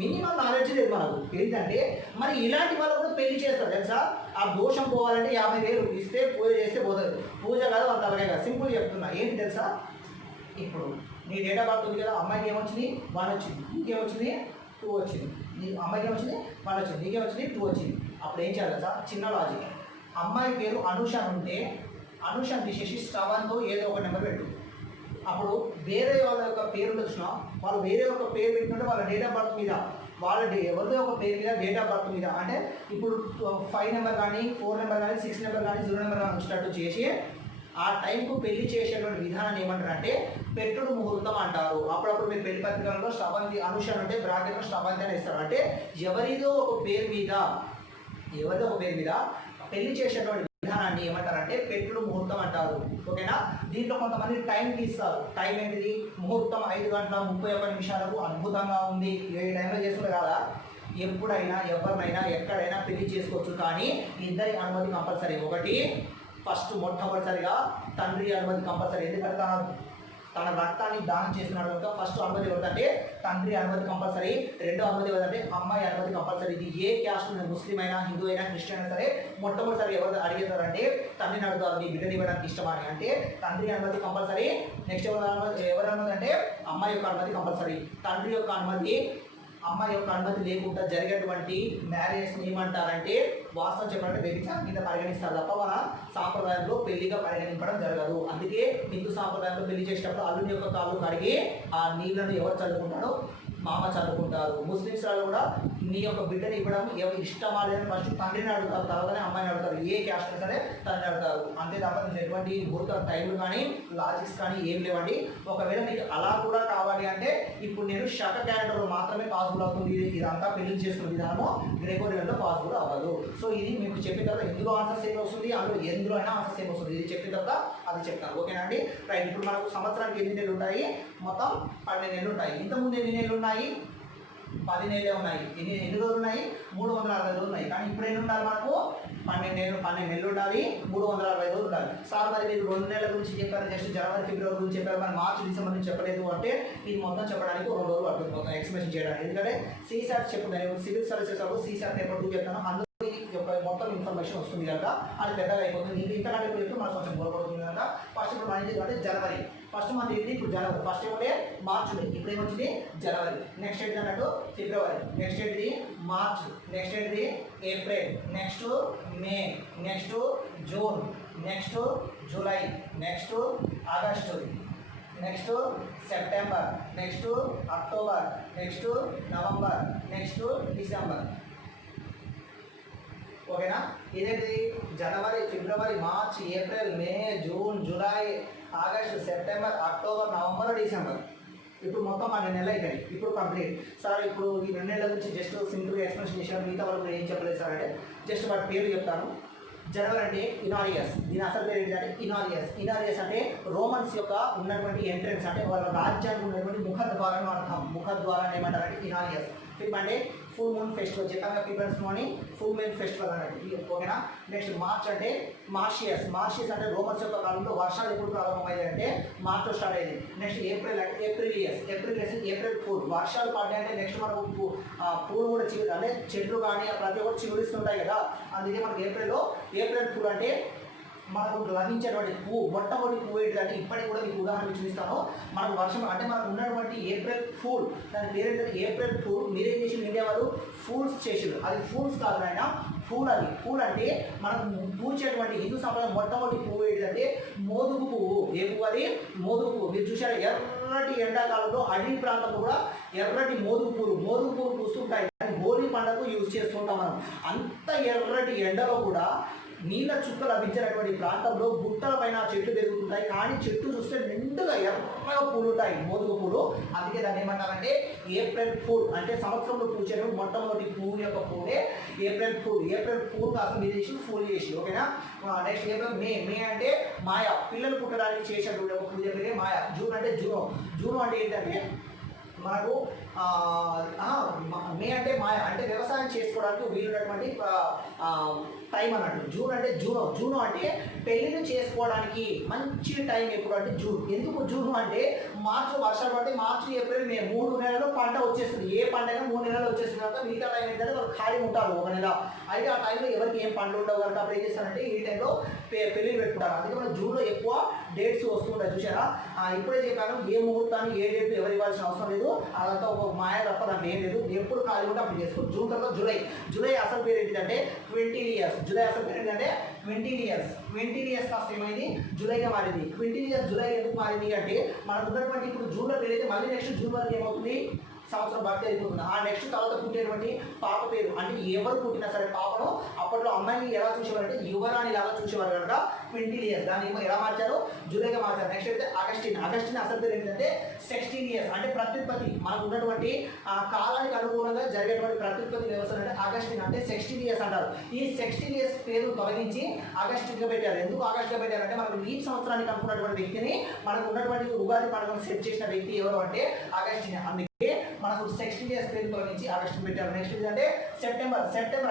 మినిమం నాలెడ్జ్ లేదు మనకు. ఏంటంటే మరి ఇలాంటి వాళ్ళు కూడా పెళ్లి చేస్తారు తెలుసా. ఆ దోషం పోవాలంటే 50,000 ఇస్తే పూజ చేస్తే పోతుంది. పూజ కాదు వాళ్ళ తలకాయ కాదు, సింపుల్ చెప్తున్నా. ఏంటి తెలుసా, ఇప్పుడు నీ డేట్ ఆఫ్ బర్త్ ఉంది కదా, అమ్మాయికి ఏమొచ్చింది 1 వచ్చింది, నీకేమొచ్చింది 2 వచ్చింది. నీ అమ్మాయికి ఏమొచ్చింది 1 వచ్చింది, నీకేమొచ్చింది 2 వచ్చింది. అప్పుడు ఏం చేయాలి తెలుసా, చిన్న లాజిక్. అమ్మాయి పేరు అనుష ఉంటే అనుషను తీసేసి శ్రవణ్తో ఏదో ఒక నెంబర్ పెట్టు. అప్పుడు వేరే వాళ్ళ యొక్క పేరు వచ్చినా వాళ్ళు వేరే ఒక పేరు పెట్టుకుంటే వాళ్ళ డేట్ ఆఫ్ బర్త్ మీద వాళ్ళ ఎవరిదో ఒక పేరు మీద డేట్ ఆఫ్ బర్త్ మీద అంటే ఇప్పుడు 5 నెంబర్ కానీ 4 నెంబర్ కానీ 6 నెంబర్ కానీ 0 నెంబర్ కానీ వచ్చినట్టు చేసి ఆ టైంకు పెళ్లి చేసేటువంటి విధానాన్ని ఏమంటారంటే పెట్టుడు ముహూర్తం అంటారు. అప్పుడప్పుడు మీరు పెళ్లి పత్రికలలో శ్రవంతి అనుష అంటే బ్రాకెట్లో శ్రవంతి అని ఇస్తారు. అంటే ఎవరిదో ఒక పేరు మీద పెళ్లి చేసేటువంటి విధానాన్ని ఏమంటారంటే పెట్టుడు ముహూర్తం అంటారు. ఓకేనా, దీంట్లో కొంతమంది టైం తీస్తారు. టైం ఏంటిది, ముహూర్తం 5:31 అద్భుతంగా ఉంది, ఏ టైంలో చేసుకునే కాదా. ఎప్పుడైనా ఎవరినైనా ఎక్కడైనా పెళ్లి చేసుకోవచ్చు, కానీ ఇద్దరి అనుమతి కంపల్సరీ. ఒకటి ఫస్ట్ మొట్టమొదటిసారిగా తండ్రి అనుమతి కంపల్సరీ, ఎందుకంటే తన రక్తాన్ని దానం చేస్తున్నాడు కనుక ఫస్ట్ అనుమతి ఎవరిదంటే తండ్రి అనుమతి కంపల్సరీ. రెండో అనుమతి ఎవరంటే అమ్మాయి అనుమతి కంపల్సరీ. ఇది ఏ క్యాస్ట్, ముస్లిం అయినా హిందూ అయినా క్రిస్టియన్ అయినా సరే మొట్టమొదటిసారి ఎవరు అడిగేస్తారంటే తండ్రిని అడుగుతారు, నీ బిడ్డని ఇవ్వడానికి ఇష్టమా అని. అంటే తండ్రి అనుమతి కంపల్సరీ. నెక్స్ట్ ఎవరి అనుమతి అంటే అమ్మాయి యొక్క అనుమతి కంపల్సరీ. తండ్రి యొక్క అనుమతి, అమ్మాయి యొక్క అనుమతి లేకుండా జరిగేటువంటి మ్యారేజ్ని ఏమంటారంటే వాస్తవం చెప్పాలంటే వ్యభిచారం కింద పరిగణిస్తారు తప్ప మన సాంప్రదాయంలో పెళ్లిగా పరిగణించడం జరగదు. అందుకే హిందూ సాంప్రదాయంలో పెళ్లి చేసేటప్పుడు అల్లుని యొక్క కాళ్ళు కడిగి ఆ నీళ్లను ఎవరు చల్లుకుంటాడో మామ చదువుకుంటారు. ముస్లిమ్స్ వాళ్ళు కూడా నీ యొక్క బిడ్డని ఇవ్వడం ఎవరు ఇష్టమా లేదని ఫస్ట్ తండ్రిని అడుగుతారు, తర్వాతనే అమ్మాయిని అడుగుతారు. ఏ క్యాస్ట్ సరే తండ్రిని అడుగుతారు. అంతే తప్ప ఎటువంటి ముహూర్త టైంలు కానీ లాజిక్స్ కానీ ఏం లేవండి. ఒకవేళ మీకు అలా కూడా కావాలి అంటే ఇప్పుడు నేను శక క్యాలెండర్లో మాత్రమే పాసిబుల్ అవుతుంది. ఇదంతా పెళ్లి చేసుకునే విధానము గ్రెగోరియన్లో పాసిబుల్ అవ్వదు. సో ఇది మీకు చెప్పిన తర్వాత ఎందులో ఆన్సర్స్ ఏమి వస్తుంది, అందులో ఎందులో అయినా ఆన్సర్స్ ఏమి వస్తుంది, ఇది చెప్పిన తర్వాత అది చెప్తాను. ఓకేనా అండి, రైట్. ఇప్పుడు మనకు సంవత్సరానికి ఎన్ని నెలలు ఉంటాయి, మొత్తం 12 నెలలు ఉంటాయి. ఇంతకుముందు ఎన్ని నెలలు ఉన్నాయి, 10 నెలలే ఉన్నాయి. ఎన్ని రోజులు ఉన్నాయి, 360 రోజులు ఉన్నాయి. కానీ ఇప్పుడు ఎన్ని ఉండాలి మనకు, 12 నెలలు ఉండాలి, 360 రోజులు ఉండాలి. సార్ మరి మీరు 2 నెలల గురించి చెప్పారు, జస్ట్ జనవరి ఫిబ్రవరి గురించి చెప్పారు, మరి మార్చి డిసెంబర్ నుంచి చెప్పలేదు అంటే ఇది మొత్తం చెప్పడానికి 2 రోజులు పడుతుంది మొత్తం ఎక్స్ప్లెయిన్ చేయడానికి. ఎందుకంటే సీసాట్ చెప్తాను, నేను సివిల్ సర్వీసెస్ సీసాట్ పేపర్ 2 చెప్తాను, అందులో మొత్తం ఇన్ఫర్మేషన్ వస్తుంది కనుక అది పెద్దగా అయిపోతుంది. ఇంతకంటే చెప్తే మనకు కొంచెం గొడవడుతుంది కనుక ఫస్ట్ ఇప్పుడు మన అంటే జనవరి ఫస్ట్ మంత్ ఏంటి, ఇప్పుడు జనవరి ఫస్ట్ ఏమంటే మార్చ్ ఉంది, ఇప్పుడు ఏమొచ్చింది జనవరి. నెక్స్ట్ ఏంటి అన్నట్టు ఫిబ్రవరి, నెక్స్ట్ ఏంటిది మార్చ్, నెక్స్ట్ ఏంటిది April, next May, next June, next July, next August, next September, next October, next November, next December. ఓకేనా? ఇదేంటి జనవరి, ఫిబ్రవరి, March, April, May, June, July, August, September, October, November, December. ఇప్పుడు మొత్తం 2 నెలలు అయిపోయాయి. ఇప్పుడు కంప్లీట్. సార్ ఇప్పుడు ఈ 2 నెలల గురించి జస్ట్ సింపుల్గా ఎక్స్ప్లెనేషన్ చేశాను. మిగతా వరకు ఏం చెప్పలేదు సార్ అంటే జస్ట్ వాటి పేరు చెప్తాను. జనవరి అంటే ఇనారియస్, దీని అసలు పేరు ఏంటంటే ఇనారియస్. ఇనారియస్ అంటే రోమన్స్ యొక్క ఉన్నటువంటి ఎంట్రన్స్, అంటే వాళ్ళ రాజ్యానికి ఉన్నటువంటి ముఖద్వారం అర్థం. ముఖద్వారం ఏమంటారంటే ఇనారియస్. ఫిఫ్త్ అంటే ఫుల్ మూన్ ఫెస్టివల్, చెప్పాను peoples morning full moon festival అన్నట్టు. ఓకేనా? నెక్స్ట్ మార్చ్ అంటే మార్షియస్. మార్షియస్ అంటే రోమన్స్ యొక్క కాలంలో వర్షాలు ఎప్పుడు ప్రారంభమయ్యాయి అంటే మార్చ్లో స్టార్ట్ అయ్యింది. నెక్స్ట్ ఏప్రిల్ అంటే ఏప్రిలియస్. ఏప్రిలియస్ ఏప్రిల్ ఫుల్, వర్షాలు పడ్డాయి అంటే నెక్స్ట్ మనకు పూలు కూడా చిగురు, అంటే చెట్లు కానీ ప్రతి ఒక్కటి చిగురిస్తుంటాయి కదా, అందుకే మనకి ఏప్రిల్లో ఏప్రిల్ ఫుల్ అంటే మనకు లభించేటువంటి పువ్వు, మొట్టమొదటి పువ్వు ఏంటంటే ఇప్పటికి కూడా మీకు ఉదాహరణ చూపిస్తాను. మనకు వర్షం అంటే మనకు ఉన్నటువంటి ఏప్రిల్ ఫూల్, దాని పేరు ఏంటంటే ఏప్రిల్ ఫూల్. మీరేం చేసి ఇండియా వాళ్ళు ఫూల్స్ చేసారు, అది ఫూల్స్ కాదు ఆయన ఫూల్. అది ఫూల్ అంటే మనకు పూచేటువంటి హిందూ సంప్రదాయం మొట్టమొదటి పువ్వు ఏంటంటే మోదుగు పువ్వు. ఏ పువ్వు అది? మోదుగు పువ్వు. మీరు చూసారా ఎర్రటి ఎండాకాలంలో అడవి ప్రాంతంలో కూడా ఎర్రటి మోదుగు పువ్వులు పూస్తుంటాయి. హోలీ పండుగకు యూజ్ చేస్తుంటాం మనం. అంత ఎర్రటి ఎండలో కూడా నీళ్ళ చుక్కలు లభించినటువంటి ప్రాంతంలో గుట్టల పైన చెట్లు పెరుగుతుంటాయి, కానీ చెట్టు చూస్తే నిండుగా ఎర్రగా పూలు ఉంటాయి, మోదుగు పూలు. అందుకే దాన్ని ఏమంటారంటే ఏప్రిల్ ఫూల్. అంటే సంవత్సరంలో పూచేటువంటి మొట్టమొదటి పువ్వు యొక్క పువ్వునే ఏప్రిల్ ఫూల్. ఏప్రిల్ ఫూల్ కాస్త మీరు చేసి ఫూల్ చేసి. ఓకేనా? Next April May. మే అంటే మాయ, పిల్లలు పుట్టడానికి చేసేటువంటి ఒక పూజ పేరే మాయ. జూన్ అంటే జూనో. జూనో అంటే ఏంటంటే మనకు మే అంటే మాయ, అంటే వ్యవసాయం చేసుకోవడానికి వీలున్నటువంటి టైం అన్నట్టు. జూన్ అంటే జూనో అంటే పెళ్లిని చేసుకోవడానికి మంచి టైం ఎప్పుడు అంటే జూన్. ఎందుకు జూన్ అంటే మార్చి వర్షాలు పడితే మార్చి, ఏప్రిల్, మే 3 నెలల్లో పంట వచ్చేస్తుంది. ఏ పంట అయినా 3 నెలలు వచ్చేస్తుంది కనుక మిగతా టైం ఏంటంటే వాళ్ళు ఖాళీ ఉంటారు 1 నెల. అయితే ఆ టైంలో ఎవరికి ఏం పండ్లు ఉండవు కనుక అప్పుడు ఏం చేస్తారంటే ఈ టైంలో పెళ్లిలు పెట్టుకుంటారు. అందుకే మన జూన్లో ఎక్కువ డేట్స్ వస్తుంటాయి. చూసారా? ఇప్పుడే చెప్పాను, ఏ ముహూర్తాన్ని ఏ డేట్ ఎవరు ఇవ్వాల్సిన అవసరం లేదు. అదంతా ఒక మాయ తప్ప దాన్ని ఏం లేదు. ఎప్పుడు ఖాళీ ఉంటే అప్పుడు చేసుకోవచ్చు. జూన్ తర్వాత జూలై అసలు పేరు ఏంటంటే 20 ఇయర్స్. జూలై అసలు పేరు ఏంటంటే 20 ఇయర్స్. 20 ఇయర్స్ కాస్త ఏమైంది? జూలైగా మారింది. 20 ఇయర్స్ జూలై ఎందుకు మారింది అంటే మనకు ఉన్నటువంటి ఇప్పుడు జూన్లో పెరిగితే మళ్ళీ నెక్స్ట్ జూన్ వరకు ఏమవుతుంది? సంవత్సరం భర్తీ అయిపోతుంది. ఆ నెక్స్ట్ తర్వాత పుట్టేటువంటి పాప పేరు, అంటే ఎవరు పుట్టినా సరే పాపను అప్పట్లో అమ్మాయిని ఎలా చూసేవారు అంటే యువరాణి లాగా చూసేవారు కనుక 20 ఇయర్స్. దాన్ని ఎలా మార్చారు? జూలైగా మార్చారు. నెక్స్ట్ అయితే అగస్టిన్ అసలు పేరు ఏంటంటే 16 ఇయర్స్. అంటే ప్రత్యుత్పత్తి, మనకు ఉన్నటువంటి కాలానికి అనుగుణంగా జరిగేటువంటి ప్రత్యుత్పత్తి వ్యవస్థ అంటే అగస్టిన్ అంటే 16 ఇయర్స్ అంటారు. ఈ 16 ఇయర్స్ పేరు తొలగించి ఆగస్టుగా పెట్టారు. ఎందుకు ఆగస్టుగా పెట్టారంటే మనకు ఈ సంవత్సరానికి అనుకున్నటువంటి వ్యక్తిని మనకు ఉన్నటువంటి ఉగాది పండుగను సెట్ చేసిన వ్యక్తి ఎవరు అంటే అగస్టిన్. అందుకే మనకు 16 ఇయర్స్ పేరు తొలగించి ఆగస్టు పెట్టారు. నెక్స్ట్ ఏంటంటే సెప్టెంబర్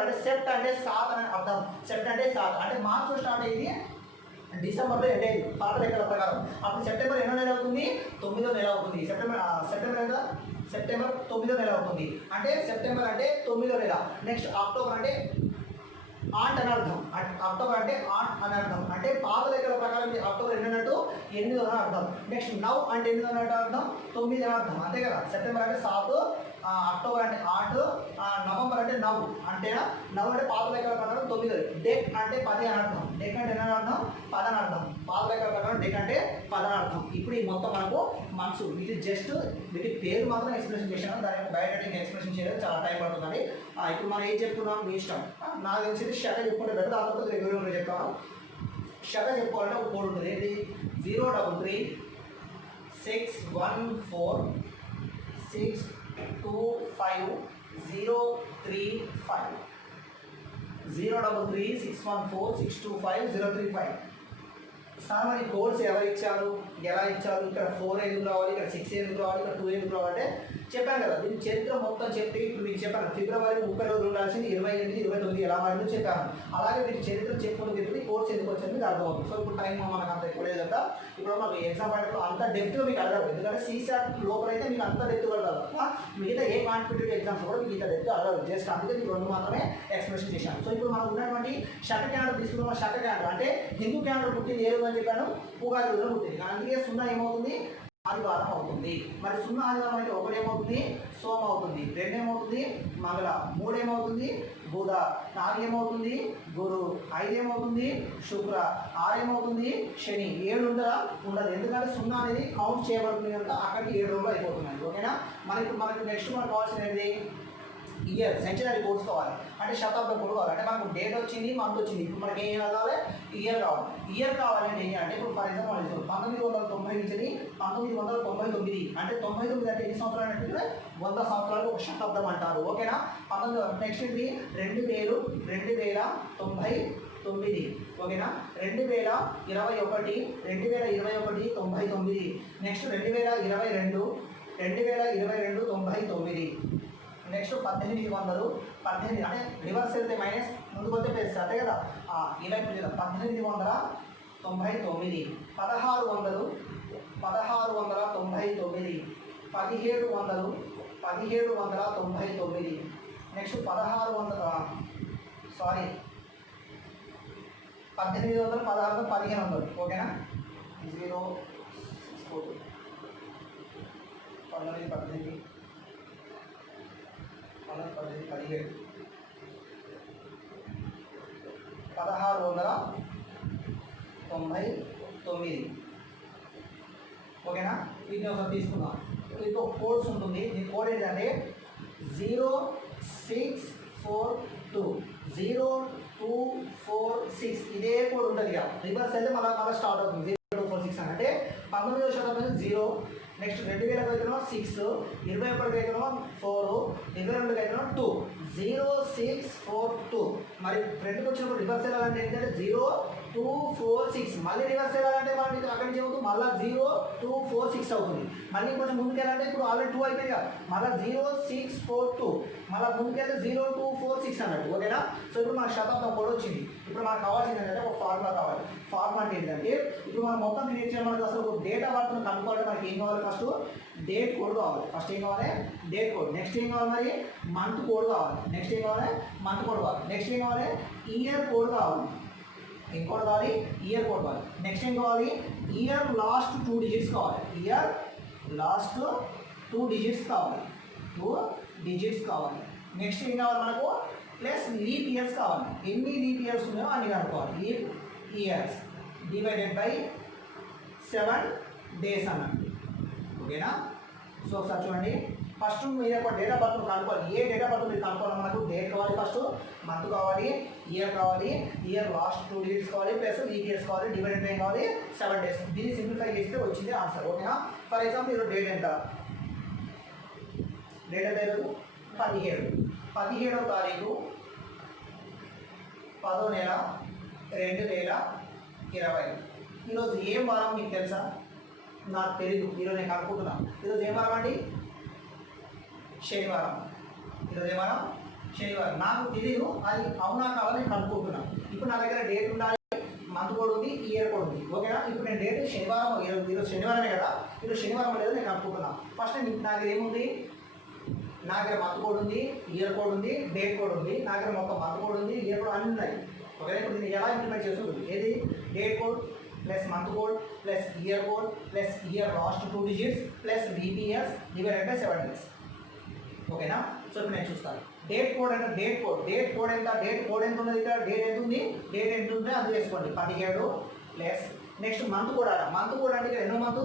అంటే సెప్ట్ అంటే 7 అని అర్థం. సెప్ట్ అంటే 7 అంటే మార్చ్ స్టార్ట్ అయ్యింది, డిసెంబర్లో ఎండ్ అయింది పాత లెక్కల ప్రకారం. అప్పుడు సెప్టెంబర్ ఎన్నో నెల అవుతుంది? 9వ నెల అవుతుంది. సెప్టెంబర్ 9వ నెల అవుతుంది. అంటే సెప్టెంబర్ అంటే 9వ నెల. నెక్స్ట్ అక్టోబర్ అంటే ఆంట్ అని అర్థం. అక్టోబర్ అంటే ఆంట్ అని అర్థం. అంటే పాత లెక్కల ప్రకారం అక్టోబర్ ఎన్నట్టు 8వ అని అర్థం. నెక్స్ట్ నవ్ అంటే 8వ అన్నట్టు అర్థం, 9 అని అర్థం. అంతే కదా? సెప్టెంబర్ అంటే 7, అక్టోబర్ అంటే 8, నవంబర్ అంటే నవ్ అంటే పాత లెక్కల ప్రకారం 9. డెక్ అంటే 10 అని అర్థం. డెక్ అంటే என்ன అర్థం? 10 అని అర్థం. పాత లెక్కల ప్రకారం డెక్ అంటే 10 అని అర్థం. ఇప్పుడు ఈ మొత్తం మనకు మంత్స్, ఇది జస్ట్ వీటి పేరు మాత్రం ఎక్స్ప్లెనేషన్ చేశాను. దాని బయోడేటింగ్ ఎక్స్ప్లెనేషన్ చేయడం చాలా టైం పడుతుందండి. ఇప్పుడు మనం ఏం చెప్తున్నాం మీ ఇష్టం. నాకు తెలిసింది శక చెప్పుకుంటే బెటర్, దాని తర్వాత రెగ్యులర్గా చెప్తాను. శక చెప్పుకోవాలంటే ఒక కోడ్ ఉంటుంది. ఇది 033 614 625 035. 033 614 625 035. సార్ మరి కోడ్స్ ఎవరు ఇచ్చారు, ఎలా ఇచ్చారు, ఇక్కడ 4 ఎందుకు రావాలి, ఇక్కడ 6 ఎందుకు రావాలి, ఇక్కడ 2 ఎందుకు రావాలంటే చెప్పాను కదా. దీని చరిత్ర మొత్తం చెప్తే ఇప్పుడు మీకు చెప్పాను ఫిబ్రవరి 30 రోజులు ఉండాల్సింది 28, 29 ఎలా మారిందో చెప్పాను. అలాగే మీకు చరిత్ర చెప్పుకుంటూ చెప్తే కోర్స్ ఎందుకు వచ్చింది మీకు అర్థమవుతుంది. సో ఇప్పుడు టైం మనకు అంత ఎక్కువ లేదు కదా. ఇప్పుడు మనకు ఎగ్జామ్ పాయింట్లో అంత డెప్త్గా మీకు అడగదు, ఎందుకంటే సీసాట్ లోపల అయితే మీకు అంత డెప్త్ అడగదు. మిగతా ఏ కాంపిటేటివ్ ఎగ్జామ్స్ కూడా మీకు ఇంత డెప్త్ అడగదు. జస్ట్ అందుకే మీకు 2 మాత్రమే ఎక్స్ప్లెనేషన్ చేశాను. సో ఇప్పుడు మనకు ఉన్నటువంటి శక క్యాలెండర్ తీసుకున్న శక క్యాలెండర్ అంటే హిందూ క్యాలెండర్ పుట్టింది ఏ రోజు అని చెప్పాను? ఉగాది రోజున పుట్టింది. అందుకే 0 ఏమవుతుంది? ఆదివారం అవుతుంది. మరి 0 ఆదివారం అయితే 1 ఏమవుతుంది? సోమ అవుతుంది, 2 ఏమవుతుంది? మంగళ, 3 ఏమవుతుంది? బుధ, 4 ఏమవుతుంది గురు, 5 ఏమవుతుంది శుక్ర, 6 ఏమవుతుంది శని, 7 ఉంటుందా ఉండదు, ఎందుకంటే 0 అనేది కౌంట్ చేయబడుతుంది కనుక అక్కడికి 7 రోజులు అయిపోతుంది. ఓకేనా. మనకు నెక్స్ట్ మనకు కావాల్సినది ఇయర్, సెంచరీ కోడ్స్ కావాలి, అంటే శతాబ్దం కోడ్ కావాలి. అంటే మనకు డేట్ వచ్చింది, మంత్ వచ్చింది, ఇప్పుడు మనకి ఏం కావాలి ఇయర్ కావాలి. ఇయర్ కావాలంటే ఏం చేయాలంటే ఇప్పుడు ఫర్ ఎగ్జాంపుల్ 1990 నుంచి 1999 అంటే 99 అంటే ఎన్ని సంవత్సరాలు అంటే 100 సంవత్సరాలు ఒక శతాబ్దం అంటారు. ఓకేనా. నెక్స్ట్ ఇది 2099. ఓకేనా. 2021 99. నెక్స్ట్ 2022 99. నెక్స్ట్ 1800 అంటే రివర్స్ వెళ్తే మైనస్, ముందుకు వస్తే ప్లస్, అంతే కదా. ఇలా ఇప్పుడు 1899, 1699, 1799, 1799. నెక్స్ట్ 1800 1500. ఓకేనా. 0 19 18 1699. 1699. ఓకేనా. వీటిని ఒకసారి తీసుకుందాం. ఇది ఒక కోడ్స్ ఉంటుంది. ఈ కోడ్ ఏంటంటే 0642 0246. ఇదే కోడ్ ఉంటుంది ఇక. రివర్స్ అయితే మళ్ళీ స్టార్ట్ అవుతుంది 0246 అంటే 19వ శతాబ్దం 0, నెక్స్ట్ 2000 అయితేనో 6, 21 అయితేనో 4, 22 అయితేనో 2. 0642. మరి ఫ్రంట్కి వచ్చినప్పుడు రివర్స్ వెళ్ళాలంటే ఏంటంటే 0246. మళ్ళీ రివర్స్ వెళ్ళాలంటే మనకి అక్కడి నుంచి అవుతుంది మళ్ళీ 0246 అవుతుంది. మళ్ళీ కొంచెం ముందుకు వెళ్ళాలంటే ఇప్పుడు ఆల్రెడీ 2 అయిపోయింది కదా, మళ్ళీ 0642, మళ్ళీ ముందుకెళ్తే 0246 అన్నట్టు. ఓకేనా. సో ఇప్పుడు మనకు శతాబ్దం కూడా వచ్చింది. ఇప్పుడు మనకు కావాల్సింది ఏంటంటే ఒక ఫార్ములా కావాలి. ఫార్ములా ఏంటంటే ఇప్పుడు మనం మొత్తం క్రియేట్ చేయాలి. మనకు అసలు డేట్ ఆఫ్ బర్త్ను కనుక్కోవాలంటే మనకి ఏం కావాలి, ఫస్ట్ డేట్ కోడ్ కావాలి. ఫస్ట్ ఏం కావాలి డేట్ కోడ్. నెక్స్ట్ ఏం కావాలి మరి మంత్ కోడ్ కావాలి. నెక్స్ట్ ఏం కావాలి మంత్ కోడ్ కావాలి. నెక్స్ట్ ఏం కావాలి ఇయర్ కోడ్ కావాలి. ఏం కోడ్ కావాలి ఇయర్ కోడ్ కావాలి. నెక్స్ట్ ఏం కావాలి ఇయర్ లాస్ట్ 2 డిజిట్స్ కావాలి. ఇయర్ లాస్ట్ 2 డిజిట్స్ కావాలి. 2 డిజిట్స్ కావాలి. నెక్స్ట్ ఏం కావాలి మనకు ప్లస్ లీప్ ఇయర్స్ కావాలి. ఎన్ని లీప్ ఇయర్స్ ఉన్నాయో అన్ని కనుక్కోవాలి. Leap years divided by 7 days అన్నట్టు. ఓకేనా. సో ఒకసారి చూడండి. ఫస్ట్ మీరు ఒక డేట్ ఆఫ్ బర్త్ కనుక్కోవాలి. ఏ డేట్ ఆఫ్ బర్త్ మీరు కనుక్కోవాలి. మనకు డేట్ కావాలి, ఫస్ట్ మంత్ కావాలి, ఇయర్ కావాలి, ఇయర్ లాస్ట్ 2 డిజిట్స్ కావాలి, ప్లస్ లీప్ ఇయర్స్ కావాలి, డివైడెడ్ బై కావాలి 7 డేస్. దీన్ని సింప్లిఫై చేస్తే వచ్చింది ఆన్సర్. ఓకేనా. ఫర్ ఎగ్జాంపుల్ ఈరోజు డేట్ ఎంత, డేట్ ఎంత ఈరోజు 17వ తారీఖు 10వ నెల 2020. ఈరోజు ఏం వారం మీకు తెలుసా? నాకు తెలీదు. ఈరోజు నేను కనుక్కుంటున్నాను. ఈరోజు ఏం వారం అండి? శనివారం. ఈరోజు ఏ వారం? శనివారం. నాకు తెలీదు, అది అవునా కావాలని నేను కనుక్కుంటున్నాను. ఇప్పుడు నా దగ్గర డేట్ ఉండాలి, మంత్ కోడ్ ఉంది, ఇయర్ కోడ్ ఉంది. ఓకేనా. ఇప్పుడు నేను డేట్ శనివారం, ఈరోజు శనివారమే కదా, ఈరోజు శనివారం లేదో నేను కనుక్కుంటున్నాను. ఫస్ట్ నా దగ్గర ఏముంది, నా దగ్గర మంత్ కోడ్ ఉంది, ఇయర్ కోడ్ ఉంది, డేట్ కోడ్ ఉంది. నా దగ్గర మొత్తం మంత్ కోడ్ ఉంది, ఇయర్ కోడ్ అన్నీ ఉన్నాయి. ఓకేనా. ఇప్పుడు దీన్ని ఎలా ఇంప్లిమెంట్ చేస్తుంది, ఏది date code plus month code plus year code plus year last 2 digits plus BPS divided by 7 days. ఓకేనా. సో ఇప్పుడు నేను చూస్తాను. డేట్ కోడ్ అంటే డేట్ కోడ్ ఎంత, డేట్ కోడ్ ఎంత ఉన్నది ఇక్కడ, డేట్ ఎంత ఉంది, డేట్ ఎంత ఉంటే అది వేసుకోండి 17 ప్లస్ నెక్స్ట్ మంత్ కోడ్ అట. మంత్ కోడ్ అంటే ఇక్కడ ఎన్నో మంత్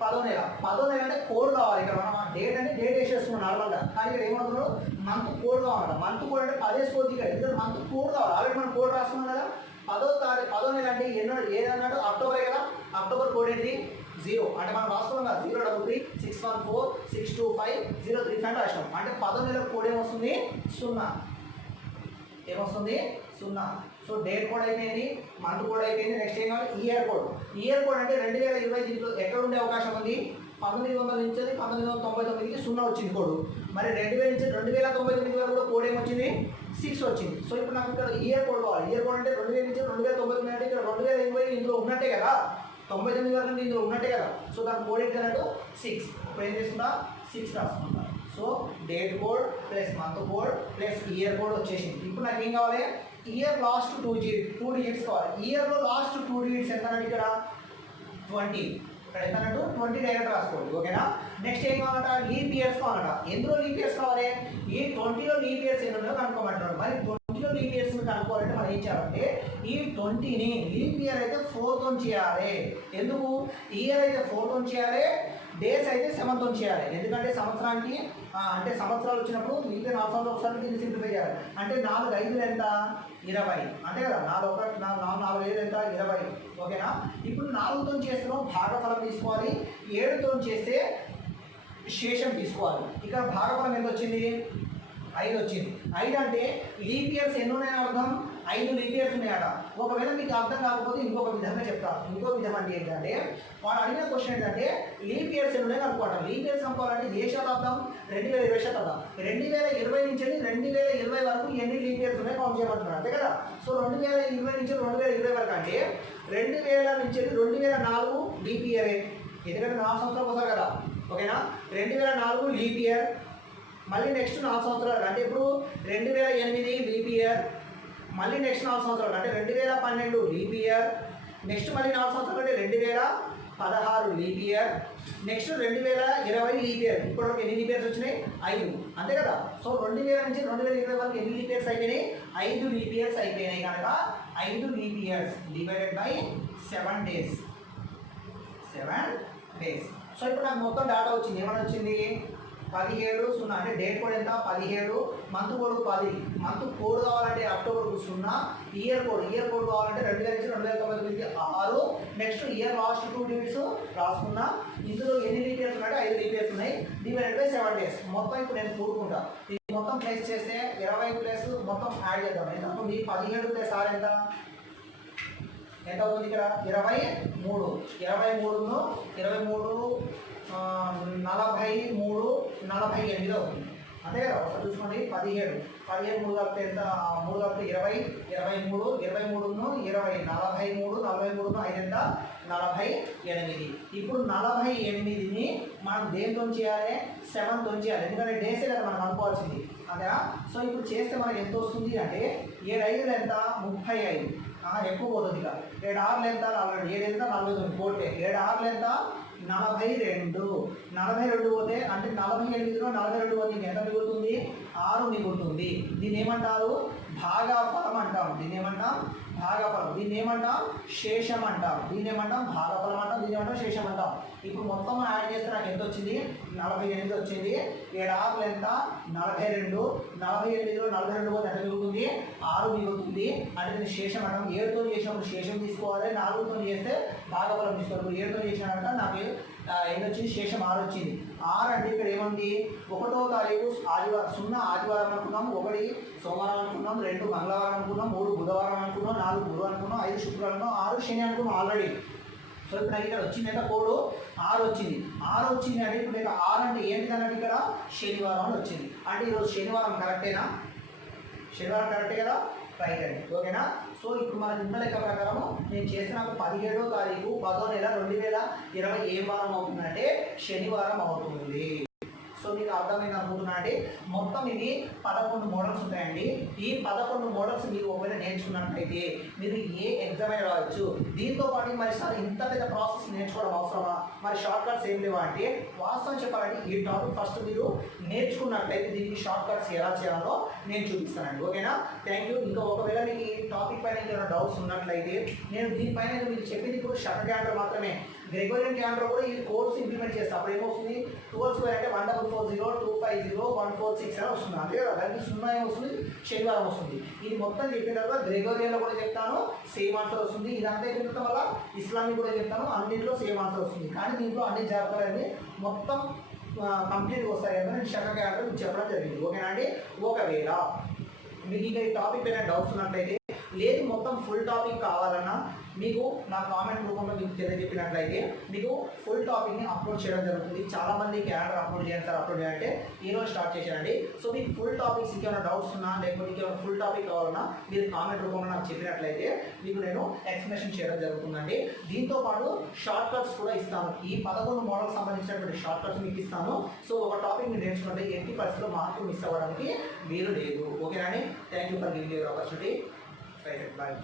10వ నెల. 10వ నెల అంటే కోడ్ కావాలి. ఇక్కడ మనం డేట్ అంటే డేట్ వేసేస్తున్నాం నార్మల్గా, కానీ ఇక్కడ ఏమంటున్నాడు మంత్ కోడ్ కావాలట. మంత్ కోడ్ అంటే 10 వేసుకోవద్దు ఇక్కడ, ఇక్కడ మంత్ కోడ్ కావాలి. ఆల్రెడీ మనం కోడ్ రాస్తున్నాం కదా. 10వ నెల అంటే ఏదన్నాడు అక్టోబర్ కదా. అక్టోబర్ కోడ్ ఏంటి 0 అంటే మనం రాసుకున్నాం కదా 03361462503 రాసినాం. అంటే 10వ నెల కోడ్ ఏమొస్తుంది 0. ఏమొస్తుంది 0. సో డేట్ కోడ్ అయిపోయింది, మంత్ కోడ్ అయిపోయింది. నెక్స్ట్ ఏం కావాలి ఇయర్ కోడ్. ఇయర్ కోడ్ అంటే 2020 దీంట్లో ఎక్కడ ఉండే అవకాశం ఉంది, 1900 నుంచి 1999కి 0 వచ్చింది కోడ్. మరి 2000 నుంచి 2099 వరకు కూడా కోడ్ ఏమొచ్చింది 6 వచ్చింది. సో ఇప్పుడు నాకు ఇక్కడ ఇయర్ కోడ్ కావాలి. ఇయర్ కోడ్ అంటే 2000 నుంచి 2099 అంటే ఇక్కడ 2020 ఇందులో ఉన్నట్టే కదా, 99 వరకు ఇందులో ఉన్నట్టే కదా. సో దాని కోడ్ ఏంటి అన్నట్టు 6. ఇప్పుడు ఏం చేస్తున్నా 6 రాసుకుంటా. So date code plus month code plus year code వచ్చేసింది. ఇప్పుడు నాకు ఏం కావాలి ఇయర్ లాస్ట్ 2 డిజిట్స్ కావాలి. ఇయర్లో లాస్ట్ 2 డిజిట్స్ ఎంత అంటే ఇక్కడ 20. ఇక్కడ ఎంత అన్నట్టు 20 డైరెక్ట్ రాసుకోండి ఓకేనా. నెక్స్ట్ ఏం కావాలట, లీప్ ఇయర్స్ కావాలట. ఎందులో లీప్ ఇయర్స్ కావాలి, ఈ 20లో లీప్ ఇయర్స్ ఎన్ని ఉన్నాయో కనుక్కోమంటున్నాడు. మరి 20లో లీప్ ఇయర్స్ కనుక్కోవాలంటే మనం ఏం చేయాలంటే ఈ 20ని లీప్ ఇయర్ అయితే 4తో చేయాలి. ఎందుకు ఇయర్ అయితే 4తో చేయాలి, డేస్ అయితే 7తో చేయాలి. ఎందుకంటే సంవత్సరానికి అంటే సంవత్సరాలు వచ్చినప్పుడు మిగతా 4 సంవత్సరాలు ఒకసారి దీన్ని సింప్లిఫై చేయాలి. అంటే 4 5 ఎంత 20 అంతే కదా, 4 4 5 ఎంత 20 ఓకేనా. ఇప్పుడు 4తో చేస్తున్నాం భాగఫలం తీసుకోవాలి, 7తో చేస్తే శేషం తీసుకోవాలి. ఇక్కడ భాగఫలం ఎంత వచ్చింది, 5 వచ్చింది. 5 అంటే లీప్ ఇయర్స్ ఎన్ని ఉన్నాయని అర్థం, 5 లీప్ ఇయర్స్ ఉన్నాయట. ఒకవేళ మీకు అర్థం కాకపోతే ఇంకొక విధంగా చెప్తాను. ఇంకో విధం అంటే ఏంటంటే వాడు అడిగిన క్వశ్చన్ ఏంటంటే లీప్ ఇయర్స్ ఎన్ని ఉన్నాయని అనుకోవటం. లీప్ ఇయర్స్ అనుకోవాలంటే ఏ శతాబ్దం, 2020 శతాబ్దం. 2020 నుంచి 2020 వరకు ఎన్ని లీప్ ఇయర్స్ ఉన్నాయో కౌంట్ చేయమంటున్నారు అంతే కదా. సో 2020 నుంచి 2020 వరకు అంటే 2000 నుంచి 2004 లీప్ ఇయరే, ఎందుకంటే 4 సంవత్సరాలు వస్తారు కదా ఓకేనా. 2004 లీప్ ఇయర్, మళ్ళీ నెక్స్ట్ 4 సంవత్సరాలు అంటే ఇప్పుడు 2008 లీప్ ఇయర్, మళ్ళీ నెక్స్ట్ 4 సంవత్సరాలు అంటే 2012 లీప్ ఇయర్, నెక్స్ట్ మళ్ళీ 4 సంవత్సరాలు అంటే 2016 leap year, next 2020 leap year. ఇప్పటివరకు ఎన్ని లీప్ ఇయర్స్ వచ్చినాయి, 5 అంతే కదా. సో 2000 నుంచి 2020 వరకు ఎన్ని లీప్ ఇయర్స్ అయిపోయినాయి, 5 లీప్ ఇయర్స్ అయిపోయినాయి కనుక 5 leap years divided by 7 days. So ఇప్పుడు నాకు మొత్తం డేటా వచ్చింది. ఏమైనా వచ్చింది 17 అంటే డేట్ కోడ్ ఎంత 17, మంత్ కోడ్ 10, మంత్ కోడ్ కావాలంటే అక్టోబర్కు 0, ఇయర్ కోడ్ కావాలంటే 2000 నుంచి 2019 6, నెక్స్ట్ ఇయర్ లాస్ట్ 2 డేట్స్ రాసుకున్నా. ఇందులో ఎన్ని లీప్ ఇయర్స్ ఉన్నాయంటే 5 లీప్ ఇయర్స్ ఉన్నాయి, డివైడెడ్ బై 7 డేస్. మొత్తం ఇప్పుడు నేను కూడుకుంటా, ఇది మొత్తం ప్లస్ చేస్తే 20 ప్లస్ మొత్తం యాడ్ చేద్దాం. ఎంత అవుతుంది, 17 ప్లస్ 6 ఎంత అవుతుంది ఇక్కడ 23, 23ను 23 43 48 అవుతుంది అంతే కదా. ఒకసారి చూసుకోండి 17 3 కలిపితే ఎంత, 3 కలిపితే 20, 23 23ను 20 43, 43ను 5 ఎంత 48. ఇప్పుడు 48ని మనం దేంతో చేయాలి, 7తో చేయాలి. ఎందుకంటే డేసే కదా మనం అనుకోవాల్సింది అదే. సో ఇప్పుడు చేస్తే మనకి ఎంత వస్తుంది అంటే 7 5 ఎంత 35, ఎక్కువ పోతుంది ఇక. 7 6 ఎంత 40, 7 ఎంత 49 పోతే 7 6 ఎంత 42, 42 పోతే అంటే 48లో 42 పోతే ఎంత మిగులుతుంది, 6 మిగులుతుంది. దీన్ని ఏమంటారు, భాగఫలం అంటాం. దీన్ని ఏమంటాం, భాగఫలం. దీన్ని ఏమంటాం, శేషం అంటాం. దీన్ని ఏమంటాం, భాగఫలం అంటాం. దీన్ని ఏమంటాం, శేషం అంటాం. ఇప్పుడు మొత్తం యాడ్ చేస్తే నాకు ఎంత వచ్చింది, 48 వచ్చింది. 7 6 ఎంత 42, 48లో 42 పోతే ఎంత మిగులుతుంది, 6 మిగులుతుంది. అంటే దీన్ని శేషం అంటాం. 7తో చేసినప్పుడు శేషం తీసుకోవాలి, 4తో చేస్తే భాగఫలం తీసుకోవాలి. 7తో చేసినాక నాకు ఎన్ని వచ్చింది, శేషం 6 వచ్చింది. 6 అంటే ఇక్కడ ఏముంది, 1వ తారీఖు ఆదివారం, 0 ఆదివారం అనుకున్నాం, 1 సోమవారం అనుకున్నాం, 2 మంగళవారం అనుకున్నాం, 3 బుధవారం అనుకున్నాం, 4 గురువారం అనుకున్నాం, 5 శుక్రవారం అనుకున్నాం, 6 శని అనుకున్నాం ఆల్రెడీ. సో ఇప్పుడు నాకు ఇక్కడ వచ్చింది ఎంత కోడ్ 6 వచ్చింది. 6 వచ్చింది అంటే ఇప్పుడు ఇక్కడ 6 అంటే ఏంటిది అన్నట్టు ఇక్కడ శనివారం అని వచ్చింది. అంటే ఈరోజు శనివారం కరెక్టేనా, శనివారం కరెక్టే కదా, రైట్ అండి ఓకేనా. సో ఇప్పుడు మన నిన్న లెక్క ప్రకారము నేను చేసిన నాకు 17వ తారీఖు 10వ నెల 2020 ఏ వారం అవుతుందంటే శనివారం అవుతుంది. సో మీకు అర్థమైంది అనుకుంటున్నా అండి. మొత్తం ఇది 11 మోడల్స్ ఉంటాయండి. ఈ 11 మోడల్స్ మీరు ఒకవేళ నేర్చుకున్నట్లయితే మీరు ఏ ఎగ్జామ్ అయినా రావచ్చు. దీంతో పాటు మరి సార్ ఇంత పెద్ద ప్రాసెస్ నేర్చుకోవడం అవసరమా, మరి షార్ట్ కట్స్ ఏం లేవా అంటే వాస్తవం చెప్పాలంటే ఈ టాపిక్ ఫస్ట్ మీరు నేర్చుకున్నట్లయితే దీనికి షార్ట్ కట్స్ ఎలా చేయాలో నేను చూపిస్తానండి ఓకేనా. Thank you. ఇంకా ఒకవేళ మీకు ఈ టాపిక్ పైన ఏమైనా డౌట్స్ ఉన్నట్లయితే నేను దీనిపైన మీకు చెప్పింది ఇప్పుడు షార్ట్ క్యాలెండర్ మాత్రమే. గ్రెగోరియన్ క్యాలెండర్ కూడా ఈ కోర్స్ ఇంప్లిమెంట్ చేస్తాం. అప్పుడు ఏమొస్తుంది, 12 స్క్వేర్ అంటే 1440 250 146 అని వస్తుంది అంతే కదా. దానికి 0 ఏమొస్తుంది, శనివారం వస్తుంది. ఇది మొత్తం చెప్పిన తర్వాత గ్రెగోరియన్లో కూడా చెప్తాను, సేమ్ ఆన్సర్ వస్తుంది. ఇదంతా చెప్పిన వల్ల ఇస్లామిక్ కూడా చెప్తాను, అన్నింటిలో సేమ్ ఆన్సర్ వస్తుంది. కానీ దీంట్లో అన్ని జాగ్రత్తలు మొత్తం కంప్లీట్గా వస్తాయి కదా నేను షార్ట్ క్యాలెండర్ మీకు చెప్పడం జరిగింది ఓకేనా అండి. ఒకవేళ మీకు ఇంకా ఈ టాపిక్ పైన డౌట్స్ ఉన్నట్లయితే లేదు మొత్తం ఫుల్ టాపిక్ కావాలన్నా మీకు నా కామెంట్ రూపంలో మీకు తెలియజెప్పినట్లయితే మీకు ఫుల్ టాపిక్ని అప్లోడ్ చేయడం జరుగుతుంది. చాలామంది క్యాలెండర్ అప్లోడ్ చేయండి సార్, అప్లోడ్ చేయాలంటే ఈరోజు స్టార్ట్ చేశానండి. సో మీకు ఫుల్ టాపిక్స్ ఇంకేమైనా డౌట్స్ ఉన్నా లేకపోతే ఇంకేమైనా ఫుల్ టాపిక్ కావాలన్నా మీరు కామెంట్ రూపంలో నాకు చెప్పినట్లయితే మీకు నేను ఎక్స్ప్లెనేషన్ చేయడం జరుగుతుందండి. దీంతోపాటు షార్ట్ కట్స్ కూడా ఇస్తాను. ఈ 11 మోడల్కి సంబంధించినటువంటి షార్ట్ కట్స్ మీకు ఇస్తాను. సో ఒక టాపిక్ మీరు నేర్చుకుంటే 80% మార్కులు మిస్ అవ్వడానికి వీలు లేదు ఓకేనా అండి. Thank you for giving your opportunity. Bye.